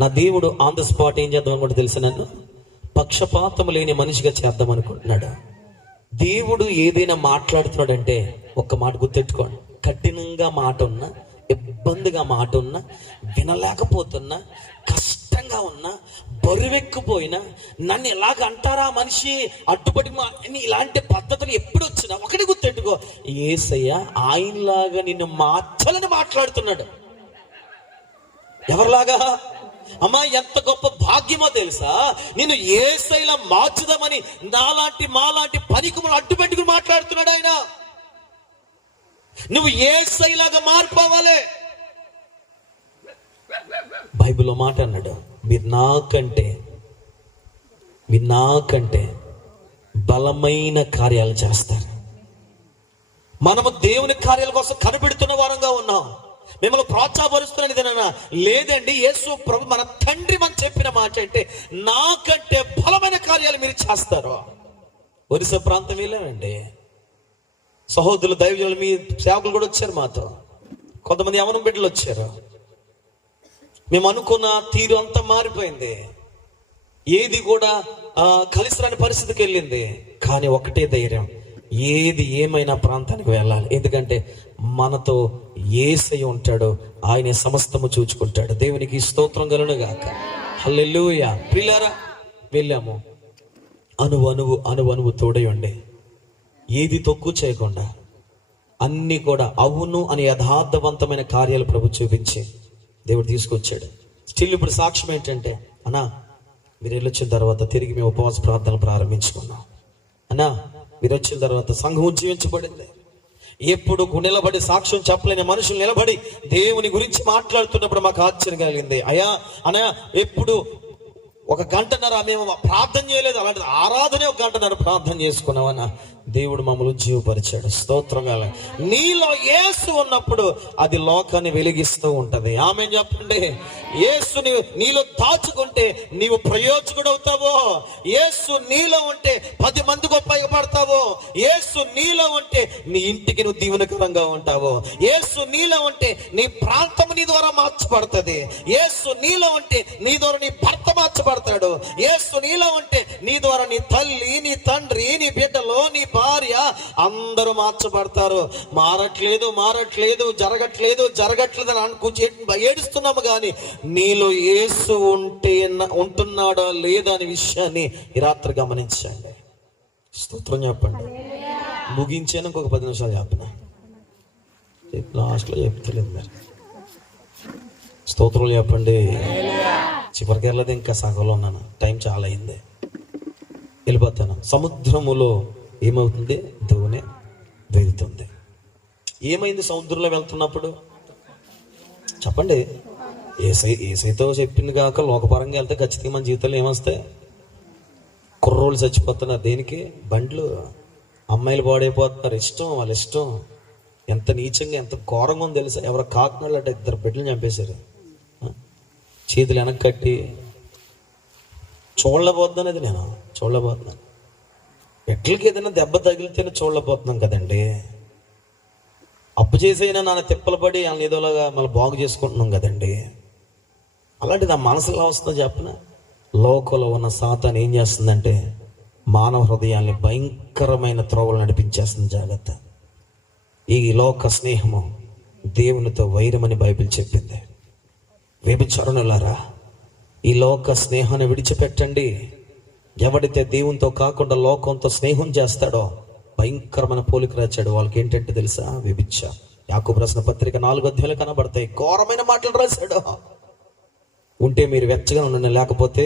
నా దేవుడు ఆన్ ద స్పాట్ ఏం చేద్దాం అనుకుంటే తెలుసు, నన్ను పక్షపాతం లేని మనిషిగా చేద్దాం అనుకుంటున్నాడు. దేవుడు ఏదైనా మాట్లాడుతున్నాడంటే ఒక్క మాట గుర్తెట్టుకోండి, కఠినంగా మాట ఉన్నా, ఇబ్బందిగా మాట ఉన్నా, వినలేకపోతున్నా, కష్టంగా ఉన్నా, బరువెక్కిపోయినా, నన్ను ఎలాగ అంటారా మనిషి అడ్డుపడి ఇలాంటి పద్ధతులు ఎప్పుడు వచ్చినా ఒకటి గుర్తెట్టుకో, యేసయ్య ఆయనలాగా నిన్ను మార్చాలని మాట్లాడుతున్నాడు. ఎవరిలాగా? అమ్మా, ఎంత గొప్ప భాగ్యమో తెలుసా, నిన్ను యేసయ్యలా మార్చుదామని మాలాంటి పనికిములు అడ్డు పెట్టుకుని మాట్లాడుతున్నాడు ఆయన. నువ్వు యేసయ్యలాగా మారిపోవాలి. బైబిల్లో మాట అన్నాడు, మీరు నాకంటే బలమైన కార్యాలు చేస్తారు. మనము దేవుని కార్యాల కోసం కనిపెడుతున్న వారంగా ఉన్నాం. మిమ్మల్ని ప్రోత్సాహపరుస్తున్నది లేదండి, యేసు ప్రభు మన తండ్రి మనం చెప్పిన మాట అంటే నాకంటే బలమైన కార్యాలు మీరు చేస్తారు. ఒరిస్సా ప్రాంతం వెళ్ళామండి, సహోదరులు దైవజనులు మీ సేవకులు కూడా వచ్చారు మాతో, కొంతమంది యవనం బిడ్డలు వచ్చారు. మేము అనుకున్న తీరు అంతా మారిపోయింది, ఏది కూడా కలిసి రాని పరిస్థితికి వెళ్ళింది. కానీ ఒకటే ధైర్యం, ఏది ఏమైనా ప్రాంతానికి వెళ్ళాలి, ఎందుకంటే మనతో యేసయ్య ఉంటాడు, ఆయన సమస్తము చూచుకుంటాడు. దేవునికి స్తోత్రం కలుగును గాక. హల్లెలూయా. ప్రియులారా, వెళ్ళాము, అనువు తోడై ఉండే, ఏది తక్కువ చేయకుండా అన్ని కూడా అవును అని యథార్థవంతమైన కార్యాలు ప్రభు చూపించి దేవుడు తీసుకొచ్చాడు. స్టిల్ ఇప్పుడు సాక్ష్యం ఏంటంటే, అన్నా మీరు వెళ్ళొచ్చిన తర్వాత తిరిగి మేము ఉపవాస ప్రార్థనలు ప్రారంభించుకున్నాం. అన్నా మీరు వచ్చిన తర్వాత సంఘం ఉజ్జీవించబడింది. ఎప్పుడు నిలబడి సాక్ష్యం చెప్పలేని మనుషులు నిలబడి దేవుని గురించి మాట్లాడుతున్నప్పుడు మాకు ఆశ్చర్యం కలిగింది. అన్నయ్య ఎప్పుడు 1 గంటన్నర మేము ప్రార్థన చేయలేదు, అలాంటి ఆరాధనే 1 గంటన్నర ప్రార్థన చేసుకున్నామన్న దేవుడు మమ్మల్ని జీవపరిచాడు. స్తోత్రంగా. నీలో యేసు ఉన్నప్పుడు అది లోకాన్ని వెలిగిస్తూ ఉంటది. ఆమేన్ చెప్పండి. యేసుని నీలో దాచుకుంటే నీవు ప్రయోజకుడు అవుతావో, యేసు నీలో ఉంటే 10 మందికి ఉపయోగపడతావో, యేసు నీలో ఉంటే నీ ఇంటికి నువ్వు దీవెనకరంగా ఉంటావో, యేసు నీలో ఉంటే నీ ప్రాంతం నీ ద్వారా మార్చబడుతుంది, యేసు నీలో ఉంటే నీ ద్వారా నీ భర్త మార్చబడతాడు, యేసు నీలో ఉంటే నీ ద్వారా నీ తల్లి, నీ తండ్రి, నీ బిడ్డలు, నీ భార్య అందరూ మార్చబడతారు. మారట్లేదు జరగట్లేదని అనుకుంటే ఏడుస్తున్నాము, కానీ నీలో యేసు ఉంటున్నాడా లేదా అనే విషయాన్ని ఈ రాత్రి గమనించండి. స్తోత్రం చెప్పండి. ముగించాను, ఇంకొక 10 నిమిషాలు చెప్పిన, లాస్ట్లో చెప్తలేదు మరి. స్తోత్రాలు చెప్పండి. చివరికి వెళ్ళదు, ఇంకా సగంలో ఉన్నాను, టైం చాలా అయింది, వెళ్ళిపోతాను. సముద్రములో ఏమవుతుంది? దోణి వెళ్తుంది. ఏమైంది సముద్రంలో వెళ్తున్నప్పుడు? చెప్పండి. ఏసైతో చెప్పింది కాక లోకపరంగా వెళ్తే ఖచ్చితంగా మన జీవితంలో ఏమొస్తాయి? కుర్రోళ్ళు చచ్చిపోతున్నారు, దేనికి? బండ్లు, అమ్మాయిలు పాడైపోతున్నారు, వాళ్ళ ఇష్టం. ఎంత నీచంగా, ఎంత ఘోరంగా ఉందో తెలుసా? ఎవరో కాకినాడ 2 బిడ్డలు చంపేశారు, చేతులు వెనక్కి కట్టి. చూడలేకపోతున్నాను, నేను చూడలేకపోతున్నాను. బిడ్డలకి ఏదైనా దెబ్బ తగిలితేనే చూడలేకపోతున్నాం కదండి. అప్పు చేసైనా నాన్న తిప్పలు పడి వాళ్ళని ఏదోలాగా మళ్ళీ బాగు చేసుకుంటున్నాం కదండి. అలాంటిది ఆ మనసులో ఎలా వస్తుందో చెప్పిన, లోకంలో ఉన్న సాతాను ఏం చేస్తుందంటే మానవ హృదయాల్ని భయంకరమైన త్రోవలు నడిపించేస్తుంది. జాగ్రత్త. ఈ లోక స్నేహము దేవునితో వైరమని బైబిల్ చెప్పింది. వ్యభిచారులారా, ఈ లోక స్నేహాన్ని విడిచిపెట్టండి. ఎవడైతే దేవునితో కాకుండా లోకంతో స్నేహం చేస్తాడో భయంకరమైన పోలిక రాచాడు. వాళ్ళకి ఏంటంటే తెలుసా? విభిచ్చ. యాకోబు రాసిన పత్రిక 4వ అధ్యాయంలో కనబడతాయి. ఘోరమైన మాటలు రాశాడు. ఉంటే మీరు వెచ్చగా ఉండండి, లేకపోతే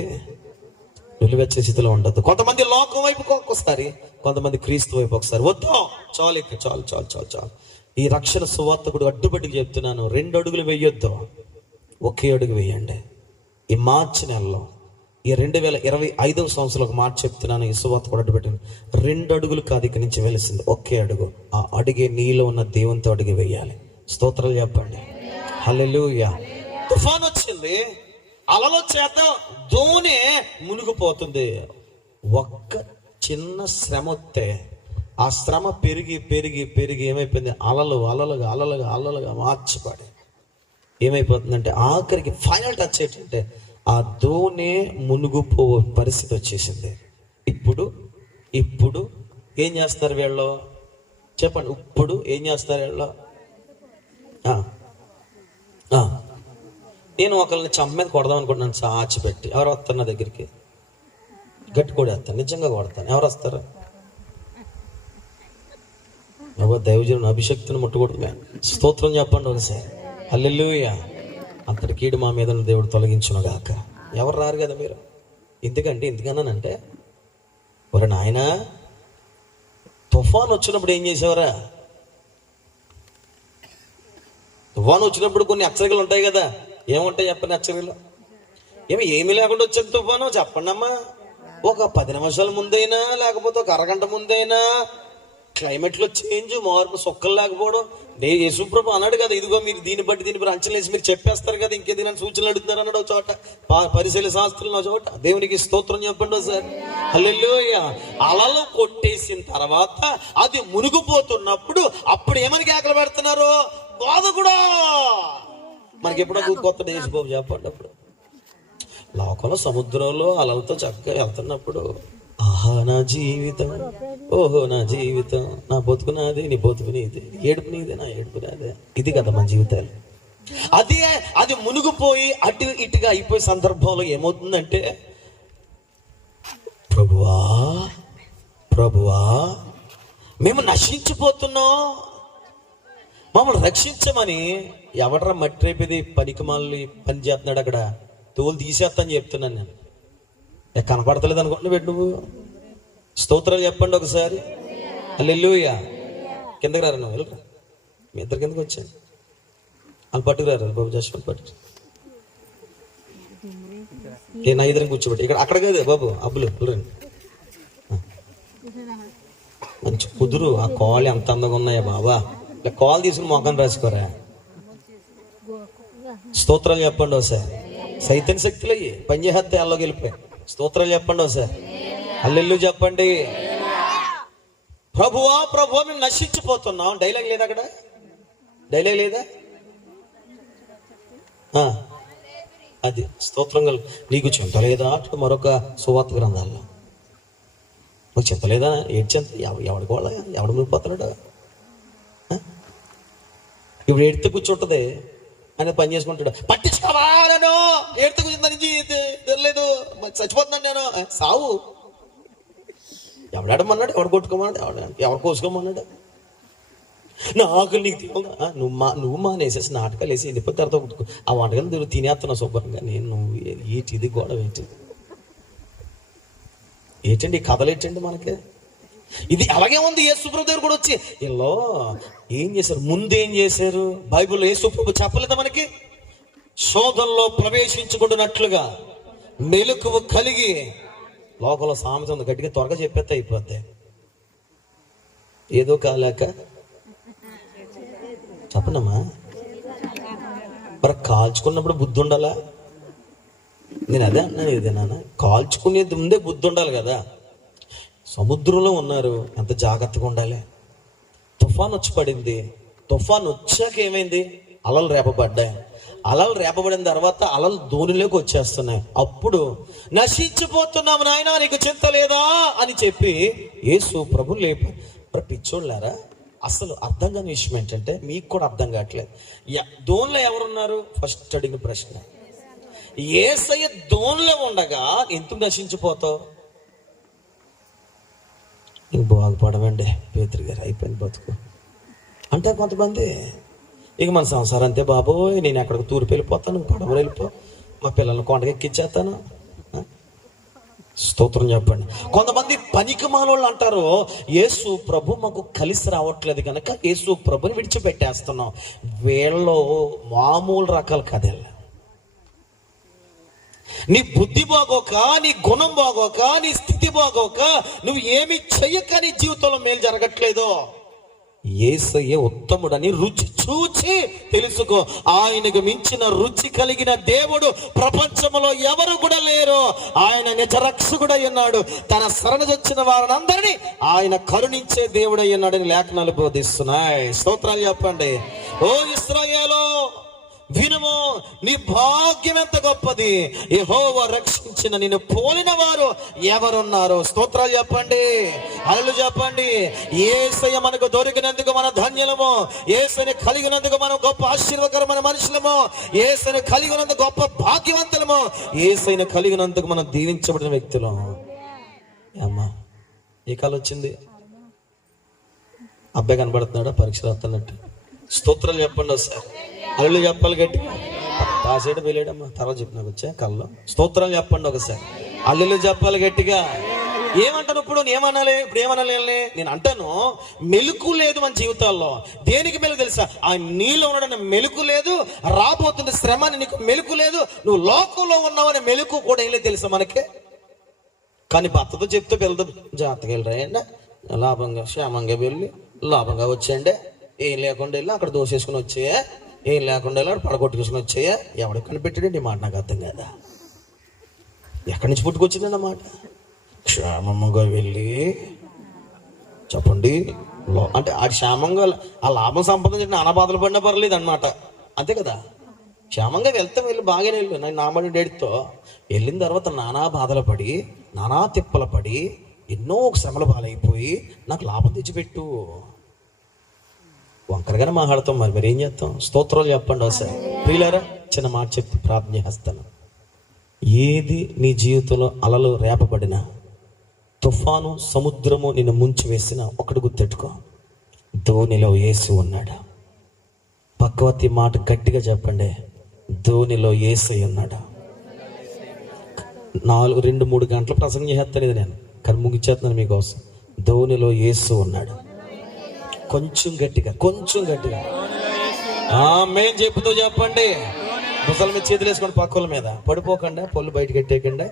నిలువెచ్చే స్థితిలో ఉండదు. కొంతమంది లోకం వైపు ఒక్కొక్కసారి, కొంతమంది క్రీస్తు వైపు ఒకసారి. వద్దు, చాలు, ఇక చాలు చాలు చాలు చాలు. ఈ రక్షణ సువార్తకుడు అడ్డుపడి చెప్తున్నాను, 2 అడుగులు వేయొద్దు, ఒకే అడుగు వేయండి. ఈ మార్చి నెలలో, ఈ 2025వ సంవత్సరంలో ఒక మాట చెప్తున్నాను. ఈ సువార్తకుడు అడ్డుపెట్టాను, 2 అడుగులు కాదు ఇక నుంచి వెలిసింది, ఒకే అడుగు. ఆ అడిగే నీలో ఉన్న దేవునితో అడిగి వేయాలి. స్తోత్రాలు చెప్పండి. హల్లెలూయా. తుఫాన్ వచ్చింది, అలల చేత దోణి మునిగిపోతుంది. ఒక్క చిన్న శ్రమ వస్తే ఆ శ్రమ పెరిగి పెరిగి పెరిగి ఏమైపోయింది? అలలుగా మార్చిపడి ఏమైపోతుందంటే ఆఖరికి ఫైనల్ టచ్ ఏంటంటే ఆ దోణి మునిగిపో పరిస్థితి వచ్చేసింది. ఇప్పుడు ఏం చేస్తారు వీళ్ళు? చెప్పండి. ఇప్పుడు ఏం చేస్తారు వీళ్ళు? నేను ఒకరిని చమ్మేది కొడదాం అనుకుంటున్నాను, సాచి పెట్టి. ఎవరు వస్తారు నా దగ్గరికి? గట్టి కొడేస్తాను, నిజంగా కొడతాను. ఎవరు వస్తారు? దైవజనుని అభిషక్తిని ముట్టకూడదు. స్తోత్రం చెప్పండి ఒకసారి. హల్లెలూయా. అంతటి కీడు మా మీద దేవుడు తొలగించును గాక. ఎవరు రారు కదా మీరు. ఎందుకన్నానంటే ఒరే నాయన, తుఫాన్ వచ్చినప్పుడు ఏం చేసేవారా? తుఫాన్ వచ్చినప్పుడు కొన్ని హెచ్చరికలు ఉంటాయి కదా. ఏముంటాయి చెప్పండి హెచ్చరికలు? ఏమీ లేకుండా వచ్చేది తుఫాను చెప్పండి అమ్మా. ఒక 10 నిమిషాల ముందైనా, లేకపోతే ఒక అరగంట ముందైనా క్లైమేట్లో చేంజ్, మార్పు, సొక్కలు లేకపోవడం. యేసుప్రభు అన్నాడు కదా, ఇదిగో మీరు దీన్ని బట్టి అంచనా వేసి మీరు చెప్పేస్తారు కదా, ఇంకేదైనా సూచనలు అడుగుతున్నారు అన్నాడు ఒక చోట. పరిశీలన శాస్త్రులు ఒక చోట. దేవునికి స్తోత్రం చెప్పండి సార్. హల్లెలూయా. అలలు కొట్టేసిన తర్వాత అది మునిగిపోతున్నప్పుడు అప్పుడు ఏమని కేకలు పెడుతున్నారు? బోధకుడా. మనకి ఎప్పుడో కొత్త యేసుబాబు చెప్పండి. అప్పుడు లోకంలో సముద్రంలో అలలతో చక్కగా వెళ్తున్నప్పుడు, ఆహా నా జీవితం, ఓహో నా జీవితం, నా బతుకు నాదే, నీ బతుకు నీదే, ఏడుపు నీదే, నా ఏడుపు నాదే. ఇది కదా మన జీవితాలు. అది మునిగిపోయి అటు ఇటుగా అయిపోయే సందర్భంలో ఏమవుతుందంటే, ప్రభువా మేము నశించిపోతున్నాం, మమ్మల్ని రక్షించమని. ఎవడరా మట్టి రేపేది పనికిమాలి పని చేస్తున్నాడు అక్కడ? తోలు తీసేస్తాను చెప్తున్నాను నేను. కనపడతలేదు అనుకుంటున్నా నువ్వు. స్తోత్రాలు చెప్పండి ఒకసారి. హల్లెలూయా. కిందకి రారా, నువ్వు వెళ్ళరా. మీ ఇద్దరు కిందకి వచ్చాను. వాళ్ళు పట్టుకురారా బాబు, జస్ట్ పట్టు. నా ఇద్దరిని కూర్చోబెట్టి ఇక్కడ. అక్కడ కాదు బాబు, అబ్బులు రండి. మంచి కుదురు. ఆ కాళ్ళు ఎంత అందంగా ఉన్నాయా బాబా. ఇలా కాల్ తీసుకుని మొఖం రాసుకోరా. స్తోత్రాలు చెప్పండి ఒకసారి. సైతన్ శక్తులు అయ్యి పనిచేస్తే అల్లోకి వెళ్ళిపోయాయి. స్తోత్రాలు చెప్పండి ఒకసారి. హల్లెలూయా చెప్పండి. ప్రభువా మేము నశించిపోతున్నాం. డైలాగ్ లేదా అక్కడ? డైలాగ్ లేదా? అది స్తోత్రం. నీకు చింత లేదా అటు మరొక సువార్త గ్రంథాల్లో. మాకు చింత లేదా? ఏడు చింత ఎవడికి వాళ్ళ ఎవడు మునిగిపోతున్నాడు? ఇప్పుడు ఎడితే కూర్చుంటుంది అని పని చేసుకుంటాడు. పట్టించుకోవాలను ఎడితే కూర్చుందని తెలియలేదు, చచ్చిపోతున్నాను నేను. సావు. ఎవడాడమన్నాడు? ఎవడు కొట్టుకోమన్నాడు? ఎవరు కోసుకోమన్నాడు? నాకు నీకు తెలియదా? నువ్వు మానేసేసి నాటకాలు వేసి వెళ్ళిపోతే తర్వాత కొట్టుకో. ఆ వంటకాలు నువ్వు తినేస్తున్నావు శుభ్రంగా. నువ్వు ఏంటిది గొడవ ఏంటండి ఈ కథలు ఏంటండి మనకి? ఇది అలాగే ఉంది. యేసుప్రభు దగ్గర కూడా వచ్చి వీళ్ళు ఏం చేశారు? ముందేం చేశారు? బైబిల్లో యేసుప్రభు చెప్పలేదా మనకి? శోధనలో ప్రవేశించుకుంటున్నట్లుగా మెలకువ కలిగి. లోకంలో సామెత ఉంది, గట్టిగా త్వరగా చెప్పేస్తే అయిపోద్ది. ఏదో కాలేక చెప్పనమ్మా. మరి కాల్చుకున్నప్పుడు బుద్ధి ఉండాలా? నేను అదే అన్నాను. ఇదేనా కాల్చుకునేది ముందే బుద్ధి ఉండాలి కదా. సముద్రంలో ఉన్నారు, ఎంత జాగ్రత్తగా ఉండాలి. తుఫాన్ వచ్చి పడింది. తుఫాన్ వచ్చాక ఏమైంది? అలలు రేపబడ్డాయి. అలలు రేపబడిన తర్వాత అలలు దోణిలోకి వచ్చేస్తున్నాయి. అప్పుడు నశించిపోతున్నాము నాయనా, నీకు చింత లేదా అని చెప్పి యేసు ప్రభు లేపారు. మరి పిచ్చోళ్ళారా, అసలు అర్థం కాని విషయం ఏంటంటే, మీకు కూడా అర్థం కావట్లేదు. దోణిలో ఎవరున్నారు? ఫస్ట్ అడిగిన ప్రశ్న. యేసయ్య దోన్లో ఉండగా ఎందుకు నశించిపోతావు? ఇంక బాగుపడమండి పేతురు గారు, అయిపోయింది బతుకు అంటే కొంతమంది. ఇక మన సంసారం అంతే బాబోయ్, నేను ఎక్కడికి తూర్పు వెళ్ళిపోతాను, పడవలు వెళ్ళిపో, మా పిల్లల్ని కొండకి ఎక్కిచ్చేస్తాను. స్తోత్రం చెప్పండి. కొంతమంది పనికి మాలోళ్ళు అంటారు, యేసు ప్రభు మాకు కలిసి రావట్లేదు కనుక యేసు ప్రభుని విడిచిపెట్టేస్తున్నాం. వీళ్ళు మామూలు రకాలు కదే. నీ బుద్ధి బాగోక, నీ గుణం బాగోక, నీ స్థితి బాగోక, నువ్వు ఏమి చెయ్యక నీ జీవితంలో మేలు జరగట్లేదు. యేసయ్య ఉత్తముడని రుచి చూచి తెలుసుకో. ఆయనకు మించిన రుచి కలిగిన దేవుడు ప్రపంచంలో ఎవరు కూడా లేరు. ఆయన నిజరక్షకుడై ఉన్నాడు. తన శరణొచ్చిన వారందరినీ ఆయన కరుణించే దేవుడై ఉన్నాడని లేఖనాలు బోధిస్తున్నాయి. స్తోత్రాలు చెప్పండి. ఓ ఇశ్రాయేలు వినుము, నీ భాగ్యం ఎంత గొప్పది. యెహోవా రక్షించిన నిన్ను పోలిన వారు ఎవరున్నారు? స్తోత్రాలు చెప్పండి, హల్లెలూయా చెప్పండి. యేసయ్య మనకు దొరికినందుకు మన ధన్యులము. యేసయ్యని కలిగినందుకు మనం గొప్ప ఆశీర్వాదకరమైన మనుషులము. యేసయ్యని కలిగినందుకు గొప్ప భాగ్యవంతులము. యేసయ్యని కలిగినందుకు మనం దీవించబడిన వ్యక్తులం. అమ్మా ఏ కాలం వచ్చింది? అబ్బాయి కనబడుతున్నాడా పరీక్ష రాస్తున్నట్టు? స్తోత్రాలు చెప్పండి ఒకసారి, హల్లెలూయా చెప్పాలి గట్టి. పాసేడు వెళ్ళాడమ్మా, తర్వాత చెప్పినాకు వచ్చా కల్లో. స్తోత్రాలు చెప్పండి ఒకసారి, హల్లెలూయా చెప్పాలి గట్టిగా. ఏమంటాను ఇప్పుడు? ఏమనాలి ఇప్పుడు? ఏమనాలి? నేను అంటాను, మెలుకు లేదు మన జీవితాల్లో. దేనికి మెలుకు తెలుసా? ఆ నీలో ఉన్నాడని మెలుకు లేదు, రాబోతుంది శ్రమ అని నీకు మెలుకు లేదు, నువ్వు లోకంలో ఉన్నావని మెలుకు కూడా ఏం లేదు తెలుసా మనకే. కానీ భర్తతో చెప్తే వెళ్తాం, జాగ్రత్తగా వెళ్ళరాయండి, లాభంగా క్షేమంగా వెళ్ళి లాభంగా వచ్చేయండి, ఏం లేకుండా వెళ్ళి అక్కడ దోసేసుకుని వచ్చేయా, ఏం లేకుండా వెళ్ళి అక్కడ పడగొట్టుకుని వచ్చేయా. ఎవరికి కనిపెట్టాడండి మాట? నాకు అర్థం కదా. ఎక్కడి నుంచి పుట్టుకొచ్చిందండి అన్నమాట? క్షేమంగా వెళ్ళి చెప్పండి అంటే ఆ క్షేమంగా ఆ లాభం సంపాదించి నానా బాధలు పడినా పర్లేదు అనమాట, అంతే కదా. క్షేమంగా వెళ్తాం, వెళ్ళి బాగానే వెళ్ళు. నేను నామడి డేట్తో వెళ్ళిన తర్వాత నానా బాధలు పడి, నానా తిప్పలు పడి, ఎన్నో శ్రమల పాలైపోయి నాకు లాభం తెచ్చిపెట్టు. వంకరగానే మాట్లాడతాం, మరి ఏం చేస్తాం? స్తోత్రాలు చెప్పండి ఒకసారి. ప్రియులారా, చిన్న మాట చెప్పి ప్రార్థన చేస్తాను. ఏది నీ జీవితంలో అలలు రేపబడినా, తుఫాను సముద్రము నిన్ను ముంచి వేసిన ఒకటి గుర్తెట్టుకో, ధోనిలో యేసు ఉన్నాడు. పక్కవతి మాట గట్టిగా చెప్పండి, ధోనిలో యేసయ్య ఉన్నాడు. 2-3 గంటలు ప్రసంగం చేస్తాను ఇది నేను, కానీ ముగిచేస్తున్నాను మీకోసం. ధోనిలో యేసు ఉన్నాడు. కొంచెం గట్టిగా, కొంచెం గట్టిగా ఆమేన్ చెప్పుతూ చెప్పండి. ముసలి మీద చేతులు వేసుకోండి, పక్కల మీద పడిపోకుండా, పళ్ళు బయటకు ఎట్టేయకుండా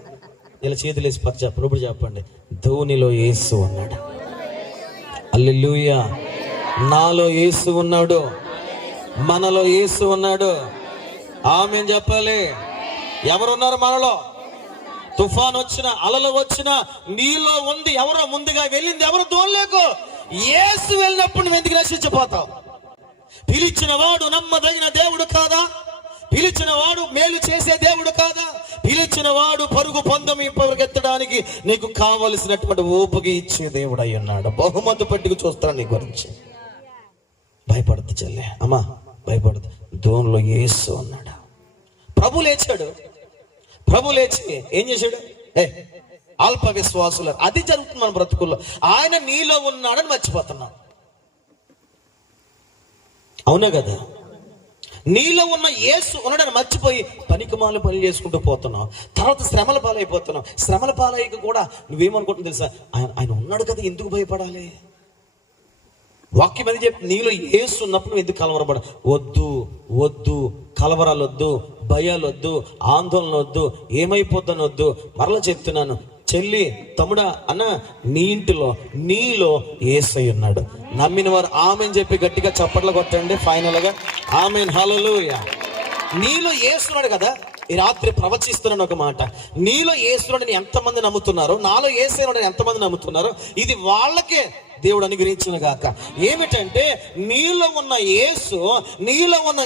ఇలా చేతులు వేసి పక్క చెప్పండి. ఇప్పుడు చెప్పండి, ధోనిలో యేసు ఉన్నాడు. హల్లెలూయా. నాలో యేసు ఉన్నాడు, మనలో యేసు ఉన్నాడు. ఆమేన్ చెప్పాలి. ఎవరున్నారు మనలో? తుఫాన్ వచ్చిన, అలలు వచ్చిన, నీలో ఉంది ఎవరో, ముందుగా వెళ్ళింది ఎవరు? దోన్లేకు యేసు వెళ్ళినప్పుడు నువ్వు ఎందుకు నశించిపోతావు? పిలిచిన వాడు నమ్మదగిన దేవుడు కాదా? పిలిచిన వాడు మేలు చేసే దేవుడు కాదా? పిలిచిన వాడు పరుగు పొందమి పరుగెత్తడానికి నీకు కావలసినటువంటి ఓపిక ఇచ్చే దేవుడు అయి ఉన్నాడు. బహుమతి పట్టుకు చూస్తాను నీ గురించి. భయపడద్దు చెల్లె, అమ్మా భయపడద్దు. ధోనిలో యేసు ఉన్నాడు. ప్రభు లేచాడు. ప్రభు లేచి ఏం చేశాడు? అల్ప విశ్వాసులు, అది జరుగుతుంది మన బ్రతుకుల్లో. ఆయన నీలో ఉన్నాడని మర్చిపోతున్నాం, అవునా కదా? నీలో ఉన్న యేసు ఉన్నాడని మర్చిపోయి పనికిమాల పనులు చేసుకుంటూ పోతున్నావు. తర్వాత శ్రమల పాలైపోతున్నావు. శ్రమల పాలయ్యక కూడా నువ్వేమనుకుంటున్నావు తెలుసా? ఆయన ఉన్నాడు కదా, ఎందుకు భయపడాలి? వాక్యం అని చెప్పి నీలో యేసు ఉన్నప్పుడు నువ్వు ఎందుకు కలవరపడ? వద్దు వద్దు, కలవరాలు వద్దు, భయాలు వద్దు, ఆందోళన వద్దు, ఏమైపోతాను వద్దు. మరలా చెప్తున్నాను చెల్లి, తమ్ముడా, అన్న, నీ ఇంటిలో నీలో యేసయ్య ఉన్నాడు. నమ్మిన వారు ఆమెన్ చెప్పి గట్టిగా చప్పట్లు కొట్టండి. ఫైనల్ గా ఆమెన్, హల్లెలూయా. నీలో యేసున్నాడు కదా. ఈ రాత్రి ప్రవచిస్తున్నాను ఒక మాట. నీలో యేసున్నాడని ఎంతమంది నమ్ముతున్నారు? నాలో యేసున్నాడని ఎంతమంది నమ్ముతున్నారు? ఇది వాళ్ళకే దేవుడు అనుగ్రహించిన గాక. ఏమిటంటే నీలో ఉన్న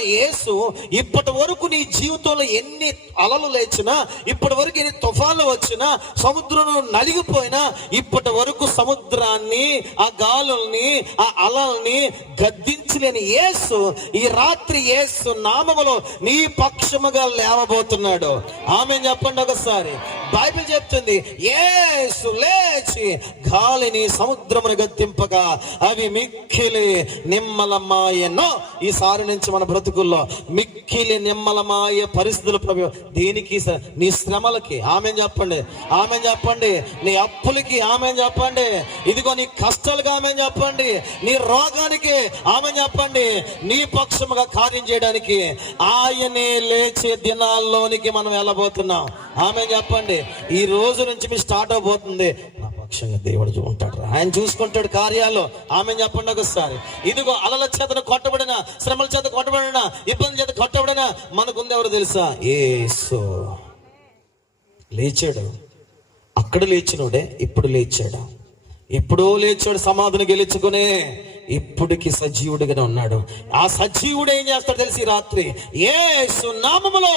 యేసు ఇప్పటి వరకు నీ జీవితంలో ఎన్ని అలలు లేచినా, ఇప్పటి వరకు ఎన్ని తుఫాన్లు వచ్చినా, సముద్రం నలిగిపోయినా, ఇప్పటి వరకు సముద్రాన్ని, ఆ గాలుల్ని, ఆ అలల్ని గద్దించలేని యేసు ఈ రాత్రి యేసు నామములో నీ పక్షముగా లేవబోతున్నాడు. ఆమేన్ చెప్పండి ఒకసారి. బైబిల్ చెప్తుంది, యేసు లేచి గాలిని సముద్రమును గద్దింపగా అవి మిక్కిలి నిమ్మలమాయెను. ఈసారి నుంచి మన బ్రతుకుల్లో మిక్కిలి నిమ్మలమాయే పరిస్థితులు ప్రభు. దీనికి నీ శ్రమలకి ఆమేన్ చెప్పండి, ఆమేన్ చెప్పండి. నీ అప్పులకి ఆమేన్ చెప్పండి. ఇదిగో నీ కష్టాలకు ఆమేన్ చెప్పండి. నీ రోగానికి ఆమేన్ చెప్పండి. నీ పక్షముగా కార్యం చేయడానికి ఆయనే లేచే దినాల్లోనికి మనం వెళ్ళబోతున్నాం. ఆమేన్ చెప్పండి. ఈ రోజు నుంచి మీ స్టార్ట్ అవబోతుంది. నా పక్షంగా దేవుడు ఉంటాడు, ఆయన చూసుకుంటాడు కార్యాలు. ఆమేన్ చెప్పండి ఒకసారి. ఇదిగో అలల చేత కొట్టబడిన, శ్రమల చేత కొట్టబడిన, ఇబ్బంది చేత కొట్టబడిన మనకుంది ఎవరు తెలుసా? యేసు లేచాడు. అక్కడ లేచినోడే ఇప్పుడు లేచాడు. ఎప్పుడో లేచాడు సమాధిని గెలుచుకునే, ఇప్పటికి సజీవుడిగానే ఉన్నాడు. ఆ సజీవుడు ఏం చేస్తాడు తెలిసి రాత్రి యేసు నామములో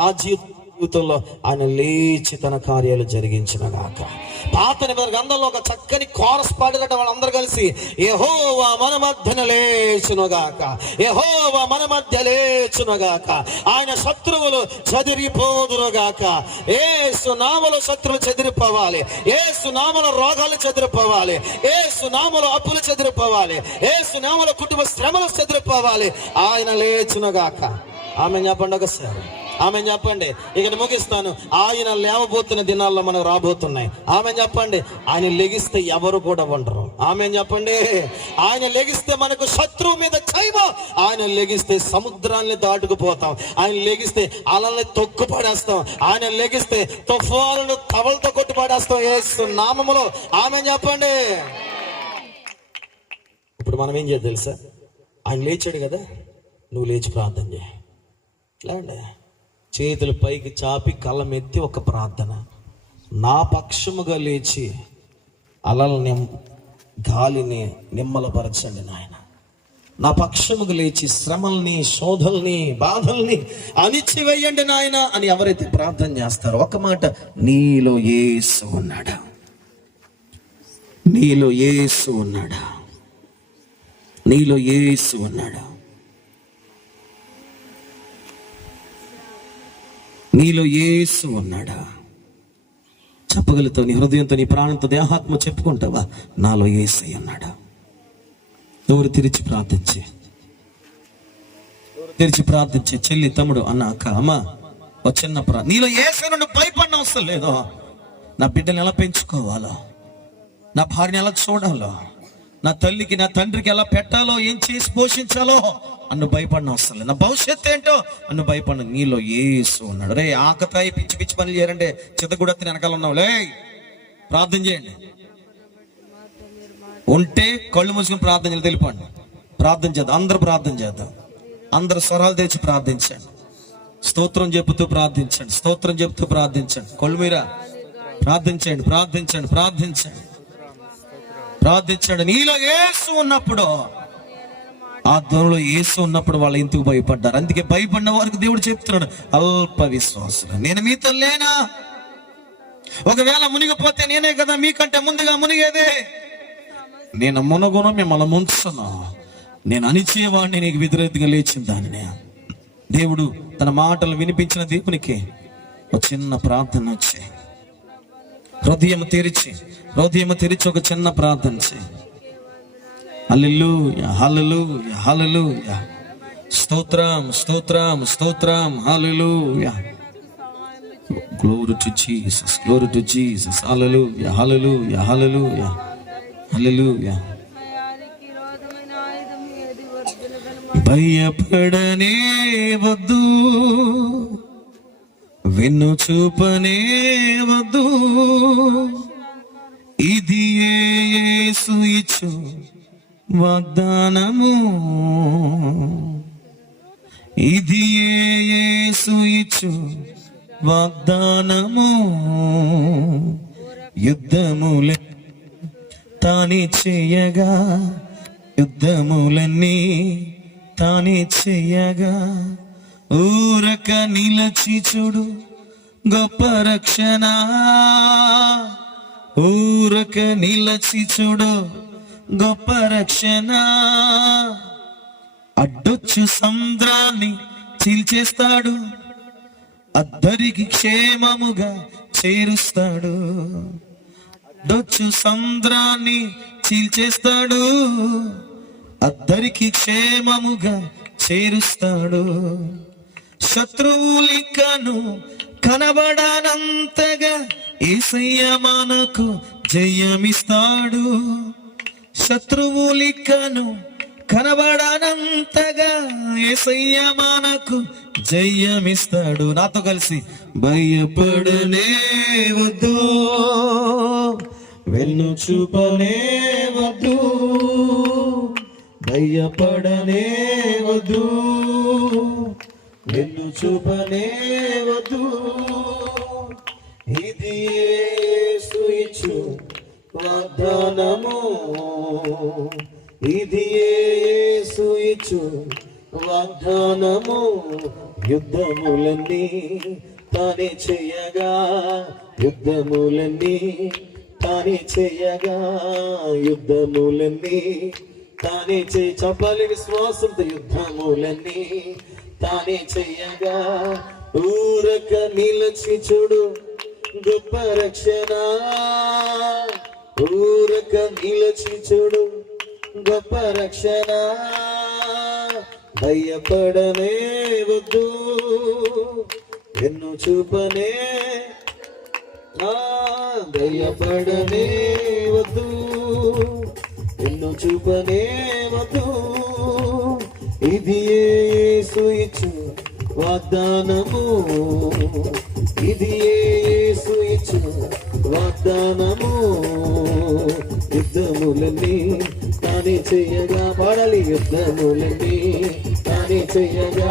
నా జీవితంలో ఆయన లేచి తన కార్యాలు జరిగించిన గాక. పాత నిబంధన గ్రంథంలో ఒక చక్కని కోరస్ పాడినట వాళ్ళందరూ కలిసి, యెహోవా మన మధ్యన లేచునుగాక, యెహోవా మన మధ్య లేచునుగాక, ఆయన శత్రువులు చెదిరిపోదురుగాక. యేసు నామములో శత్రువులు చెదిరిపోవాలి, యేసు నామములో రోగాలు చెదిరిపోవాలి, యేసు నామములో అప్పులు చెదిరిపోవాలి, యేసు నామములో కుటుంబ శ్రమలు చెదిరిపోవాలి. ఆయన లేచునుగాక. ఆమేన్ చెప్పండి ఒకసారి. ఆమేన్ చెప్పండి. ఇక్కడ ముగిస్తాను. ఆయన లేవబోతున్న దినాల్లో మనకు రాబోతున్నాయి. ఆమేన్ చెప్పండి. ఆయన లెగిస్తే ఎవరు కూడా ఉండరు. ఆమేన్ చెప్పండి. ఆయన లెగిస్తే మనకు శత్రువు మీద జయము. ఆయన లెగిస్తే సముద్రాన్ని దాటుకుపోతాం. ఆయన లెగిస్తే అలల్ని తొక్కు పడేస్తాం. ఆయన లెగిస్తే తుఫానులను తవలతో కొట్టి పడేస్తాం యేసు నామములో. ఆమేన్ చెప్పండి. ఇప్పుడు మనం ఏం చేయాలి తెలుసా? ఆయన లేచాడు కదా, నువ్వు లేచి ప్రార్థన చేయి. ఇట్లా అండి, చేతులు పైకి చాపి కళ్ళమెత్తి ఒక ప్రార్థన. నా పక్షముగా లేచి అలల్ని, గాలిని నిమ్మలపరచండి నాయన. నా పక్షముగా లేచి శ్రమల్ని, శోధల్ని, బాధల్ని అణిచివేయండి నాయన అని ఎవరైతే ప్రార్థన చేస్తారో, ఒక మాట, నీలో యేసు ఉన్నాడా? నీలో యేసు ఉన్నాడా? నీలో యేసు ఉన్నాడా? నీలో యేసు ఉన్నాడా? చెప్పగలుగుతావు నీ హృదయంతో, నీ ప్రాణంతో, దేహాత్మ చెప్పుకుంటావా? నాలో యేసు ఉన్నాడా? ఎవరు తెరిచి ప్రార్థించే చెల్లి, తమ్ముడు, అన్న, అక్క, అమ్మ, ఒక చిన్న నీలో యేసు నుండి భయపడిన అవసరం లేదు. నా బిడ్డని ఎలా పెంచుకోవాలో, నా భార్యని ఎలా చూడాలో, నా తల్లికి నా తండ్రికి ఎలా పెట్టాలో, ఏం చేసి పోషించాలో అన్ను భయపడిన అవసరం లేదు. నా భవిష్యత్తు ఏంటో అన్ను భయపడిన. నీలో యేసు ఉన్నాడు. రే ఆకతాయి పిచ్చి పిచ్చి పనులు చేయాలంటే చిత్తగుడెత్తిన వెనకాల ఉన్నావు. లే ప్రార్థన చేయండి. ఉంటే కళ్ళు మూసుకుని ప్రార్థన చేయాలి. తెలిపండి, ప్రార్థన చేద్దాం. అందరూ ప్రార్థన చేద్దాం. అందరూ స్వరాలు తెచ్చి ప్రార్థించండి. స్తోత్రం చెబుతూ ప్రార్థించండి. స్తోత్రం చెబుతూ ప్రార్థించండి. కళ్ళు మీరా ప్రార్థించండి, ప్రార్థించండి, ప్రార్థించండి, ప్రార్థించండి. నీలో యేసు ఉన్నప్పుడు, ఆ ధ్వనిలో యేసు ఉన్నప్పుడు వాళ్ళు ఎందుకు భయపడ్డారు? అందుకే భయపడిన వారికి దేవుడు చెప్తున్నాడు, అల్ప విశ్వాసులు, నేను మీతో లేనా? ఒకవేళ మునిగిపోతే నేనే కదా మీకంటే ముందుగా మునిగేదే. నేను మునగును, మిమ్మల్ని ముంచును. నేను అణిచేవాడిని, నీకు వ్యతిరేకంగా లేచిన దాన్ని. దేవుడు తన మాటలు వినిపించిన దేవునికి ఒక చిన్న ప్రార్థన వచ్చి, హృదయం తెరిచి ఒక చిన్న ప్రార్థన చేయి. హల్లెలూయా, హల్లెలూయా, హల్లెలూయా, స్తోత్రం, స్తోత్రం, స్తోత్రం, hallelujah, glory to Jesus, glory to Jesus, hallelujah, hallelujah, hallelujah, hallelujah. భయపడనే వద్దు, వెన్ను చూపనే వద్దు, ఇది యేసు ఇచ్చు వాగ్దానము, ఇది యేసు ఇచ్చు వాగ్దానము. యుద్ధములే తానే చేయగా, యుద్ధములన్నీ తానే చేయగా, ఊరక నిలచి చూడు గొప్ప రక్షణ, ఊరక నిలచి చూడు గొప్ప రక్షణ. అడ్డొచ్చు సముద్రాన్ని చీల్చేస్తాడు, అద్దరికి క్షేమముగా చేరుస్తాడు. అడ్డొచ్చు సముద్రాన్ని చీల్చేస్తాడు, అద్దరికి క్షేమముగా చేరుస్తాడు. శత్రువులికను కనబడనంతగా యేసయ్య మనకు జయమిస్తాడు. శత్రువులికను కనబడనంతగా యేసయ్య మనకు జయమిస్తాడు. నాతో కలిసి భయపడనే వద్దు, వెన్ను చూపనే వద్దు, భయపడనే వద్దు, వెన్ను చూపనే వద్దు. ఇది యేసు ఇచ్చు వాగ్దానము, ఇది యేసు ఇచ్చు వాగ్దానము. యుద్ధములన్నీ తానే చేయగా, యుద్ధములన్నీ తానే చేయగా, యుద్ధములన్నీ తానే చెప్పాలి విశ్వాసంతో. యుద్ధములన్నీ తానే చేయగా, ఊరక నిలచి చూడు గొప్ప రక్షణ, ఊరక నిలచి చూడు గొప్ప రక్షణ. భయపడనే వద్దు, వెన్ను చూపనే, భయపడనే వద్దు, వెన్ను చూపనే వద్దు. ఇది యేసు ఇచ్చు వాగ్దానము, ఇది యేసు ఇచ్చు వాగ్దానము. యుద్ధములన్నీ తానే చేయగా, పాడాలి. యుద్ధములన్నీ తానే చేయగా,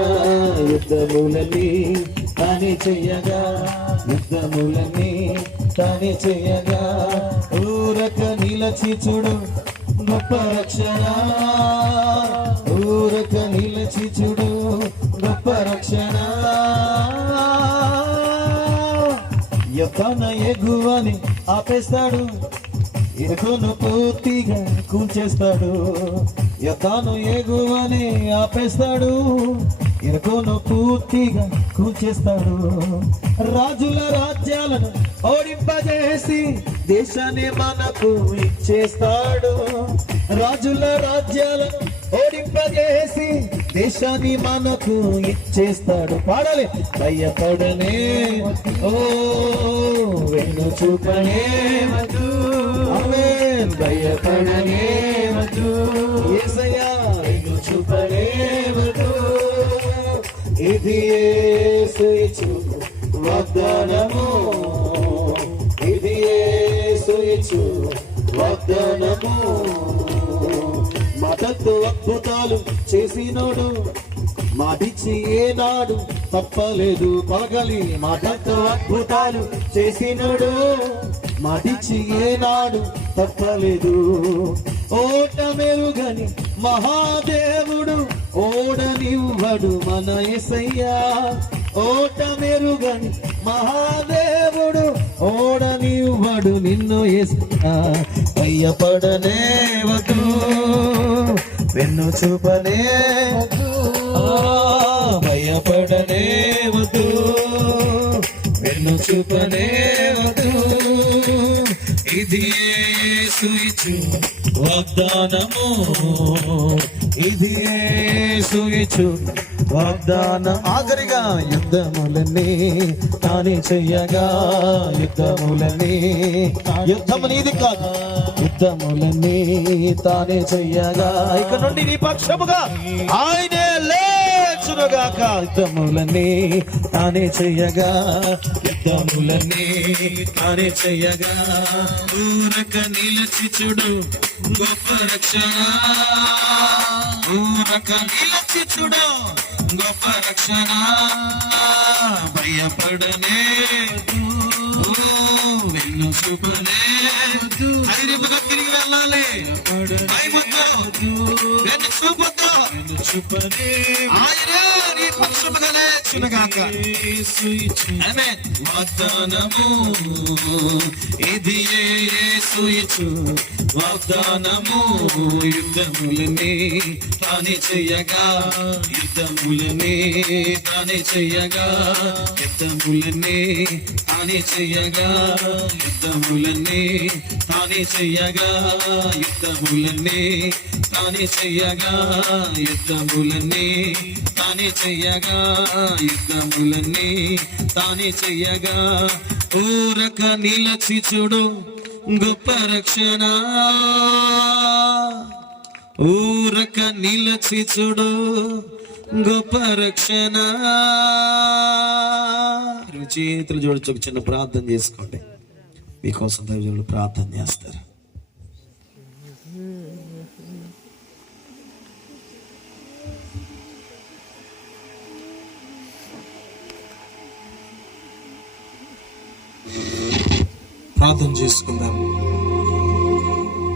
యుద్ధములన్నీ తానే చేయగా, యుద్ధములన్నీ తానే చేయగా, ఊరక నిలచి చూడు గొప్ప రక్షణ, ఊరక నిలచి చూడు గొప్ప రక్షణ. యొక్కన ఎగువని ఆపేస్తాడు, ఇరుకును పూర్తిగా కూల్చేస్తాడు. యొక్కను ఎగువని ఆపేస్తాడు, ఇరుకును పూర్తిగా కూల్చేస్తాడు. రాజుల రాజ్యాలను ఓడింపజేసి దేశాన్ని మనకు ఇచ్చేస్తాడు. రాజుల రాజ్యాలను ఓడింపజేసి దేశాన్ని మనకు ఇచ్చేస్తాడు. పాడాలి. భయపడనే, ఓ వెన్ను చూపనే వద్దు, ఆమేన్. భయపడనే వద్దు, యేసయ్యా వెన్ను చూపనే వద్దు. ఇది యేసు ఇచ్చు వాగ్దానము, ఇది యేసు ఇచ్చు వాగ్దానము. మాటతో అద్భుతాలు చేసినోడు, మాటిచ్చి ఏనాడు తప్పలేదు. పలకలి. మాటతో అద్భుతాలు చేసినోడు, మాటిచ్చి ఏనాడు తప్పలేదు. ఓట మెరుగని మహాదేవుడు, ఓడనివ్వడు మన యేసయ్యా. ఓట మెరుగని మహాదేవుడు, ఓడనివ్వడు నిన్ను యేసయ్యా. భయపడనే వద్దు, వెన్ను చూపనే వద్దు, భయపడనే వద్దు, వెన్ను చూపనే వద్దు. ఇది యేసు ఇచ్చు వాగ్దానము, ఇది యేసు ఇచ్చు వాగ్దానం. ఆఖరిగా యుద్ధములన్నీ తానే చెయ్యగా, యుద్ధములన్నీ, యుద్ధము నీది కాదు, యుద్ధములన్నీ తానే చెయ్యగా, ఇక నుండి నీ పక్షముగా ఆయనే లేచునుగాక. యుద్ధములన్నీ తానే చెయ్యగా, యుద్ధములన్నీ తానే చెయ్యగా, ఊరక నిలచి చూడు గొప్ప రక్షణ, ఊరక నిలచి చూడు గొప్ప రక్షణ. భయపడనే వెన్ను చూపనే ధైర్యముగా తిరిగి వెళ్ళాలి. భయముతో వెన్ను చూపొద్దు. వెన్ను చూపనే ఆయనే నీ పక్షముగా లేచునుగాక. ఆమేన్. వాగ్దానము ఇది యేసు ఇచ్చు వాగ్దానము. యుద్ధములని తానే చెయ్యగా యుద్ధములని తానే చెయ్యగా యుద్ధములని తానే చెయ్యగా యుద్ధములని తానే చెయ్యగా యుద్ధములని తానే చెయ్యగా యుద్ధములని తానే చెయ్యగా యుద్ధములని తానే చెయ్యగా. ఊరక నిలచి చూడు గొప్ప రక్షణ. ఊరక నిలచి చూడు గొప్ప రక్షణ. చేతులు జోడించి ఒక చిన్న ప్రార్థన చేసుకోండి. మీకోసం దైవజనులు ప్రార్థన చేస్తారు. ప్రార్థన చేసుకుందాం.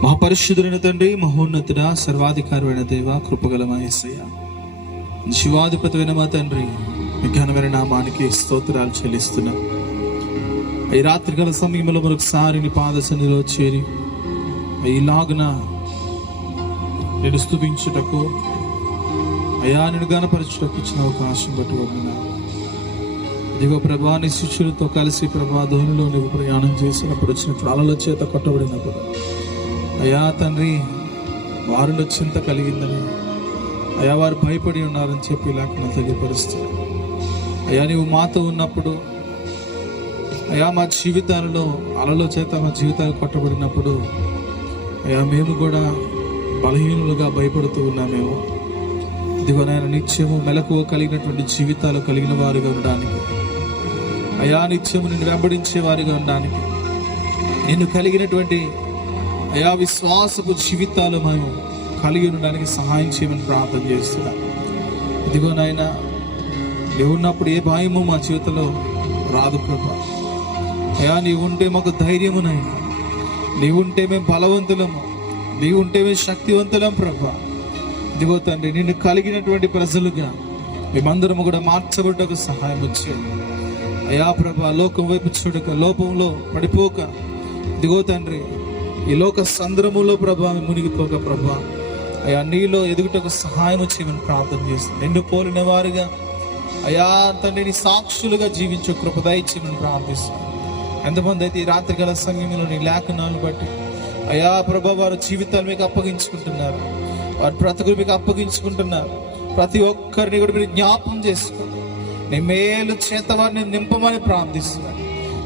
మహాపరిశుద్ధుడైన తండ్రి, మహోన్నతుడ, సర్వాధికారమైన దేవ, కృపగల మా యేసయ్య, శివాధిపతివైన మా తండ్రి, మీ ఘనమైన నామానికి స్తోత్రాలు చెల్లిస్తున్నాం. ఈ రాత్రికాల సమయంలో మరొకసారి నీ పాద సన్నిధిలో చేరి ఇలాగున నేను స్తుతించుటకు, అయా నేను గణపరచుటకు ఇచ్చిన అవకాశం బట్టి వందనాలు. దిగో ప్రభా, నీ శిష్యులతో కలిసి ప్రభా ధోనిలో నువ్వు ప్రయాణం చేసినప్పుడు వచ్చినప్పుడు అలల చేత కొట్టబడినప్పుడు అయా తండ్రి వారిలో చింత కలిగిందని, అయా వారు భయపడి ఉన్నారని చెప్పి లేకుండా తెలియపరుస్తున్నాను. అయా నీవు మాతో ఉన్నప్పుడు, అయా మా జీవితాలలో అలల చేత మా జీవితాలు కొట్టబడినప్పుడు అయా మేము కూడా బలహీనులుగా భయపడుతూ ఉన్నామేమో. ఇదిగో నాయన నిత్యము మెలకువ కలిగినటువంటి జీవితాలు కలిగిన వారిగా ఉండడానికి, అయా నిత్యము నిన్ను వెంబడించే వారిగా ఉండడానికి, నిన్ను కలిగినటువంటి అయా విశ్వాసపు జీవితాలు మేము కలిగి ఉండడానికి సహాయం చేయమని ప్రార్థన చేస్తున్నాం. ఇదిగో నాయన నీవు ఉన్నప్పుడు ఏ భయము మా జీవితంలో రాదు ప్రభా. అయా నీవు ఉంటే మాకు ధైర్యము నాయన, నీవు ఉంటే మేము బలవంతులము, నీవు ఉంటే మేము శక్తివంతులం ప్రభా. ఇదిగో తండ్రి, నిన్ను కలిగినటువంటి ప్రజలుగా మేమందరము కూడా మార్చబడ్డకు సహాయం వచ్చేది. అయా ప్రభా, లోకం వైపు చూడక, లోపంలో పడిపోక, ఇదిగో తండ్రి ఈ లోక సంద్రములో ప్రభా మునిగిపోక ప్రభా, అయా నీలో ఎదుగుటకు సహాయం చేయమని ప్రార్థన చేస్తాను. నిన్ను పోలిన వారుగా అయా తండ్రి నీ సాక్షులుగా జీవించే కృప దయచేయమని ప్రార్థిస్తాను. ఎంతమంది అయితే ఈ రాత్రికాల సమయంలో నీ లేఖనాలను బట్టి అయా ప్రభా వారి జీవితాలు మీకు అప్పగించుకుంటున్నారు, వారి బ్రతుకులు మీకు అప్పగించుకుంటున్నారు. ప్రతి ఒక్కరిని కూడా మీరు జ్ఞాపం చేసుకోండి. నీ మేలు చేత వారిని నింపమని ప్రార్థిస్తున్నాను.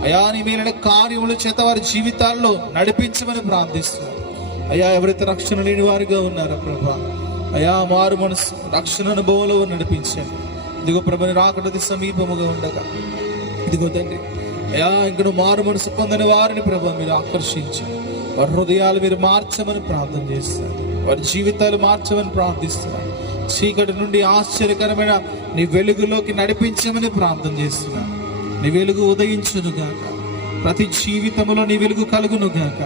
అయా నీ మేలైన కార్యముల చేత వారి జీవితాల్లో నడిపించమని ప్రార్థిస్తున్నాను. అయా ఎవరైతే రక్షణ లేని వారిగా ఉన్నారో ప్రభా, అయా మారు మనసు రక్షణ అనుభవంలో నడిపించండి. ఇదిగో ప్రభని రాకడది సమీపముగా ఉండగా, ఇదిగో తండ్రి అయా ఇక్కడ మారు మనసు పొందని వారిని ప్రభా మీరు ఆకర్షించి వారి హృదయాలు మీరు మార్చమని ప్రార్థన చేస్తారు, వారి జీవితాలు మార్చమని ప్రార్థిస్తున్నారు. చీకటి నుండి ఆశ్చర్యకరమైన నీ వెలుగులోకి నడిపించమని ప్రార్థన చేస్తున్నాను. నీ వెలుగు ఉదయించునుగాక, ప్రతి జీవితంలో నీ వెలుగు కలుగునుగాక,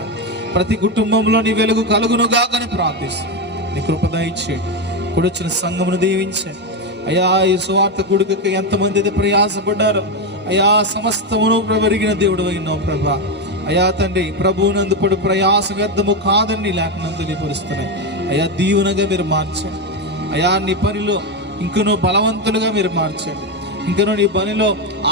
ప్రతి కుటుంబంలో నీ వెలుగు కలుగునుగాక అని ప్రార్థిస్తున్నాను. నీ కృప దయచేయండి. కూడొచ్చిన సంఘమును దీవించండి. అయా ఈ సువార్త కొడుకుకి ఎంతమంది అయితే ప్రయాసపడ్డారో అయా సమస్తమును ప్రవరిగిన దేవుడు అయినావు ప్రభా. అయా తండ్రి ప్రభువునందు పడు ప్రయాస వ్యర్థము కాదని లేఖనం తెలియపరుస్తున్నాయి. అయా దీవునగా మీరు మార్చండి. అయా నీ పనిలో ఇంకనో బలవంతులుగా మీరు మార్చండి. ఇంకనో నీ పనిలో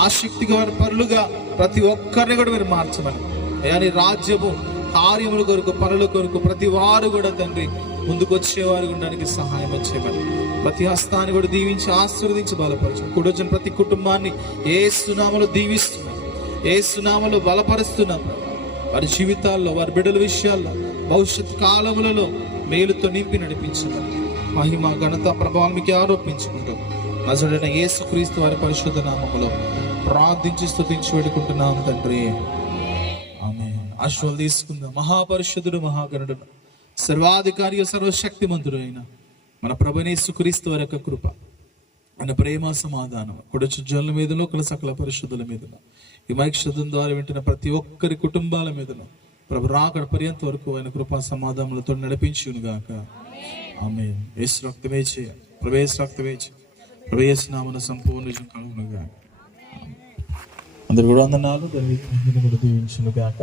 ఆసక్తి పరులుగా ప్రతి ఒక్కరిని కూడా మీరు మార్చమని, అయా నీ రాజ్యము కార్యముల కొరకు పనుల కొరకు ప్రతి వారు కూడా తండ్రి ముందుకు వచ్చేవారు ఉండడానికి సహాయం వచ్చేమని, ప్రతి హస్తాన్ని కూడా దీవించి ఆశీర్వదించి బలపరచు. కూడొచ్చిన ప్రతి కుటుంబాన్ని యేసు నామములో దీవిస్తున్నాం, యేసు నామములో బలపరుస్తున్నాం. వారి జీవితాల్లో వారి బిడ్డల విషయాల్లో భవిష్యత్ కాలములలో మేలుతో నింపి నడిపించమని మహిమ ఘనత ప్రభావం మీకు ఆరోపించుకుంటాం. నజరుడైన యేసుక్రీస్తు వారి పరిశుద్ధ నామములో ప్రార్థించి స్తుతించి వేడుకుంటున్నాం తండ్రి, ఆమేన్. ఆశీర్వాదాలు తీసుకుందాం. మహాపరిశుద్ధుడు, మహాగణుడు, సర్వాధికారి, సర్వశక్తిమంతుడు అయిన మన ప్రభువైన యేసుక్రీస్తు వారి యొక్క కృప, ఆయన ప్రేమ సమాధానం కుడి చుజ్జల మీదలో కుల సకల పరిశుద్ధుల మీదలో ఈ మైక్ శబ్దం ద్వారా వింటున్న ప్రతి ఒక్కరి కుటుంబాల మీదలో ప్రభు రాకడ పర్యంత వరకు ఆయన కృపా సమాధానములతో నడిపించును గాక. ఆమేన్. యేసు రక్తమే చేయ ప్రవేశ రక్తమే చేయ ప్రవేశనామన సంపూర్ణ విజయం కలుగును గాక. అందరు కూడా వందనాలు. దీవించును గాక.